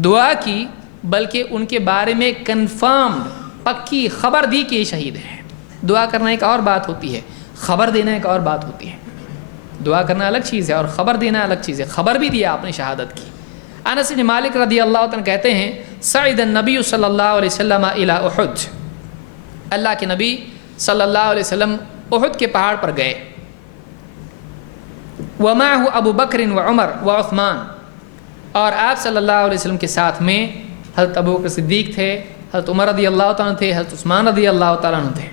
دعا کی بلکہ ان کے بارے میں کنفرمڈ پکی خبر دی کہ یہ شہید ہیں۔ دعا کرنا ایک اور بات ہوتی ہے، خبر دینا ایک اور بات ہوتی ہے۔ دعا کرنا الگ چیز ہے اور خبر دینا الگ چیز ہے۔ خبر بھی دیا آپ نے شہادت کی۔ انس بن مالک رضی اللہ عنہ کہتے ہیں صعد النبی صلی اللہ علیہ وسلم الی احد، اللہ کے نبی صلی اللہ علیہ وسلم احد کے پہاڑ پر گئے، ومعه ابو بکر وعمر وعثمان، اور آپ صلی اللہ علیہ وسلم کے ساتھ میں حضرت ابو بکر صدیق تھے، حضرت عمر رضی اللہ تعالیٰ تھے، حضرت عثمان رضی اللہ تعالیٰ تھے۔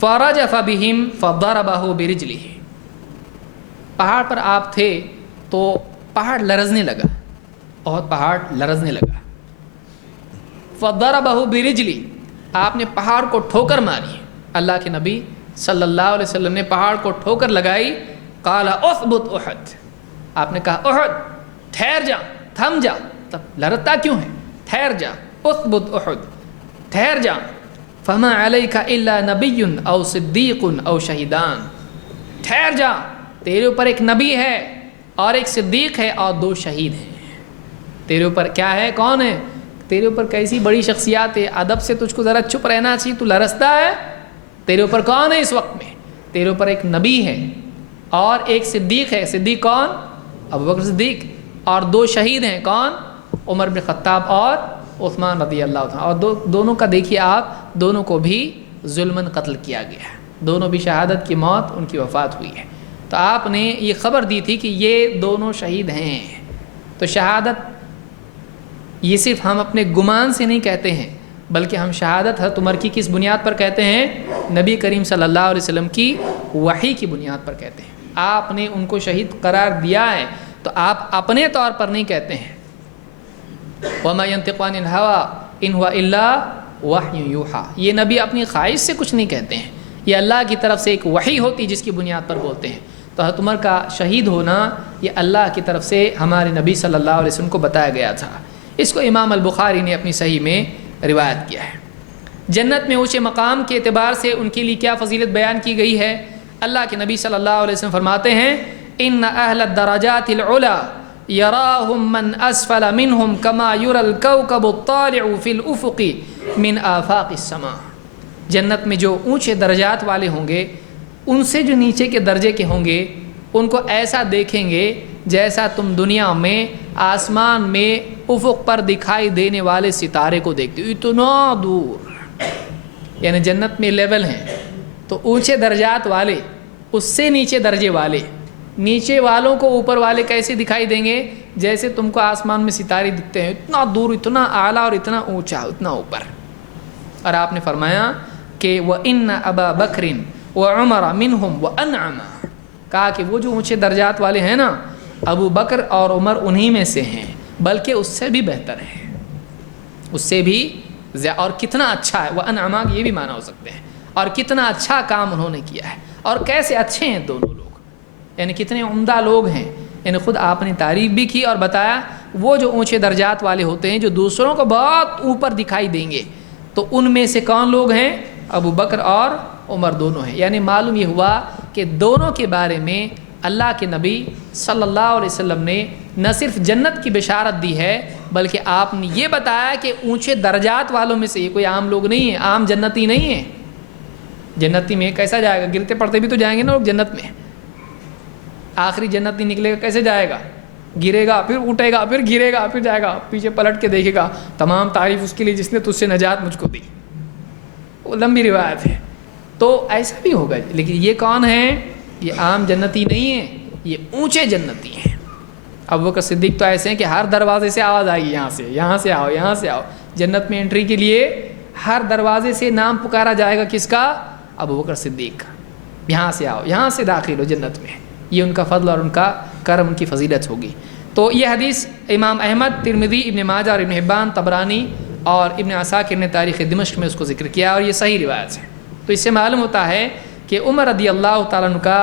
فرجف بهم فضربه برجله، پہاڑ پر آپ تھے تو پہاڑ لرزنے لگا، اور پہاڑ لرزنے لگا۔ فضربه برجله، آپ نے پہاڑ کو ٹھوکر ماری، اللہ کے نبی صلی اللہ علیہ وسلم نے پہاڑ کو ٹھوکر لگائی۔ قال اثبت احد، آپ نے کہا احد ٹھہر جا، تھم جا، تب لرزتا کیوں ہے، ٹھہر جا، اثبت احد ٹھہر جا، فما علیک الا نبی او صدیق او شہیدان، ٹھہر جا، تیرے اوپر ایک نبی ہے اور ایک صدیق ہے اور 2 شہید ہیں۔ تیرے اوپر کیا ہے، کون ہے، تیرے اوپر کیسی بڑی شخصیات ہے، ادب سے تجھ کو ذرا چپ رہنا چاہیے، تو لرزتا ہے، تیرے اوپر کون ہے اس وقت میں، تیرے اوپر ایک نبی ہے اور ایک صدیق ہے۔ صدیق کون، ابو بکر صدیق، اور 2 شہید ہیں، کون، عمر بن خطاب اور عثمان رضی اللہ عنہ، اور دونوں کا دیکھیے آپ، دونوں کو بھی ظلماً قتل کیا گیا، دونوں بھی شہادت کی موت، ان کی وفات ہوئی ہے۔ تو آپ نے یہ خبر دی تھی کہ یہ دونوں شہید ہیں۔ تو شہادت یہ صرف ہم اپنے گمان سے نہیں کہتے ہیں، بلکہ ہم شہادت حضرت عمر کی کس بنیاد پر کہتے ہیں، نبی کریم صلی اللہ علیہ وسلم کی وحی کی بنیاد پر کہتے ہیں۔ آپ نے ان کو شہید قرار دیا ہے تو آپ اپنے طور پر نہیں کہتے ہیں۔ وَمَا يَنطِقُ عَنِ الْهَوَىٰ إِنْ هُوَ إِلَّا وَحْيٌ يُوحَىٰ، یہ نبی اپنی خواہش سے کچھ نہیں کہتے ہیں، یہ اللہ کی طرف سے ایک وحی ہوتی جس کی بنیاد پر بولتے ہیں۔ تو حضرت عمر کا شہید ہونا یہ اللہ کی طرف سے ہمارے نبی صلی اللہ علیہ وسلم کو بتایا گیا تھا۔ اس کو امام البخاری نے اپنی صحیح میں روایت کیا ہے۔ جنت میں اونچے مقام کے اعتبار سے ان کے لیے کیا فضیلت بیان کی گئی ہے، اللہ کے نبی صلی اللہ علیہ وسلم فرماتے ہیں ان اہل الدرجات العلا یراہم من اسفل منہم کما یری الکوکب الطالع فی الافق من آفاق السماء، جنت میں جو اونچے درجات والے ہوں گے ان سے جو نیچے کے درجے کے ہوں گے ان کو ایسا دیکھیں گے جیسا تم دنیا میں آسمان میں افق پر دکھائی دینے والے ستارے کو دیکھتے ہو، اتنا دور۔ یعنی جنت میں لیول ہیں، تو اونچے درجات والے، اس سے نیچے درجے والے، نیچے والوں کو اوپر والے کیسے دکھائی دیں گے، جیسے تم کو آسمان میں ستارے دکھتے ہیں، اتنا دور، اتنا اعلیٰ اور اتنا اونچا، اتنا اوپر۔ اور آپ نے فرمایا کہ وَإِنَّ أَبَا بَكْرٍ وَعُمَرَ مِنْهُمْ وَأَنْعَمَ، کہا کہ وہ جو اونچے درجات والے ہیں نا، ابو بکر اور عمر انہی میں سے ہیں، بلکہ اس سے بھی بہتر ہیں، اس سے بھی اور کتنا اچھا ہے، وَأَنْعَمَ یہ بھی معنی ہو سکتے ہیں، اور کتنا اچھا کام انہوں نے کیا ہے، اور کیسے اچھے ہیں دونوں لوگ، یعنی کتنے عمدہ لوگ ہیں۔ یعنی خود آپ نے تعریف بھی کی اور بتایا وہ جو اونچے درجات والے ہوتے ہیں جو دوسروں کو بہت اوپر دکھائی دیں گے، تو ان میں سے کون لوگ ہیں، ابو بکر اور عمر دونوں ہیں۔ یعنی معلوم یہ ہوا کہ دونوں کے بارے میں اللہ کے نبی صلی اللہ علیہ وسلم نے نہ صرف جنت کی بشارت دی ہے بلکہ آپ نے یہ بتایا کہ اونچے درجات والوں میں سے یہ کوئی عام لوگ نہیں ہیں، عام جنتی نہیں ہیں۔ جنتی میں کیسا جائے گا، گرتے پڑتے بھی تو جائیں گے نا لوگ جنت میں، آخری جنتی نکلے گا کیسے جائے گا، گرے گا پھر اٹھے گا پھر گرے گا پھر جائے گا، پیچھے پلٹ کے دیکھے گا، تمام تعریف اس کے لیے جس نے تجھ سے نجات مجھ کو دی، وہ لمبی روایت ہے۔ تو ایسا بھی ہوگا، لیکن یہ کون ہیں، یہ عام جنتی نہیں ہیں، یہ اونچے جنتی ہیں۔ ابو بکر صدیق تو ایسے ہیں کہ ہر دروازے سے آواز آئے گی، یہاں سے آؤ، یہاں سے آؤ۔ جنت میں انٹری کے لیے ہر دروازے سے نام پکارا جائے گا کس کا؟ ابو بکر صدیق کا، یہاں سے آؤ، یہاں سے داخل ہو جنت میں، یہ ان کا فضل اور ان کا کرم، ان کی فضیلت ہوگی۔ تو یہ حدیث امام احمد، ترمذی، ابن ماجہ اور ابن حبان، طبرانی اور ابن عساکر نے تاریخ دمشق میں اس کو ذکر کیا، اور یہ صحیح روایت ہے۔ تو اس سے معلوم ہوتا ہے کہ عمر رضی اللہ تعالیٰ عنہ کا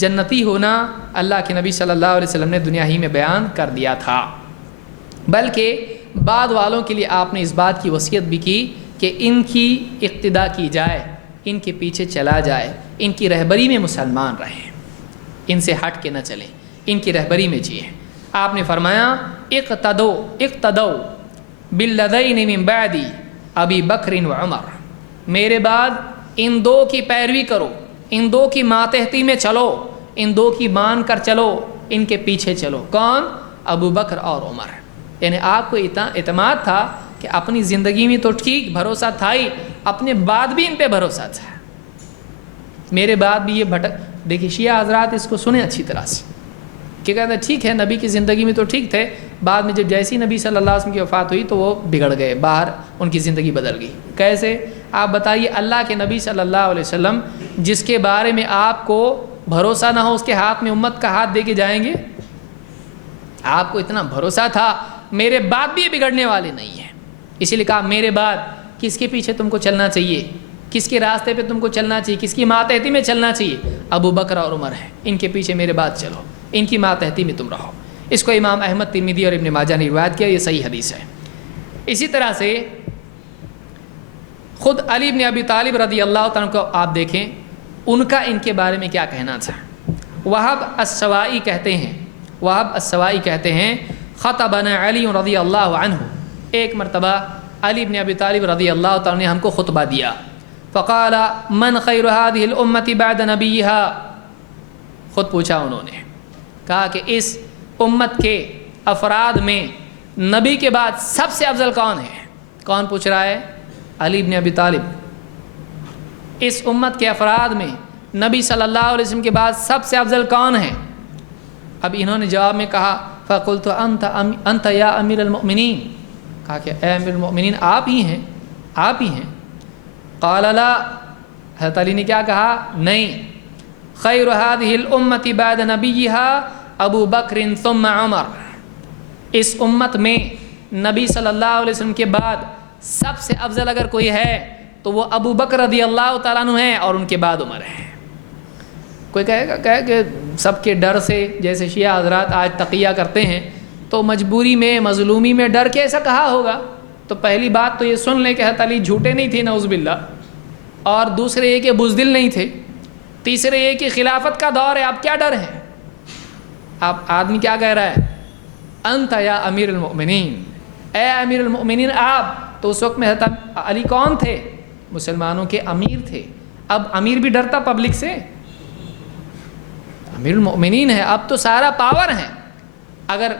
جنتی ہونا اللہ کے نبی صلی اللہ علیہ وسلم نے دنیا ہی میں بیان کر دیا تھا، بلکہ بعد والوں کے لیے آپ نے اس بات کی وصیت بھی کی کہ ان کی اقتداء کی جائے، ان کے پیچھے چلا جائے، ان کی رہبری میں مسلمان رہیں، ان سے ہٹ کے نہ چلیں، ان کی رہبری میں جئیں۔ آپ نے فرمایا اقتدوا بالذین من بعدی ابی بکر و عمر، میرے بعد ان دو کی پیروی کرو، ان دو کی ماتحتی میں چلو، ان دو کی مان کر چلو، ان کے پیچھے چلو۔ کون؟ ابو بکر اور عمر۔ یعنی آپ کو اتنا اعتماد تھا کہ اپنی زندگی میں تو ٹھیک بھروسہ تھا ہی، اپنے بعد بھی ان پہ بھروسہ تھا، میرے بعد بھی یہ بھٹک۔ دیکھیے شیعہ حضرات اس کو سنیں اچھی طرح سے کہ کہتے ہیں ٹھیک ہے نبی کی زندگی میں تو ٹھیک تھے، بعد میں جب جیسی نبی صلی اللہ علیہ وسلم کی وفات ہوئی تو وہ بگڑ گئے، باہر ان کی زندگی بدل گئی۔ کیسے؟ آپ بتائیے، اللہ کے نبی صلی اللہ علیہ وسلم جس کے بارے میں آپ کو بھروسہ نہ ہو، اس کے ہاتھ میں امت کا ہاتھ دے کے جائیں گے؟ آپ کو اتنا بھروسہ تھا میرے بعد بھی یہ بگڑنے والے نہیں ہیں، اسی لیے کہا میرے بعد کس کے پیچھے تم کو چلنا چاہیے، کس کے راستے پہ تم کو چلنا چاہیے، کس کی ماتحتی میں چلنا چاہیے؟ ابو بکر اور عمر ہیں، ان کے پیچھے میرے بعد چلو، ان کی ماتحتی میں تم رہو۔ اس کو امام احمد، ترمذی اور ابن ماجہ نے روایت کیا، یہ صحیح حدیث ہے۔ اسی طرح سے خود علی بن ابی طالب رضی اللہ تعالیٰ کو آپ دیکھیں، ان کا ان کے بارے میں کیا کہنا تھا۔ وہب السوائی کہتے ہیں خطبنا علی رضی اللہ عنہ، ایک مرتبہ علی بن ابی طالب رضی اللہ تعالیٰ نے ہم کو خطبہ دیا۔ فقال من خیر هذه الامة بعد نبیها، خود پوچھا انہوں نے، کہا کہ اس امت کے افراد میں نبی کے بعد سب سے افضل کون ہے؟ کون پوچھ رہا ہے؟ علی بن ابی طالب۔ اس امت کے افراد میں نبی صلی اللہ علیہ وسلم کے بعد سب سے افضل کون ہے؟ اب انہوں نے جواب میں کہا فقلت انت یا امیر المؤمنین، کہا کہ اے امیر المؤمنین آپ ہی ہیں، آپ ہی ہیں۔ قال لا، حضرت علی نے کیا کہا؟ نہیں، خیر هذه الامة بعد نبیها ابو بکر ثم عمر، اس امت میں نبی صلی اللہ علیہ وسلم کے بعد سب سے افضل اگر کوئی ہے تو وہ ابو بکر رضی اللہ تعالیٰ عنہ ہیں، اور ان کے بعد عمر ہے۔ کوئی کہے کہ سب کے ڈر سے، جیسے شیعہ حضرات آج تقیہ کرتے ہیں، تو مجبوری میں، مظلومی میں ڈر کے ایسا کہا ہوگا۔ تو پہلی بات تو یہ سن لیں کہ حضرت علی جھوٹے نہیں تھے نعوذ باللہ، اور دوسرے یہ کہ بزدل نہیں تھے، تیسرے یہ کہ خلافت کا دور ہے، آپ کیا ڈر ہیں؟ آپ آدمی کیا کہہ رہا ہے؟ انت یا امیر المؤمنین، اے امیر المؤمنین آپ۔ تو اس وقت میں حضرت علی کون تھے؟ مسلمانوں کے امیر تھے۔ اب امیر بھی ڈرتا پبلک سے؟ امیر المؤمنین ہے، اب تو سارا پاور ہے، اگر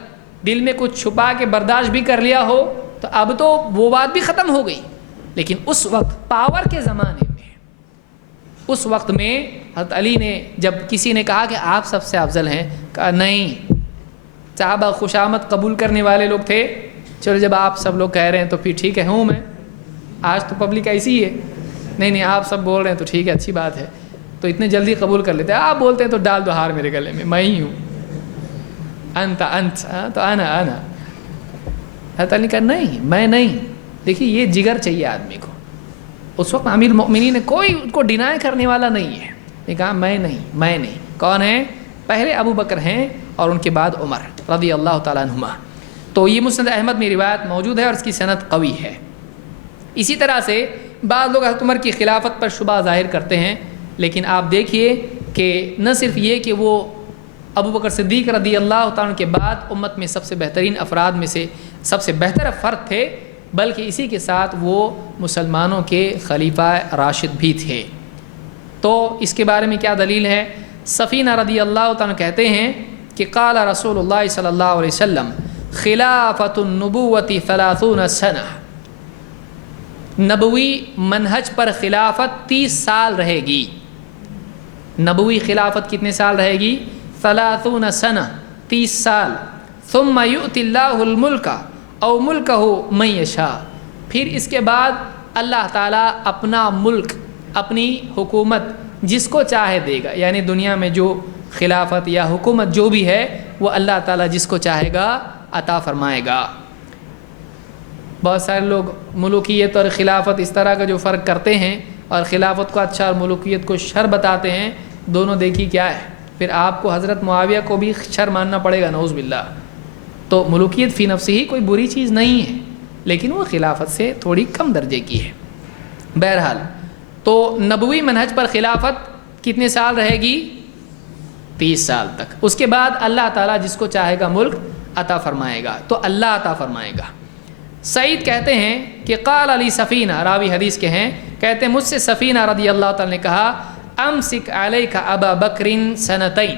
دل میں کچھ چھپا کے برداشت بھی کر لیا ہو تو اب تو وہ بات بھی ختم ہو گئی۔ لیکن اس وقت پاور کے زمانے میں، اس وقت میں حضرت علی نے جب کسی نے کہا کہ آپ سب سے افضل ہیں، کہا نہیں، صحابہ خوشامد قبول کرنے والے لوگ تھے، چلو جب آپ سب لوگ کہہ رہے ہیں تو پھر ٹھیک ہے، ہوں میں، آج تو پبلک ایسی ہی ہے، نہیں آپ سب بول رہے ہیں تو ٹھیک ہے، اچھی بات ہے، تو اتنے جلدی قبول کر لیتے ہیں، آپ بولتے ہیں تو ڈال دو ہار میرے گلے میں ہی ہوں، انت تو انا حضرت علی نے کہا نہیں، میں نہیں۔ دیکھیے یہ جگر چاہیے آدمی کو۔ اس وقت امیر المؤمنین نے کوئی ان کو ڈینائی کرنے والا نہیں ہے، نے کہا میں نہیں۔ کون ہے؟ پہلے ابو بکر ہیں اور ان کے بعد عمر رضی اللہ تعالیٰ عنہما۔ تو یہ مسند احمد میں روایت موجود ہے اور اس کی سند قوی ہے۔ اسی طرح سے بعض لوگ حضرت عمر کی خلافت پر شبہ ظاہر کرتے ہیں، لیکن آپ دیکھیے کہ نہ صرف یہ کہ وہ ابو بکر صدیق رضی اللہ تعالیٰ کے بعد امت میں سب سے بہترین افراد میں سے سب سے بہتر فرد تھے، بلکہ اسی کے ساتھ وہ مسلمانوں کے خلیفہ راشد بھی تھے۔ تو اس کے بارے میں کیا دلیل ہے؟ سفینہ رضی اللہ تعالیٰ کہتے ہیں کہ قال رسول اللہ صلی اللہ علیہ وسلم خلافت النبوۃ 30 سنہ، نبوی منہج پر خلافت 30 سال رہے گی۔ نبوی خلافت کتنے سال رہے گی؟ 30 سنہ، 30 سال۔ ثم یؤتی اللہ الملک او ملکہ من یشاء، پھر اس کے بعد اللہ تعالیٰ اپنا ملک، اپنی حکومت جس کو چاہے دے گا، یعنی دنیا میں جو خلافت یا حکومت جو بھی ہے وہ اللہ تعالیٰ جس کو چاہے گا عطا فرمائے گا۔ بہت سارے لوگ ملوکیت اور خلافت اس طرح کا جو فرق کرتے ہیں، اور خلافت کو اچھا اور ملوکیت کو شر بتاتے ہیں، دونوں دیکھی کیا ہے، پھر آپ کو حضرت معاویہ کو بھی شر ماننا پڑے گا، نعوذ باللہ۔ تو ملوکیت فی نفسی ہی کوئی بری چیز نہیں ہے، لیکن وہ خلافت سے تھوڑی کم درجے کی ہے۔ بہرحال تو نبوی منہج پر خلافت کتنے سال رہے گی؟ 30 سال تک۔ اس کے بعد اللہ تعالیٰ جس کو چاہے گا ملک عطا فرمائے گا، تو اللہ عطا فرمائے گا۔ سعید کہتے ہیں کہ قال علی سفینہ، راوی حدیث کے ہیں، کہتے ہیں مجھ سے سفینہ رضی اللہ تعالیٰ نے کہا امسک علیک ابا بکر سنتین،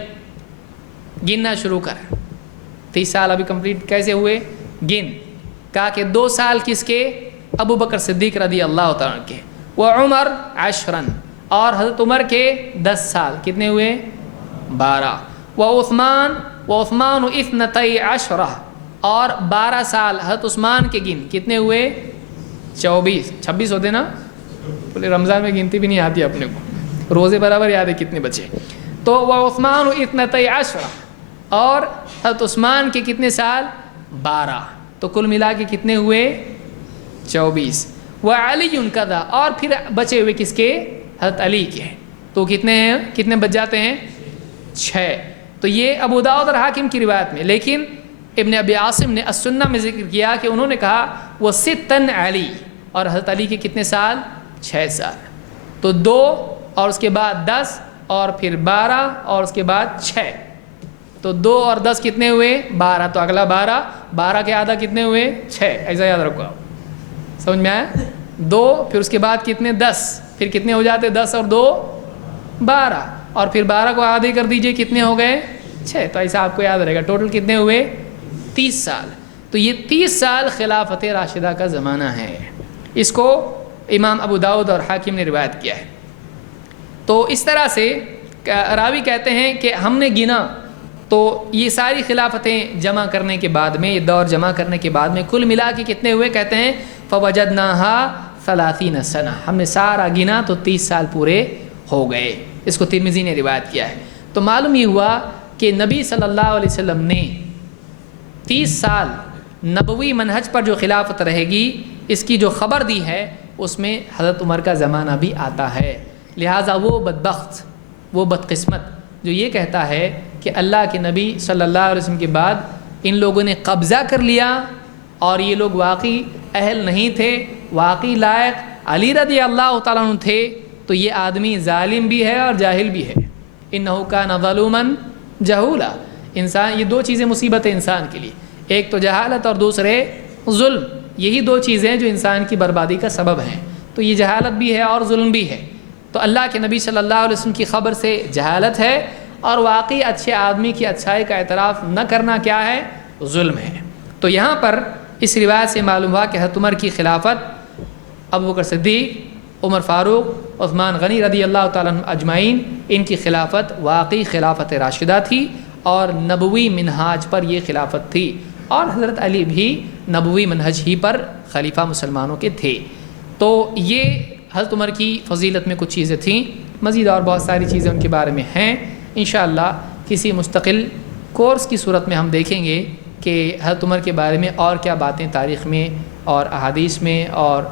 گننا شروع کر۔ 30 سال ابھی کمپلیٹ کیسے ہوئے؟ گن۔ کہا کہ 2 سال کس کے؟ ابو بکر صدیق رضی اللہ تعالیٰ کے، وعمر 10 اور حضرت عمر کے 10 سال، کتنے ہوئے؟ 12۔ وعثمان 12 اور 12 سال حضرت عثمان کے گن، کتنے ہوئے؟ 26 ہوتے نا، بولے رمضان میں گنتی بھی نہیں آتی اپنے کو، روزے برابر یاد ہے کتنے بچے۔ تو وعثمان 12 اور حضرت عثمان کے کتنے سال؟ 12، تو کل ملا کے کتنے ہوئے؟ 24۔ وعلی کذا، اور پھر بچے ہوئے کس کے؟ حضرت علی کے، تو کتنے ہیں؟ کتنے بچ جاتے ہیں؟ 6۔ تو یہ ابو داؤد اور حاکم کی روایت میں، لیکن ابن ابی عاصم نے السنہ میں ذکر کیا کہ انہوں نے کہا وہ 6 علی، اور حضرت علی کے کتنے سال؟ 6 سال۔ تو 2 اور اس کے بعد 10 اور پھر 12 اور اس کے بعد 6، تو 2 اور 10 کتنے ہوئے؟ 12، تو اگلا 12 کے آدھا کتنے ہوئے؟ 6، ایسا یاد رکھو آپ، سمجھ میں آیا؟ 2 پھر اس کے بعد کتنے؟ 10، پھر کتنے ہو جاتے؟ 10 اور 2 12، اور پھر 12 کو آدھے کر دیجئے، کتنے ہو گئے؟ 6، تو ایسا آپ کو یاد رہے گا۔ ٹوٹل کتنے ہوئے؟ 30 سال۔ تو یہ 30 سال خلافت راشدہ کا زمانہ ہے، اس کو امام ابو داؤد اور حاکم نے روایت کیا ہے۔ تو اس طرح سے راوی کہتے ہیں کہ ہم نے گنا تو یہ ساری خلافتیں جمع کرنے کے بعد میں، یہ دور جمع کرنے کے بعد میں کل ملا کے کتنے ہوئے؟ کہتے ہیں فوجدناها 30 سنہ، ہم نے سارا گنا تو 30 سال پورے ہو گئے۔ اس کو ترمذی نے روایت کیا ہے۔ تو معلوم یہ ہوا کہ نبی صلی اللہ علیہ وسلم نے 30 سال نبوی منہج پر جو خلافت رہے گی، اس کی جو خبر دی ہے، اس میں حضرت عمر کا زمانہ بھی آتا ہے۔ لہٰذا وہ بدبخت، وہ بدقسمت جو یہ کہتا ہے کہ اللہ کے نبی صلی اللہ علیہ وسلم کے بعد ان لوگوں نے قبضہ کر لیا اور یہ لوگ واقعی اہل نہیں تھے، واقعی لائق علی رضی اللہ تعالیٰ عنہ تھے، تو یہ آدمی ظالم بھی ہے اور جاہل بھی ہے۔ انہ کان ظلوما جہولا، انسان، یہ 2 چیزیں مصیبت ہے انسان کے لیے، ایک تو جہالت اور دوسرے ظلم، یہی 2 چیزیں جو انسان کی بربادی کا سبب ہیں۔ تو یہ جہالت بھی ہے اور ظلم بھی ہے۔ تو اللہ کے نبی صلی اللہ علیہ وسلم کی خبر سے جہالت ہے، اور واقعی اچھے آدمی کی اچھائی کا اعتراف نہ کرنا کیا ہے؟ ظلم ہے۔ تو یہاں پر اس روایت سے معلوم ہوا کہ حضرت عمر کی خلافت، ابو بکر صدیق، عمر فاروق، عثمان غنی رضی اللہ تعالیٰ عنہ اجمعین، ان کی خلافت واقعی خلافت راشدہ تھی، اور نبوی منہاج پر یہ خلافت تھی، اور حضرت علی بھی نبوی منہج ہی پر خلیفہ مسلمانوں کے تھے۔ تو یہ حضرت عمر کی فضیلت میں کچھ چیزیں تھیں، مزید اور بہت ساری چیزیں ان کے بارے میں ہیں۔ انشاءاللہ کسی مستقل کورس کی صورت میں ہم دیکھیں گے کہ حضرت عمر کے بارے میں اور کیا باتیں تاریخ میں اور احادیث میں اور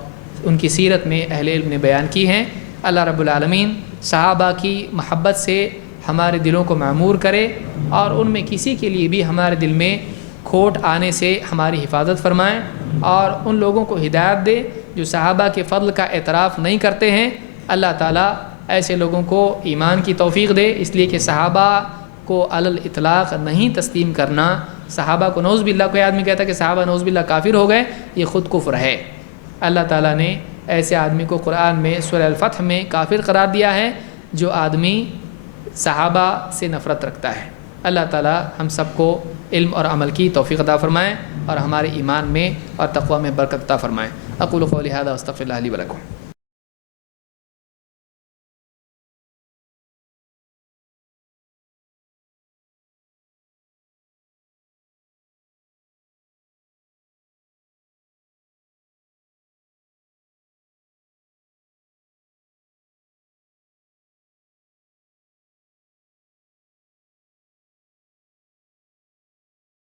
ان کی سیرت میں اہل علم نے بیان کی ہیں۔ اللہ رب العالمین صحابہ کی محبت سے ہمارے دلوں کو معمور کرے، اور ان میں کسی کے لیے بھی ہمارے دل میں کھوٹ آنے سے ہماری حفاظت فرمائیں، اور ان لوگوں کو ہدایت دے جو صحابہ کے فضل کا اعتراف نہیں کرتے ہیں۔ اللہ تعالیٰ ایسے لوگوں کو ایمان کی توفیق دے، اس لیے کہ صحابہ کو علی الاطلاق نہیں تسلیم کرنا، صحابہ کو نعوذ باللہ، کوئی آدمی کہتا ہے کہ صحابہ نعوذ باللہ کافر ہو گئے، یہ خود کفر ہے۔ اللہ تعالیٰ نے ایسے آدمی کو قرآن میں سورہ الفتح میں کافر قرار دیا ہے جو آدمی صحابہ سے نفرت رکھتا ہے۔ اللہ تعالیٰ ہم سب کو علم اور عمل کی توفیق عطا فرمائیں، اور ہمارے ایمان میں اور تقوی میں برکت عطا فرمائیں۔ اقول قولی ھذا واستغفر اللہ لی ولکم۔